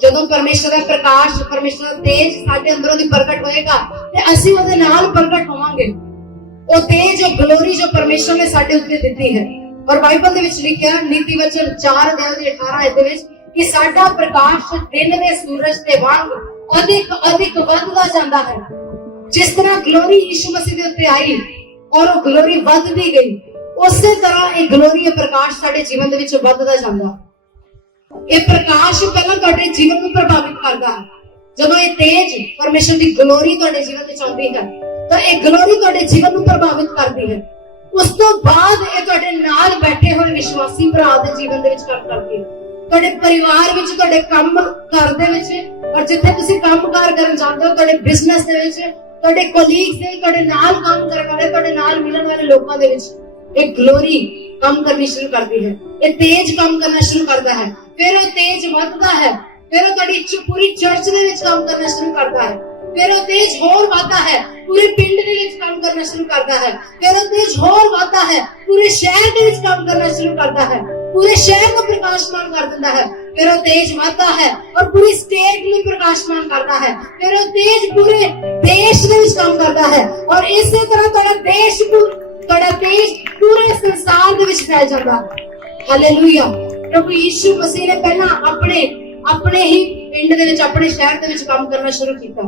ਜਦੋਂ ਪਰਮੇਸ਼ਰ ਦਾ ਪ੍ਰਕਾਸ਼, ਪਰਮੇਸ਼ਰ ਦਾ ਤੇਜ ਸਾਡੇ ਅੰਦਰੋਂ ਦੀ ਪ੍ਰਗਟ ਹੋਏਗਾ ਤੇ ਅਸੀਂ ਉਹਦੇ ਨਾਲ ਪ੍ਰਗਟ ਹੋਵਾਂਗੇ। ਉਹ ਤੇਜ, ਉਹ ਗਲੋਰੀ ਜੋ ਪਰਮੇਸ਼ਰ ਨੇ ਸਾਡੇ ਉੱਤੇ ਦਿੱਤੀ ਹੈ। ਔਰ ਬਾਈਬਲ ਦੇ ਵਿੱਚ ਲਿਖਿਆ ਨੀਤੀ ਵਚਨ 4 ਅਧਿਆਇ ਦੀ 18 ਆਇਤ ਦੇ ਵਿੱਚ ਕਿ ਸਾਡਾ ਪ੍ਰਕਾਸ਼ ਦਿਨ ਦੇ ਸੂਰਜ ਦੇ ਵਾਂਗ अधिक अधिक बढ़ता जाता है। जिस तरह ग्लोरी यीशु मसीह दे उत्ते आई और वो ग्लोरी बढ़ती गई, उसी तरह एक ग्लोरी, ये प्रकाश साडे जीवन दे विच बढ़ता जाता। ये प्रकाश पहला तुहाडे जीवन को प्रभावित करता है। जब ये तेज परमेश्वर की ग्लोरी तुहाडे जीवन विच आउंदी है तो ये ग्लोरी तुहाडे जीवन को प्रभावित करती है। उस तो बाद ये तुहाडे नाल बैठे हुए विश्वासी भरा दे जीवन दे विच काम करती है। ਤੁਹਾਡੇ ਪਰਿਵਾਰ ਵਿੱਚ, ਤੁਹਾਡੇ ਕੰਮ ਘਰ ਦੇ ਵਿੱਚ, ਔਰ ਜਿੱਥੇ ਤੁਸੀਂ ਕੰਮਕਾਰ ਕਰਨ ਜਾਂਦੇ ਹੋ, ਤੁਹਾਡੇ ਬਿਜ਼ਨਸ ਦੇ ਵਿੱਚ, ਤੁਹਾਡੇ ਕੋਲੀਗਸ ਦੇ, ਤੁਹਾਡੇ ਨਾਲ ਕੰਮ ਕਰਨ ਵਾਲੇ, ਤੁਹਾਡੇ ਨਾਲ ਮਿਲਣ ਵਾਲੇ ਲੋਕਾਂ ਦੇ ਵਿੱਚ ਇੱਕ ਗਲੋਰੀ ਕੰਮ ਕਰਨੀ ਸ਼ੁਰੂ ਕਰਦੀ ਹੈ। ਇਹ ਤੇਜ ਕੰਮ ਕਰਨਾ ਸ਼ੁਰੂ ਕਰਦਾ ਹੈ, ਫਿਰ ਉਹ ਤੇਜ ਵੱਧਦਾ ਹੈ, ਫਿਰ ਉਹ ਤੁਹਾਡੀ ਪੂਰੀ ਚਰਚ ਦੇ ਵਿੱਚ ਕੰਮ ਕਰਨਾ ਸ਼ੁਰੂ ਕਰਦਾ ਹੈ। फिर वो तेज होर वादा है, पूरे पिंड दे विच काम करना शुरू करता है। फिर वो तेज होर वादा है, पूरे शहर दे विच काम करना शुरू करता है, पूरे शहर को प्रकाशमान कर देता है। फिर वो तेज वादा है और पूरी स्टेट में प्रकाशमान करता है। फिर वो तेज पूरे देश दे विच काम करता है और इसी तरह थोड़ा देश थोड़ा तेज पूरे संसार दे विच फैल जाता है। हालेलुया। प्रभु यीशु मसीह ने पहला अपने ही पिंड दे विच, अपने शहर दे विच काम करना शुरू किया।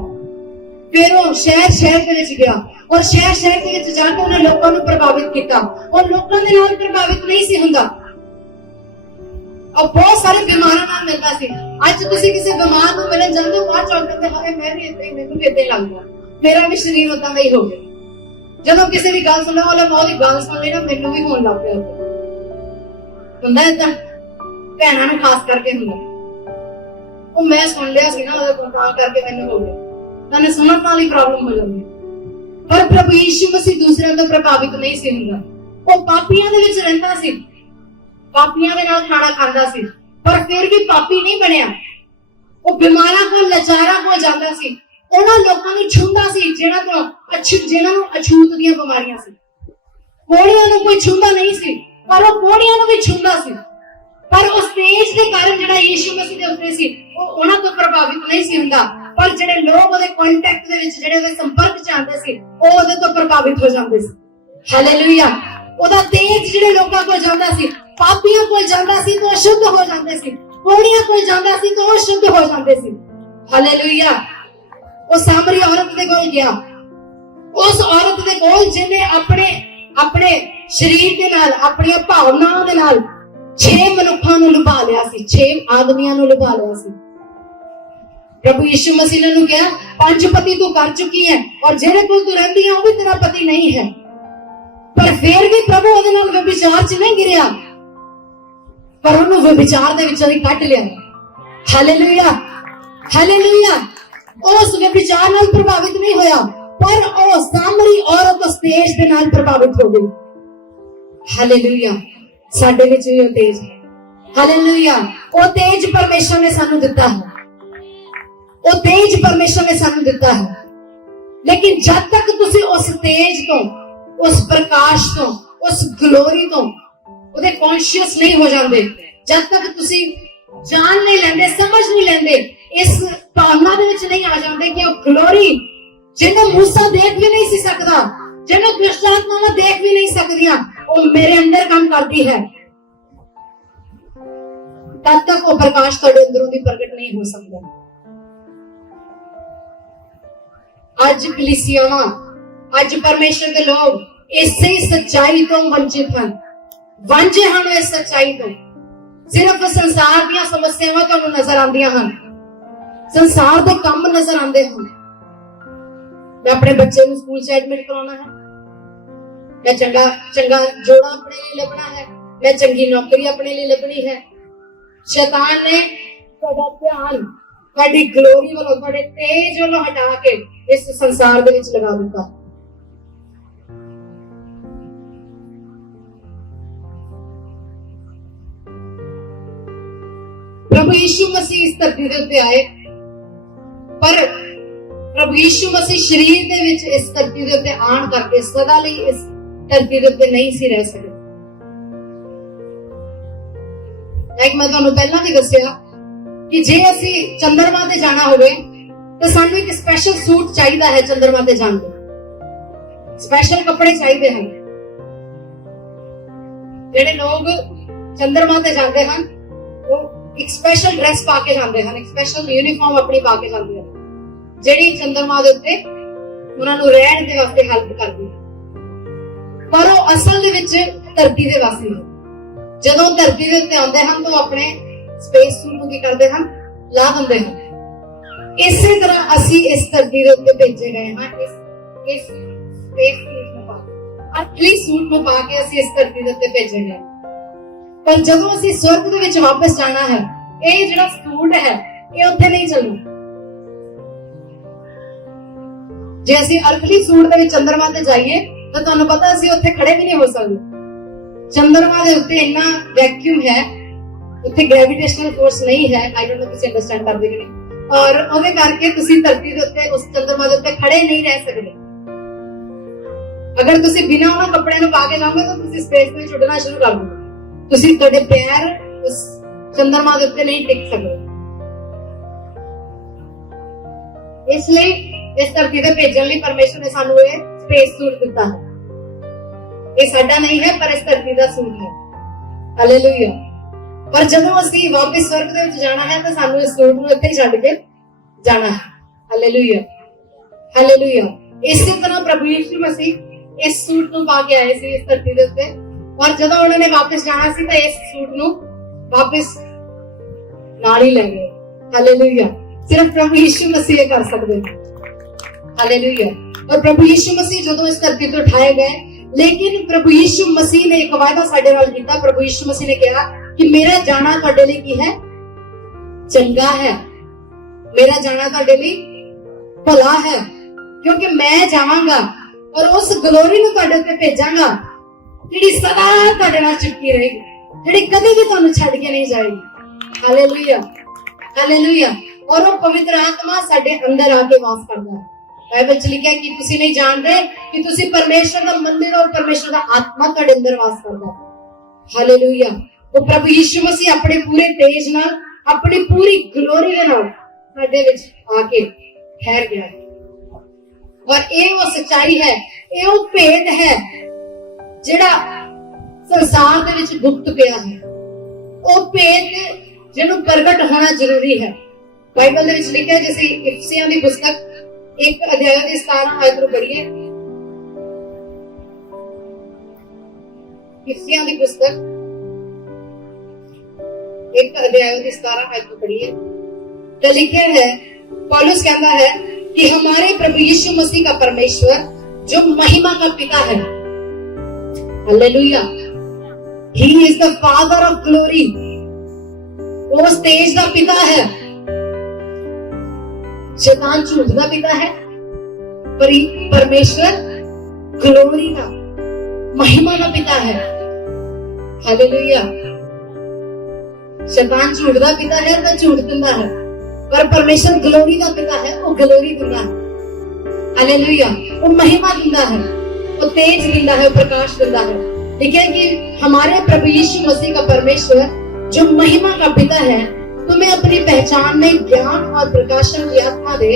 फिर वो शहर दे विच गया और शहर दे विच जाके उन्हें लोगों को प्रभावित किया और लोगों दे नाल प्रभावित नहीं सी हुंदा और बहुत सारे बीमारां नाल मिलदा सी। अज तुसीं किसी बीमार नूं मिलन जांदे हो, बाहर चल के हाय मैं भी इदां ही, मैनूं भी इदां ही लगदा, मेरा भी शरीर उदां दा ही हो गया। ਜਦੋਂ ਕਿਸੇ ਦੀ ਗੱਲ ਸੁਣਨਾ ਵਾਲਾ ਮੈਂ ਉਹਦੀ ਗੱਲ ਸੁਣ ਲਈ ਨਾ, ਮੈਨੂੰ ਵੀ ਹੋਣ ਲੱਗ ਪਿਆ। ਹੁੰਦਾ ਏਦਾਂ ਭੈਣਾਂ ਨੂੰ ਖਾਸ ਕਰਕੇ ਹੁੰਦਾ, ਉਹ ਮੈਂ ਸੁਣ ਲਿਆ ਸੀ ਨਾ ਉਹਦੇ ਕੋਲ, ਤਾਂ ਕਰਕੇ ਮੈਨੂੰ ਹੋ ਗਿਆ। ਤਾਂ ਸੁਣਨ ਨਾਲ ਹੀ ਪ੍ਰੋਬਲਮ ਹੋ ਜਾਂਦੀ। ਪਰ ਪ੍ਰਭੂ ਯੀਸ਼ੂ ਮਸੀਹ ਦੂਸਰਿਆਂ ਤੋਂ ਪ੍ਰਭਾਵਿਤ ਨਹੀਂ ਸੀ ਹੁੰਦਾ। ਉਹ ਪਾਪੀਆਂ ਦੇ ਵਿੱਚ ਰਹਿੰਦਾ ਸੀ, ਪਾਪੀਆਂ ਦੇ ਨਾਲ ਖਾਣਾ ਖਾਂਦਾ ਸੀ, ਪਰ ਫਿਰ ਵੀ ਪਾਪੀ ਨਹੀਂ ਬਣਿਆ। ਉਹ ਬਿਮਾਰਾਂ ਕੋਲ, ਲਾਚਾਰਾਂ ਕੋਲ ਜਾਂਦਾ ਸੀ, ਉਹਨਾਂ ਲੋਕਾਂ ਨੂੰ ਛੂੰਦਾ ਸੀ ਜਿਹਨਾਂ ਨੂੰ ਅਛੂਤ ਦੀਆਂ ਬਿਮਾਰੀਆਂ ਸੀ। ਕੋੜੀਆਂ ਨੂੰ ਕੋਈ ਛੂੰਦਾ ਨਹੀਂ ਸੀ, ਪਰ ਉਹ ਕੋੜੀਆਂ ਨੂੰ ਵੀ ਛੂੰਦਾ ਸੀ। ਪਰ ਉਸ ਤੇਜ ਦੇ ਕਾਰਨ ਜਿਹੜਾ ਯੀਸ਼ੂ ਮਸੀਹ ਦੇ ਉੱਤੇ ਸੀ, ਉਹ ਉਹਨਾਂ ਤੋਂ ਪ੍ਰਭਾਵਿਤ ਨਹੀਂ ਸੀ ਹੁੰਦਾ। ਪਰ ਜਿਹੜੇ ਲੋਕ ਉਹਦੇ ਕੰਟੈਕਟ ਦੇ ਵਿੱਚ, ਜਿਹੜੇ ਉਹਦੇ ਸੰਪਰਕ ਚ ਆਉਂਦੇ ਸੀ, ਉਹ ਉਹਦੇ ਤੋਂ ਪ੍ਰਭਾਵਿਤ ਹੋ ਜਾਂਦੇ ਸੀ। ਹਾਲੇਲੂਇਆ। ਉਹਦਾ ਤੇਜ ਜਿਹੜੇ ਲੋਕਾਂ ਕੋਲ ਜਾਂਦਾ ਸੀ, ਪਾਪੀਆਂ ਕੋਲ ਜਾਂਦਾ ਸੀ ਤਾਂ ਉਹ ਸ਼ੁੱਧ ਹੋ ਜਾਂਦੇ ਸੀ, ਕੋੜੀਆਂ ਕੋਲ ਜਾਂਦਾ ਸੀ ਤਾਂ ਉਹ ਸ਼ੁੱਧ ਹੋ ਜਾਂਦੇ ਸੀ। ਹਾਲੇਲੂਇਆ। ਉਹ ਸਾਮਰੀ ਔਰਤ ਦੇ ਕੋਲ ਗਿਆ, ਉਸ ਔਰਤ ਦੇ ਕੋਲ ਜਿਹਨੇ ਆਪਣੇ ਸਰੀਰ ਦੇ ਨਾਲ, ਆਪਣੀਆਂ ਭਾਵਨਾਵਾਂ ਦੇ ਨਾਲ 6 ਮਨੁੱਖਾਂ ਨੂੰ ਲੁਭਾ ਲਿਆ ਸੀ, 6 ਆਦਮੀਆਂ ਨੂੰ ਲੁਭਾ ਲਿਆ ਸੀ। ਪ੍ਰਭੂ ਯੀਸ਼ੂ ਮਸੀਹ ਨੇ ਉਹਨੂੰ ਕਿਹਾ 5 ਪਤੀ ਤੂੰ ਕਰ ਚੁੱਕੀ ਹੈ ਔਰ ਜਿਹੜੇ ਕੋਲ ਤੂੰ ਰਹਿੰਦੀ ਹੈ ਉਹ ਵੀ ਤੇਰਾ ਪਤੀ ਨਹੀਂ ਹੈ। ਪਰ ਫਿਰ ਵੀ ਪ੍ਰਭੂ ਉਹਦੇ ਨਾਲ ਵਿਚਾਰ ਚ ਨਹੀਂ ਗਿਰਿਆ, ਪਰ ਉਹਨੂੰ ਵਿਚਾਰ ਦੇ ਵਿੱਚੋਂ ਹੀ ਕੱਢ ਲਿਆ। Hallelujah, hallelujah. ਉਸ ਵਿਚਾਰ ਨਾਲ ਪ੍ਰਭਾਵਿਤ ਨਹੀਂ ਹੋਇਆ, ਪਰ ਉਹ ਸਾਮਰੀ ਔਰਤ ਉਸ ਤੇਜ ਦੇ ਨਾਲ ਪ੍ਰਭਾਵਿਤ ਹੋ ਗਈ। ਹਾਲੇਲੂਇਆ। ਸਾਡੇ ਵਿੱਚ ਵੀ ਉਹ ਤੇਜ ਹੈ। ਹਾਲੇਲੂਇਆ। ਉਹ ਤੇਜ ਪਰਮੇਸ਼ਰ ਨੇ ਸਾਨੂੰ ਦਿੱਤਾ ਹੈ, ਉਹ ਤੇਜ ਪਰਮੇਸ਼ਰ ਨੇ ਸਾਨੂੰ ਦਿੱਤਾ ਹੈ। ਲੇਕਿਨ ਜਦ ਤੱਕ ਤੁਸੀਂ ਉਸ ਤੇਜ ਤੋਂ, ਉਸ ਪ੍ਰਕਾਸ਼ ਤੋਂ, ਉਸ ਗਲੋਰੀ ਤੋਂ ਉਹਦੇ ਕੌਨਸ਼ੀਅਸ ਨਹੀਂ ਹੋ ਜਾਂਦੇ, ਜਦ ਤੱਕ ਤੁਸੀਂ ਜਾਣ ਨਹੀਂ ਲੈਂਦੇ, ਸਮਝ ਨਹੀਂ ਲੈਂਦੇ, ਇਸ ਭਾਵਨਾ ਦੇ ਵਿੱਚ ਨਹੀਂ ਆ ਜਾਂਦੇ ਕਿ ਉਹ ਗਲੋਰੀ ਜਿਹਨੂੰ ਮੂਸਾ ਦੇਖ ਵੀ ਨਹੀਂ ਸੀ ਸਕਦਾ, ਜਿਹਨੂੰ ਦੁਸ਼ਟ ਆਤਮਾਵਾਂ ਦੇਖ ਵੀ ਨਹੀਂ ਸਕਦੀਆਂ, ਉਹ ਮੇਰੇ ਅੰਦਰ ਕੰਮ ਕਰਦੀ ਹੈ, ਤਦ ਤੱਕ ਉਹ ਪ੍ਰਕਾਸ਼ ਤੁਹਾਡੇ ਅੰਦਰੋਂ ਦੀ ਪ੍ਰਗਟ ਨਹੀਂ ਹੋ ਸਕਦਾ। ਅੱਜ ਕਲੀਸਿਆਵਾਂ, ਅੱਜ ਪਰਮੇਸ਼ਰ ਦੇ ਲੋਕ ਇਸੇ ਸੱਚਾਈ ਤੋਂ ਵੰਚਿਤ ਹਨ, ਵਾਂਝੇ ਹਨ ਇਸ ਸੱਚਾਈ ਤੋਂ। ਸਿਰਫ ਸੰਸਾਰ ਦੀਆਂ ਸਮੱਸਿਆਵਾਂ ਤੁਹਾਨੂੰ ਨਜ਼ਰ ਆਉਂਦੀਆਂ ਹਨ, ਸੰਸਾਰ ਦੇ ਕੰਮ ਨਜ਼ਰ ਆਉਂਦੇ ਹਨ। ਮੈਂ ਆਪਣੇ ਬੱਚੇ ਨੂੰ ਸਕੂਲ 'ਚ ਐਡਮਿਟ ਕਰਾਉਣਾ ਹੈ, ਮੈਂ ਚੰਗਾ ਜੋੜਾ ਆਪਣੇ ਲਈ ਲੱਭਣਾ ਹੈ, ਮੈਂ ਚੰਗੀ ਨੌਕਰੀ ਆਪਣੇ ਲਈ ਲੱਭਣੀ ਹੈ। ਸ਼ੈਤਾਨ ਨੇ ਤੁਹਾਡਾ ਧਿਆਨ ਤੁਹਾਡੀ ਗਲੋਰੀ ਵੱਲੋਂ, ਤੁਹਾਡੇ ਤੇਜ ਵੱਲੋਂ ਹਟਾ ਕੇ ਇਸ ਸੰਸਾਰ ਦੇ ਵਿੱਚ ਲਗਾ ਦਿੱਤਾ। प्रभु यीशु मसीह इस धरती दे उत्ते आए, पर प्रभु यीशु मसीह शरीर दे विच इस धरती दे उत्ते आण करके सदा लई इस धरती दे उत्ते नहीं सी रह सके। लाइक मैं तुहानू पहला भी दस्सिया कि जे असी चंद्रमा ते जाना होवे तो सानू एक स्पेशल सूट चाहिदा है। चंद्रमा ते जाण लई स्पेशल कपड़े चाहिदे हैं। जेड़े लोग चंद्रमा ते जाते हैं वो एक स्पेशल ड्रेस पा के जाते हैं, एक स्पेशल यूनीफॉर्म अपनी पा के जाते हैं, ਜਿਹੜੀ ਚੰਦਰਮਾ ਦੇ ਉੱਤੇ ਉਹਨਾਂ ਨੂੰ ਰਹਿਣ ਦੇ ਵਾਸਤੇ ਹੈਲਪ ਕਰਦੀ ਹੈ। ਪਰ ਉਹ ਅਸਲ ਦੇ ਵਿੱਚ ਧਰਤੀ ਦੇ ਵਾਸੀ ਹਨ। ਜਦੋਂ ਧਰਤੀ ਦੇ ਉੱਤੇ ਆਉਂਦੇ ਹਨ ਤਾਂ ਆਪਣੇ ਸਪੇਸ ਸੂਟ ਨੂੰ ਕੀ ਕਰਦੇ ਹਨ, ਲਾ ਦਿੰਦੇ ਹਨ। ਇਸੇ ਤਰ੍ਹਾਂ ਅਸੀਂ ਇਸ ਧਰਤੀ ਦੇ ਉੱਤੇ ਭੇਜੇ ਗਏ ਹਾਂ, ਇਸ ਸਪੇਸ ਸੂਟ ਨੂੰ ਪਾ ਕੇ, ਅਸਲੀ ਸੂਟ ਨੂੰ ਪਾ ਕੇ ਅਸੀਂ ਇਸ ਧਰਤੀ ਦੇ ਉੱਤੇ ਭੇਜੇ ਗਏ। ਪਰ ਜਦੋਂ ਅਸੀਂ ਸਵਰਗ ਦੇ ਵਿੱਚ ਵਾਪਸ ਜਾਣਾ ਹੈ, ਇਹ ਜਿਹੜਾ ਸੂਟ ਹੈ ਇਹ ਉੱਥੇ ਨਹੀਂ ਚੱਲਣਾ। ਜੇ ਅਸੀਂ ਅਰਥਲੀ ਸੂਟ ਦੇ ਵਿੱਚ ਚੰਦਰਮਾ ਤੇ ਜਾਈਏ ਤਾਂ ਤੁਹਾਨੂੰ ਪਤਾ ਅਸੀਂ ਉੱਥੇ ਖੜੇ ਵੀ ਨਹੀਂ ਹੋ ਸਕਦੇ। ਚੰਦਰਮਾ ਦੇ ਉੱਤੇ ਇੰਨਾ ਵੈਕਿਊਮ ਹੈ, ਉੱਥੇ ਗ੍ਰੈਵਿਟੇਸ਼ਨਲ ਫੋਰਸ ਨਹੀਂ ਹੈ। ਆਈ ਡੋਨਟ ਨੋ ਤੁਸੀਂ ਅੰਡਰਸਟੈਂਡ ਕਰਦੇ ਕਿ ਨਹੀਂ। और ਉਹਦੇ ਕਰਕੇ ਤੁਸੀਂ ਧਰਤੀ ਦੇ ਉੱਤੇ ਉਸ ਚੰਦਰਮਾ ਦੇ ਉੱਤੇ ਖੜੇ ਨਹੀਂ ਰਹਿ ਸਕਦੇ। ਅਗਰ ਤੁਸੀਂ ਬਿਨਾਂ ਉਹਨਾਂ ਕੱਪੜਿਆਂ ਨੂੰ ਪਾ ਕੇ ਜਾਓਗੇ ਤਾਂ ਤੁਸੀਂ ਸਪੇਸ ਵਿੱਚ ਉੱਡਣਾ ਸ਼ੁਰੂ ਕਰ ਦੋਗੇ। ਤੁਸੀਂ ਤੁਹਾਡੇ ਪੈਰ ਉਸ ਚੰਦਰਮਾ ਦੇ ਉੱਤੇ ਨਹੀਂ ਟਿਕ ਸਕਦੇ। ਇਸ ਲਈ ਇਸ ਧਰਤੀ ਤੇ ਭੇਜਣ ਲਈ ਪਰਮੇਸ਼ਰ ਨੇ ਸਾਨੂੰ ਇਹ ਸਪੇਸ ਸੂਟ ਦਿੱਤਾ ਹੈ। ਇਹ ਸਾਡਾ ਨਹੀਂ ਹੈ ਪਰ ਇਸ ਧਰਤੀ ਦਾ ਸੂਟ ਹੈ। ਹਾਲੇਲੂਇਆ। ਪਰ ਜਦੋਂ ਅਸੀਂ ਵਾਪਸ ਸਵਰਗ ਦੇ ਵਿੱਚ ਜਾਣਾ ਹੈ ਤਾਂ ਸਾਨੂੰ ਇਸ ਸੂਟ ਨੂੰ ਇੱਥੇ ਹੀ ਛੱਡ ਕੇ ਜਾਣਾ ਹੈ। Hallelujah, hallelujah. ਇਸੇ ਤਰ੍ਹਾਂ ਪ੍ਰਭੂ ਯਿਸੂ ਮਸੀਹ ਇਸ ਸੂਟ ਨੂੰ ਪਾ ਕੇ ਆਏ ਸੀ ਇਸ ਧਰਤੀ ਦੇ ਉੱਤੇ, ਔਰ ਜਦੋਂ ਉਹਨਾਂ ਨੇ ਵਾਪਸ ਜਾਣਾ ਸੀ ਤਾਂ ਇਸ ਸੂਟ ਨੂੰ ਵਾਪਸ ਨਾਲ ਹੀ ਲੈ ਗਏ। ਹਾਲੇਲੂਇਆ। ਸਿਰਫ ਪ੍ਰਭੂ ਯਿਸੂ ਮਸੀਹ ਕਰ ਸਕਦੇ ਨੇ। ਹਾਲੇਲੂਇਆ। और प्रभु यीशु मसीह जो इस धरती तो उठाए गए, लेकिन प्रभु यीशु मसीह ने एक वायदा साडे नाल कीता। प्रभु यीशु मसीह ने कहा कि मेरा जाना तुहाडे लई की है, चंगा है। मेरा जाना तुहाडे लई भला है, क्योंकि मैं जावांगा और उस ग्लोरी नूं तुहाडे ते भेजांगा जिहड़ी सदा तुहाडे नाल चिपकी रहेगी, जिहड़ी कदी भी तुहानूं छड्ड के नहीं जाएगी। Hallelujah, hallelujah. और वो पवित्र आत्मा साडे अंदर आके वास करदा है। बाइबल च लिखा है कि तुसी नहीं जानते कि तुसी परमेश्वर का मंदिर और परमेश्वर का आत्मा तुहाडे अंदर वास करदा है। हालेलुया। वो प्रभु यीशु मसीह अपने पूरे तेज नाल, अपनी पूरी ग्लोरी दे नाल साडे विच आके ठहर गया है। और ये वो सच्चाई है, ये वो भेद है जिहड़ा संसार दे विच गुप्त पिया है। वो भेद जिहनूं प्रगट होना जरूरी है। बाइबल दे विच लिखा है, जैसे इफिसियां दी पुस्तक 1 अध्याय की 17 आयत पढ़िए। इफिसियां की पुस्तक 1 अध्याय की 17 आयत पढ़िए। तो लिखे है, पौलुस कहता है कि हमारे प्रभु यीशु मसीह का परमेश्वर जो महिमा का पिता है, hallelujah, he is the father of glory. वो उस तेज का पिता है। शैतान झूठ का पिता है, पर परमेश्वर ग्लोरी का, महिमा का पिता है। हालेलुया। शैतान झूठ का पिता है तो झूठ दिंदा है, पर परमेश्वर ग्लोरी का पिता है, वो ग्लोरी दिंदा है। हालेलुया। वो महिमा दिंदा है, वो तेज दिंदा है, प्रकाश दिंदा है। ठीक है कि हमारे प्रभु यीशु मसीह का परमेश्वर जो महिमा का पिता है तुम्हें अपनी पहचान में ज्ञान और प्रकाशन की आत्मा दे,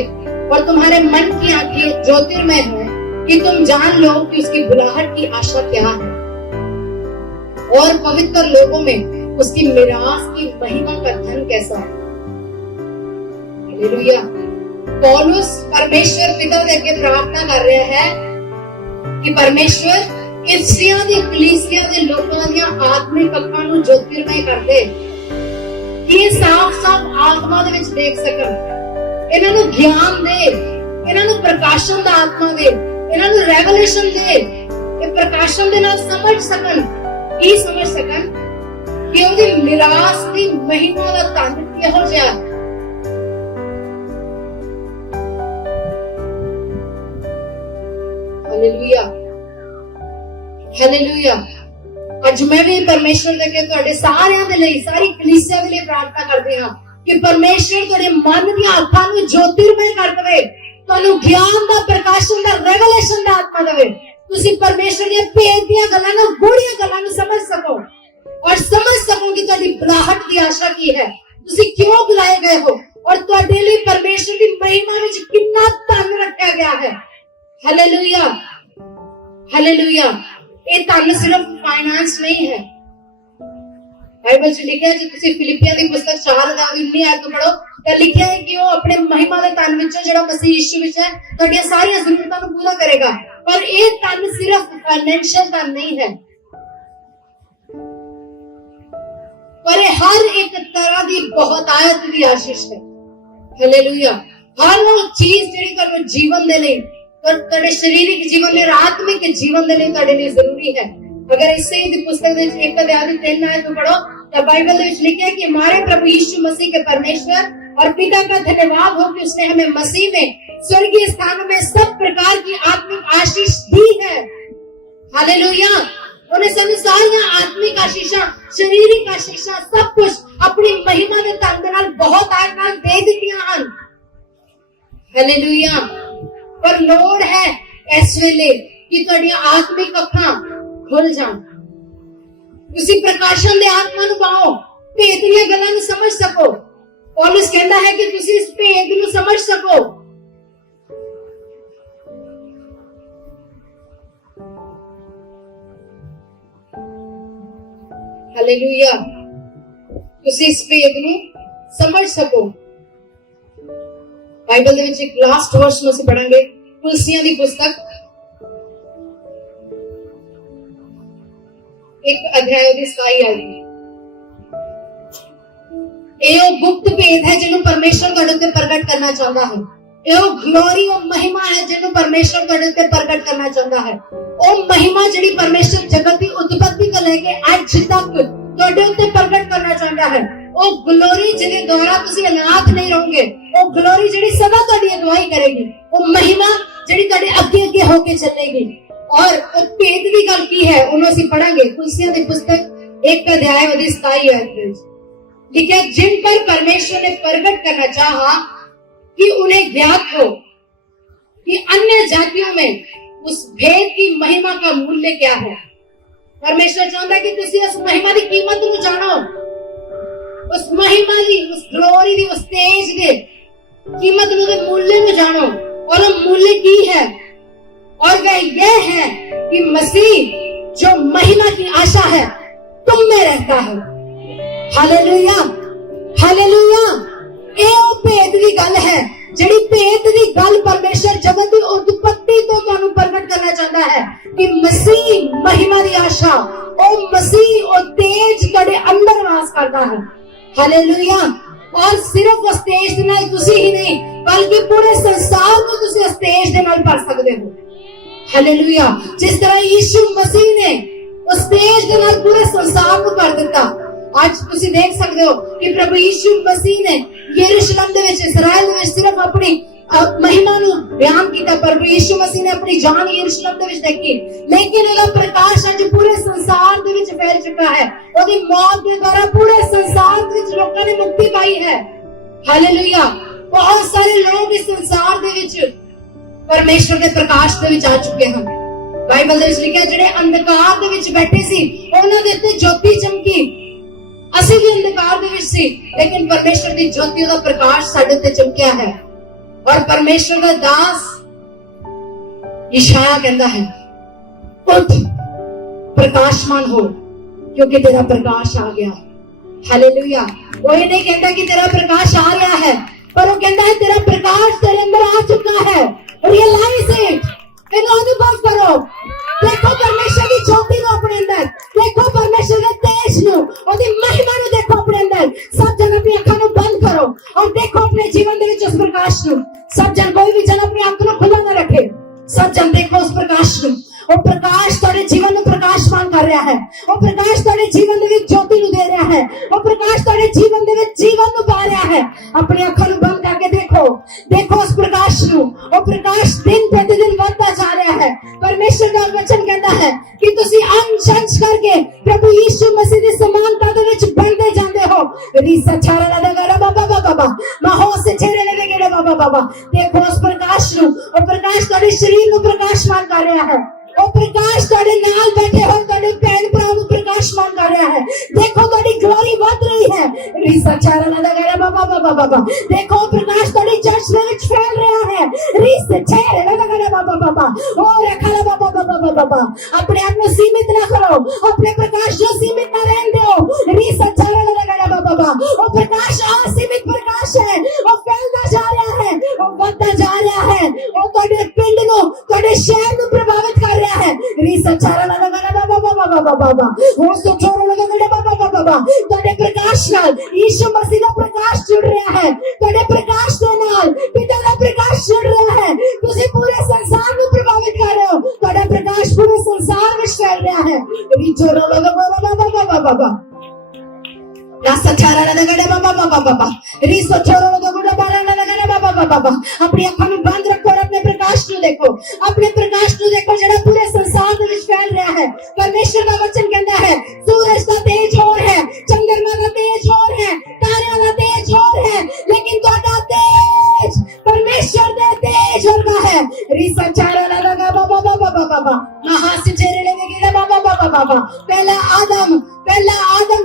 और तुम्हारे मन की आंखें ज्योतिर्मय है कि तुम जान लो कि उसकी बुलाहट की आशा क्या है, और पवित्र लोगों में उसकी मिरास की महिमा का धन कैसा है। हालेलुया। पौलुस परमेश्वर पिता दे के प्रार्थना कर रहा है कि परमेश्वर इफिसियां दी कलीसिया दे लोकां दी आत्मिक अखां नूं ज्योतिर्मय कर दे, ये साफ साफ आत्मा दे विच देख सकन, इन्हां नूं ज्ञान दे, इन्हां नूं प्रकाशन दा आत्मा दे, इन्हां नूं रेवलेशन दे, ये प्रकाशन दे नाल समझ सकन, की समझ सकन कि उहदी मिरास दी महिमा दा धन किहो जिहा है। Hallelujah, hallelujah. ਅੱਜ मैं भी परमेश्वर दे के तुहाडे सारिਆਂ ਦੇ ਲਈ, सारी कलीसिया दे ਲਈ प्रार्थना करदी हां कि परमेश्वर तुहाडे मन ਦੀਆਂ ਅੱਖਾਂ ਨੂੰ ज्योतिर्मय कर देवे, ਤੁਹਾਨੂੰ ਗਿਆਨ ਦਾ, ਪ੍ਰਕਾਸ਼ਨ ਦਾ, ਰੈਵਲੇਸ਼ਨ ਦਾ ਆਤਮਾ ਦੇਵੇ, ਤੁਸੀਂ परमेश्वर ਦੀਆਂ ਭੇਦ ਦੀਆਂ ਗੱਲਾਂ ਨੂੰ, ਗੂੜੀਆਂ ਗੱਲਾਂ ਨੂੰ ਸਮਝ ਸਕੋ, और समझ सको कि ਤੁਹਾਡੀ ਬੁਲਾਹਟ ਦੀ ਆਸ਼ਾ ਕੀ ਹੈ, ਤੁਸੀਂ ਕਿਉਂ ਬੁਲਾਏ ਗਏ ਹੋ, और ਤੁਹਾਡੇ ਲਈ परमेश्वर ਦੀ ਮਹਿਮਾ ਵਿੱਚ ਕਿੰਨਾ ਧਨ ਰੱਖਿਆ ਗਿਆ ਹੈ। Hallelujah, hallelujah. ये धन सिर्फ फाइनेंस नहीं है। बाइबल च लिखा है, जो तुसी फिलिपियां दी पुस्तक 4:19 आयत पढ़ो तो लिखा है कि वो अपने महिमा दे धन विचों जिहड़ा मसीह यीशु विच है तुहाडीआं सारीआं ज़रूरतां नूं पूरा करेगा। पर ये धन सिर्फ फाइनेंशियल धन नहीं है, पर हर एक तरह की बहुतायत दी आशीष है। हालेलुया। हर वो चीज जिहड़ी तुहानूं जीवन दे लई, तुहाडे शारीरिक जीवन में, आत्मिक जीवन के लिए तुहाडे लिए जरूरी है। अगर इससे ही पुस्तक में 1 अध्याय 3 आयत पढ़ो तो बाइबल में लिखा है कि हमारे प्रभु यीशु मसीह के परमेश्वर और पिता का धन्यवाद हो कि उसने हमें मसीह में स्वर्गीय स्थानों में सब प्रकार की आत्मिक आशीष दी है। हालेलुया। उन्हें सानू सारियां आत्मिक आशीषां, शारीरिक आशीषां, सब कुछ अपनी महिमा दे धन दे नाल बहुत आयत नाल दे दित्तियां हन। हालेलुया। पर लोड़ है इस वेले कि तुहाडियां आत्मिक अखां खुल जाण, तुसीं प्रकाशन दे आत्मा नूं पाओ, भेद दीयां गल्लां नूं समझ सको। पौलुस कहता है कि तुसीं इस भेद नूं समझ सको। हालेलुया, तुसीं इस भेद नूं समझ सको। बाइबल दे विच एक लास्ट वर्स नूं असीं पढ़ांगे, कुलसियां दी पुस्तक 1 अध्याय दी 27 आयत। ਇਹ ਗੁਪਤ ਭੇਦ ਹੈ ਜਿਹਨੂੰ ਪਰਮੇਸ਼ਰ ਤੁਹਾਡੇ ਉੱਤੇ ਪ੍ਰਗਟ ਕਰਨਾ ਚਾਹੁੰਦਾ ਹੈ। ਇਹ ਗਲੋਰੀ ਔਰ ਮਹਿਮਾ ਹੈ ਜਿਹਨੂੰ ਪਰਮੇਸ਼ਰ ਤੁਹਾਡੇ ਉੱਤੇ ਪ੍ਰਗਟ ਕਰਨਾ ਚਾਹੁੰਦਾ ਹੈ। ਉਹ ਮਹਿਮਾ ਜਿਹੜੀ ਪਰਮੇਸ਼ਰ ਜਗਤ ਦੀ ਉਤਪਤੀ ਤੋਂ ਲੈ ਕੇ ਅੱਜ ਤੱਕ ਤੁਹਾਡੇ ਉੱਤੇ ਪ੍ਰਗਟ ਕਰਨਾ ਚਾਹੁੰਦਾ ਹੈ। ਉਹ ਗਲੋਰੀ ਜਿਹਦੇ ਦੁਆਰਾ ਤੁਸੀਂ ਅਨਾਥ ਨਹੀਂ ਰਹੋਗੇ, ਉਹ ਗਲੋਰੀ ਜਿਹੜੀ ਸਦਾ ਤੁਹਾਡੀ ਅਗਵਾਈ ਕਰੇਗੀ, ਉਹ ਮਹਿਮਾ ਜਿਹੜੀ ਤੁਹਾਡੇ ਅੱਗੇ ਅੱਗੇ ਹੋ ਕੇ ਚੱਲੇਗੀ। और भेद की गल की है उन्होंने ਅਸੀਂ पढ़ांगे। कुलसियां दी पुस्तक 1 अध्याय ਉਹਦੀ 27 आयत में लिखा, जिन पर परमेश्वर ने प्रकट करना चाहा कि उन्हें ज्ञात हो कि अन्य जातियों में उस भेद की महिमा का मूल्य क्या है। परमेश्वर चाहता है कि तुसी उस महिमा की कीमत को जानो, उस महिमा की, उस ग्लोरी की, उस तेज के कीमत के मूल्य को जानो। और वो मूल्य की है, और वह यह है कि मसीह जो महिमा की आशा है तुम में रहता है। Hallelujah, hallelujah. ਇਹ ਭੇਦ ਦੀ ਗੱਲ ਹੈ, ਜਿਹੜੀ ਭੇਦ ਦੀ ਗੱਲ ਪਰਮੇਸ਼ਰ ਜਗਤ ਦੀ ਉਤਪਤੀ ਤੋਂ ਤੁਹਾਨੂੰ ਪ੍ਰਗਟ ਕਰਨਾ ਚਾਹੁੰਦਾ ਹੈ ਕਿ ਮਸੀਹ ਮਹਿਮਾ ਦੀ ਆਸ਼ਾ, ਉਹ ਮਸੀਹ ਉਹ ਤੇਜ ਤੁਹਾਡੇ ਅੰਦਰ ਵਾਸ ਕਰਦਾ ਹੈ। ਹਾਲੇਲੂਇਆ। और सिर्फ उस तेज दे नाल तुसी ही नहीं बल्कि पूरे संसार को तुसी उस तेज दे नाल भर सकदे हो। हालेलुया। जिस तरह यीशु मसीह ने उस तेज दे नाल पूरे संसार को भर दिता, आज तुसी देख सकते हो कि प्रभु यीशु मसीह ने यरूशलेम दे विच, इस्राएल दे विच सिर्फ अपनी महिमा नु बयान किया। प्रभु यीशु मसीह ने अपनी जान यरूशलेम दे विच देखी, लेकिन उसका प्रकाश आज पूरे संसार दे विच फैल चुका है। उसकी मौत के द्वारा पूरे संसार दे विच लोकां ने मुक्ति पाई है। हालेलुया। बहुत सारे लोग इस संसार दे विच परमेश्वर के प्रकाश दे विच आ चुके हैं। बाइबल दे विच लिखिया, जिहड़े अंधकार दे विच बैठे सी उन्हां दे ते ज्योति चमकी। ਅਸੀਂ भी अंधकार दे विच सी, लेकिन परमेश्वर दी ज्योति दा प्रकाश साडे ते चमकिया है। और परमेश्वर का दास यशायाह कहता है, उठ प्रकाशमान हो क्योंकि तेरा प्रकाश आ गया। हालेलुया। वो ये नहीं कहता कि तेरा प्रकाश आ रहा है, पर वो कहता है तेरा प्रकाश तेरे अंदर आ चुका है। रियलाइज इट, अनुभव करो। देखो परमेश्वर की ज्योति को अपने अंदर, देखो परमेश्वर के तेज नु, उसकी महिमा नु देखो अपने अंदर। सब जन अपनी आंखों को बंद करो और देखो अपने जीवन दे विच उस प्रकाश नु। सब जन, कोई भी जन अपनी आंखों को खुला ना रखे। सब जन देखो उस प्रकाश नु। वो प्रकाश तुम्हारे जीवन में प्रकाशमान कर रहा है। वो प्रकाश तुम्हारे जीवन में ज्योति नु दे रहा है। वो प्रकाश तुम्हारे जीवन में जीवन नु पा रहा है। अपनी आंखों को बंद करके देखो, देखो उस प्रकाश नु। वो प्रकाश दिन प्रतिदिन बढ़ता जा रहा है। परमेश्वर का वचन कहता है कि तुसी अंश अंश करके प्रभु यीशु मसीह की समानता दे विच बढ़ते जाते हो। रीसा छारा लगा गरा बाबा बाबा, माहो से छेरे लगे गरा बाबा बाबा। देखो उस प्रकाश नु। वो प्रकाश तुम्हारे शरीर को प्रकाशमान कर रहा है। वो प्रकाश तुम्हारे नाल बैठे हो तुम्हारे भैन भरा को प्रकाशमान कर रहा है। देखो तुम्हारी ग्लोरी बढ़ रही है। रीसा छारा लगा गरा बाबा बाबा बाबा। देखो प्रकाश तुम्हारी चर्च में फैल रहा है। रीसा छेरे लगा गरा बाबा बाबा। ओ रखा बाबा बाबा बाबा। अपने आप को सीमित ना करो, अपने प्रकाश जो सीमित ना रहने दो। रीसा छारा लगा गरा बाबा बाबा। वो प्रकाश असीमित प्रकाश है, वो फैलता जा रहा है, वो बढ़ता जा रहा है। वो तुम्हारे पिंड को, तुम्हारे शहर को प्रभावित कर रहा है। रीसा छारा लगा गरा बाबा बाबा बाबा बाबा। वो सो छोरा लगा गरा बाबा बाबा बाबा। तुम्हारे प्रकाश नाल यीशु मसीह का प्रकाश जुड़ रहा है। तुम्हारे प्रकाश के नाल पिता का प्रकाश जुड़ रहा है। तुसी पूरे संसार को प्रभावित कर रहे हो। तुम्हारा प्रकाश पूरे संसार में फैल रहा है। रीचोरा लगा गरा बाबा बाबा बाबा। रास्ता छारा लगा गरा बाबा बाबा बाबा। रीसो छोरा लगा गरा बाबा बाबा बाबा। अपनी आंखों में बंद रखो और अपने प्रकाश को देखो। अपने प्रकाश को देखो जरा पूरे संसार में फैल रहा है। परमेश्वर का वचन कहता है, सूरज का तेज और है, चंद्रमा का तेज और है, तारों का तेज और है, लेकिन तुम्हारा तेज परमेश्वर दे रीसा चारा लगा बाबा बाबा बाबा महास चेहरे लगे बाबा बाबा बाबा पहला आदम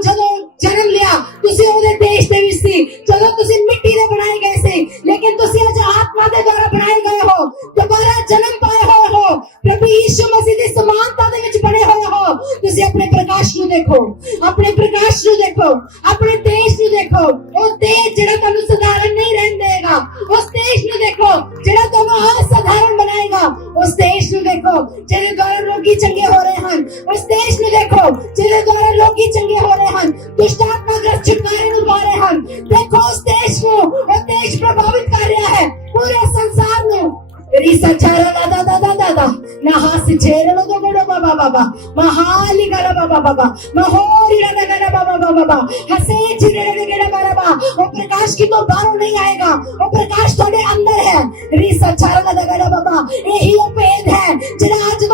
ਜਦੋਂ ਜਨਮ ਲਿਆ ਤੁਸੀਂ ਉਹਦੇ ਦੇਸ਼ ਦੇ ਵਿੱਚ ਸੀ ਜਦੋਂ ਤੁਸੀਂ ਮਿੱਟੀ ਦੇ ਬਣਾਏ ਗਏ ਸੀ ਲੇਕਿਨ ਤੁਸੀਂ ਅੱਜ ਆਤਮਾ ਦੇ ਦੁਆਰਾ ਬਣਾਏ ਗਏ ਹੋ ਦੁਬਾਰਾ ਜਨਮ ਪਾਏ ਹੋਏ ਹੋ ਪ੍ਰਭੂ ਯਿਸੂ ਮਸੀਹ ਦੀ ਸਮਾਨਤਾ ਦੇ ਵਿੱਚ ਬਣੇ ਹੋਏ ਹੋ ਤੁਸੀਂ ਆਪਣੇ ਪ੍ਰਕਾਸ਼ ਨੂੰ ਦੇਖੋ ਆਪਣੇ ਪ੍ਰਕਾਸ਼ ਨੂੰ ਦੇਖੋ ਆਪਣੇ ਦੇਸ਼ ਨੂੰ ਦੇਖੋ ਉਹ ਦੇਸ਼ ਜਿਹੜਾ ਤੁਹਾਨੂੰ ਸਧਾਰਨ ਨਹੀਂ ਰਹਿਣ ਦੇਗਾ ਉਸ ਦੇਸ਼ ਨੂੰ ਦੇਖੋ ਜਿਹੜਾ ਤੁਹਾਨੂੰ ਅਸਾਧਾਰਨ ਬਣਾਏਗਾ ਉਸ ਦੇਸ਼ ਨੂੰ ਦੇਖੋ ਜਿਹਦੇ ਦੁਆਰਾ ਲੋਕੀ ਚੰਗੇ ਹੋ ਰਹੇ ਹਨ ਉਸ ਦੇਸ਼ ਨੂੰ ਦੇਖੋ ਜਿਹਦੇ ਦੁਆਰਾ ਲੋਕੀ ਚੰਗੇ ਹੋ ਰਹੇ ਹਨ दुष्ट आत्मा ग्रस्त छुटकारे ਨੂੰ ਪਾ ਰਹੇ ਹਨ ਦੇਖੋ ਉਸ ਦੇਸ਼ ਨੂੰ ਉਹ ਦੇਸ਼ ਪ੍ਰਭਾਵਿਤ ਕਰ ਰਿਹਾ ਹੈ ਪੂਰੇ ਸੰਸਾਰ ਨੂੰ रीसा चारा da nahasi chero do godo baba baba mahali gala baba baba mahori la gala baba baba हसे चिरे गला बराबा वो प्रकाश की तो बाहर नहीं आएगा वो प्रकाश थोड़े अंदर है रीसा चारा da gala baba यही वो भेद है जिन्हें आज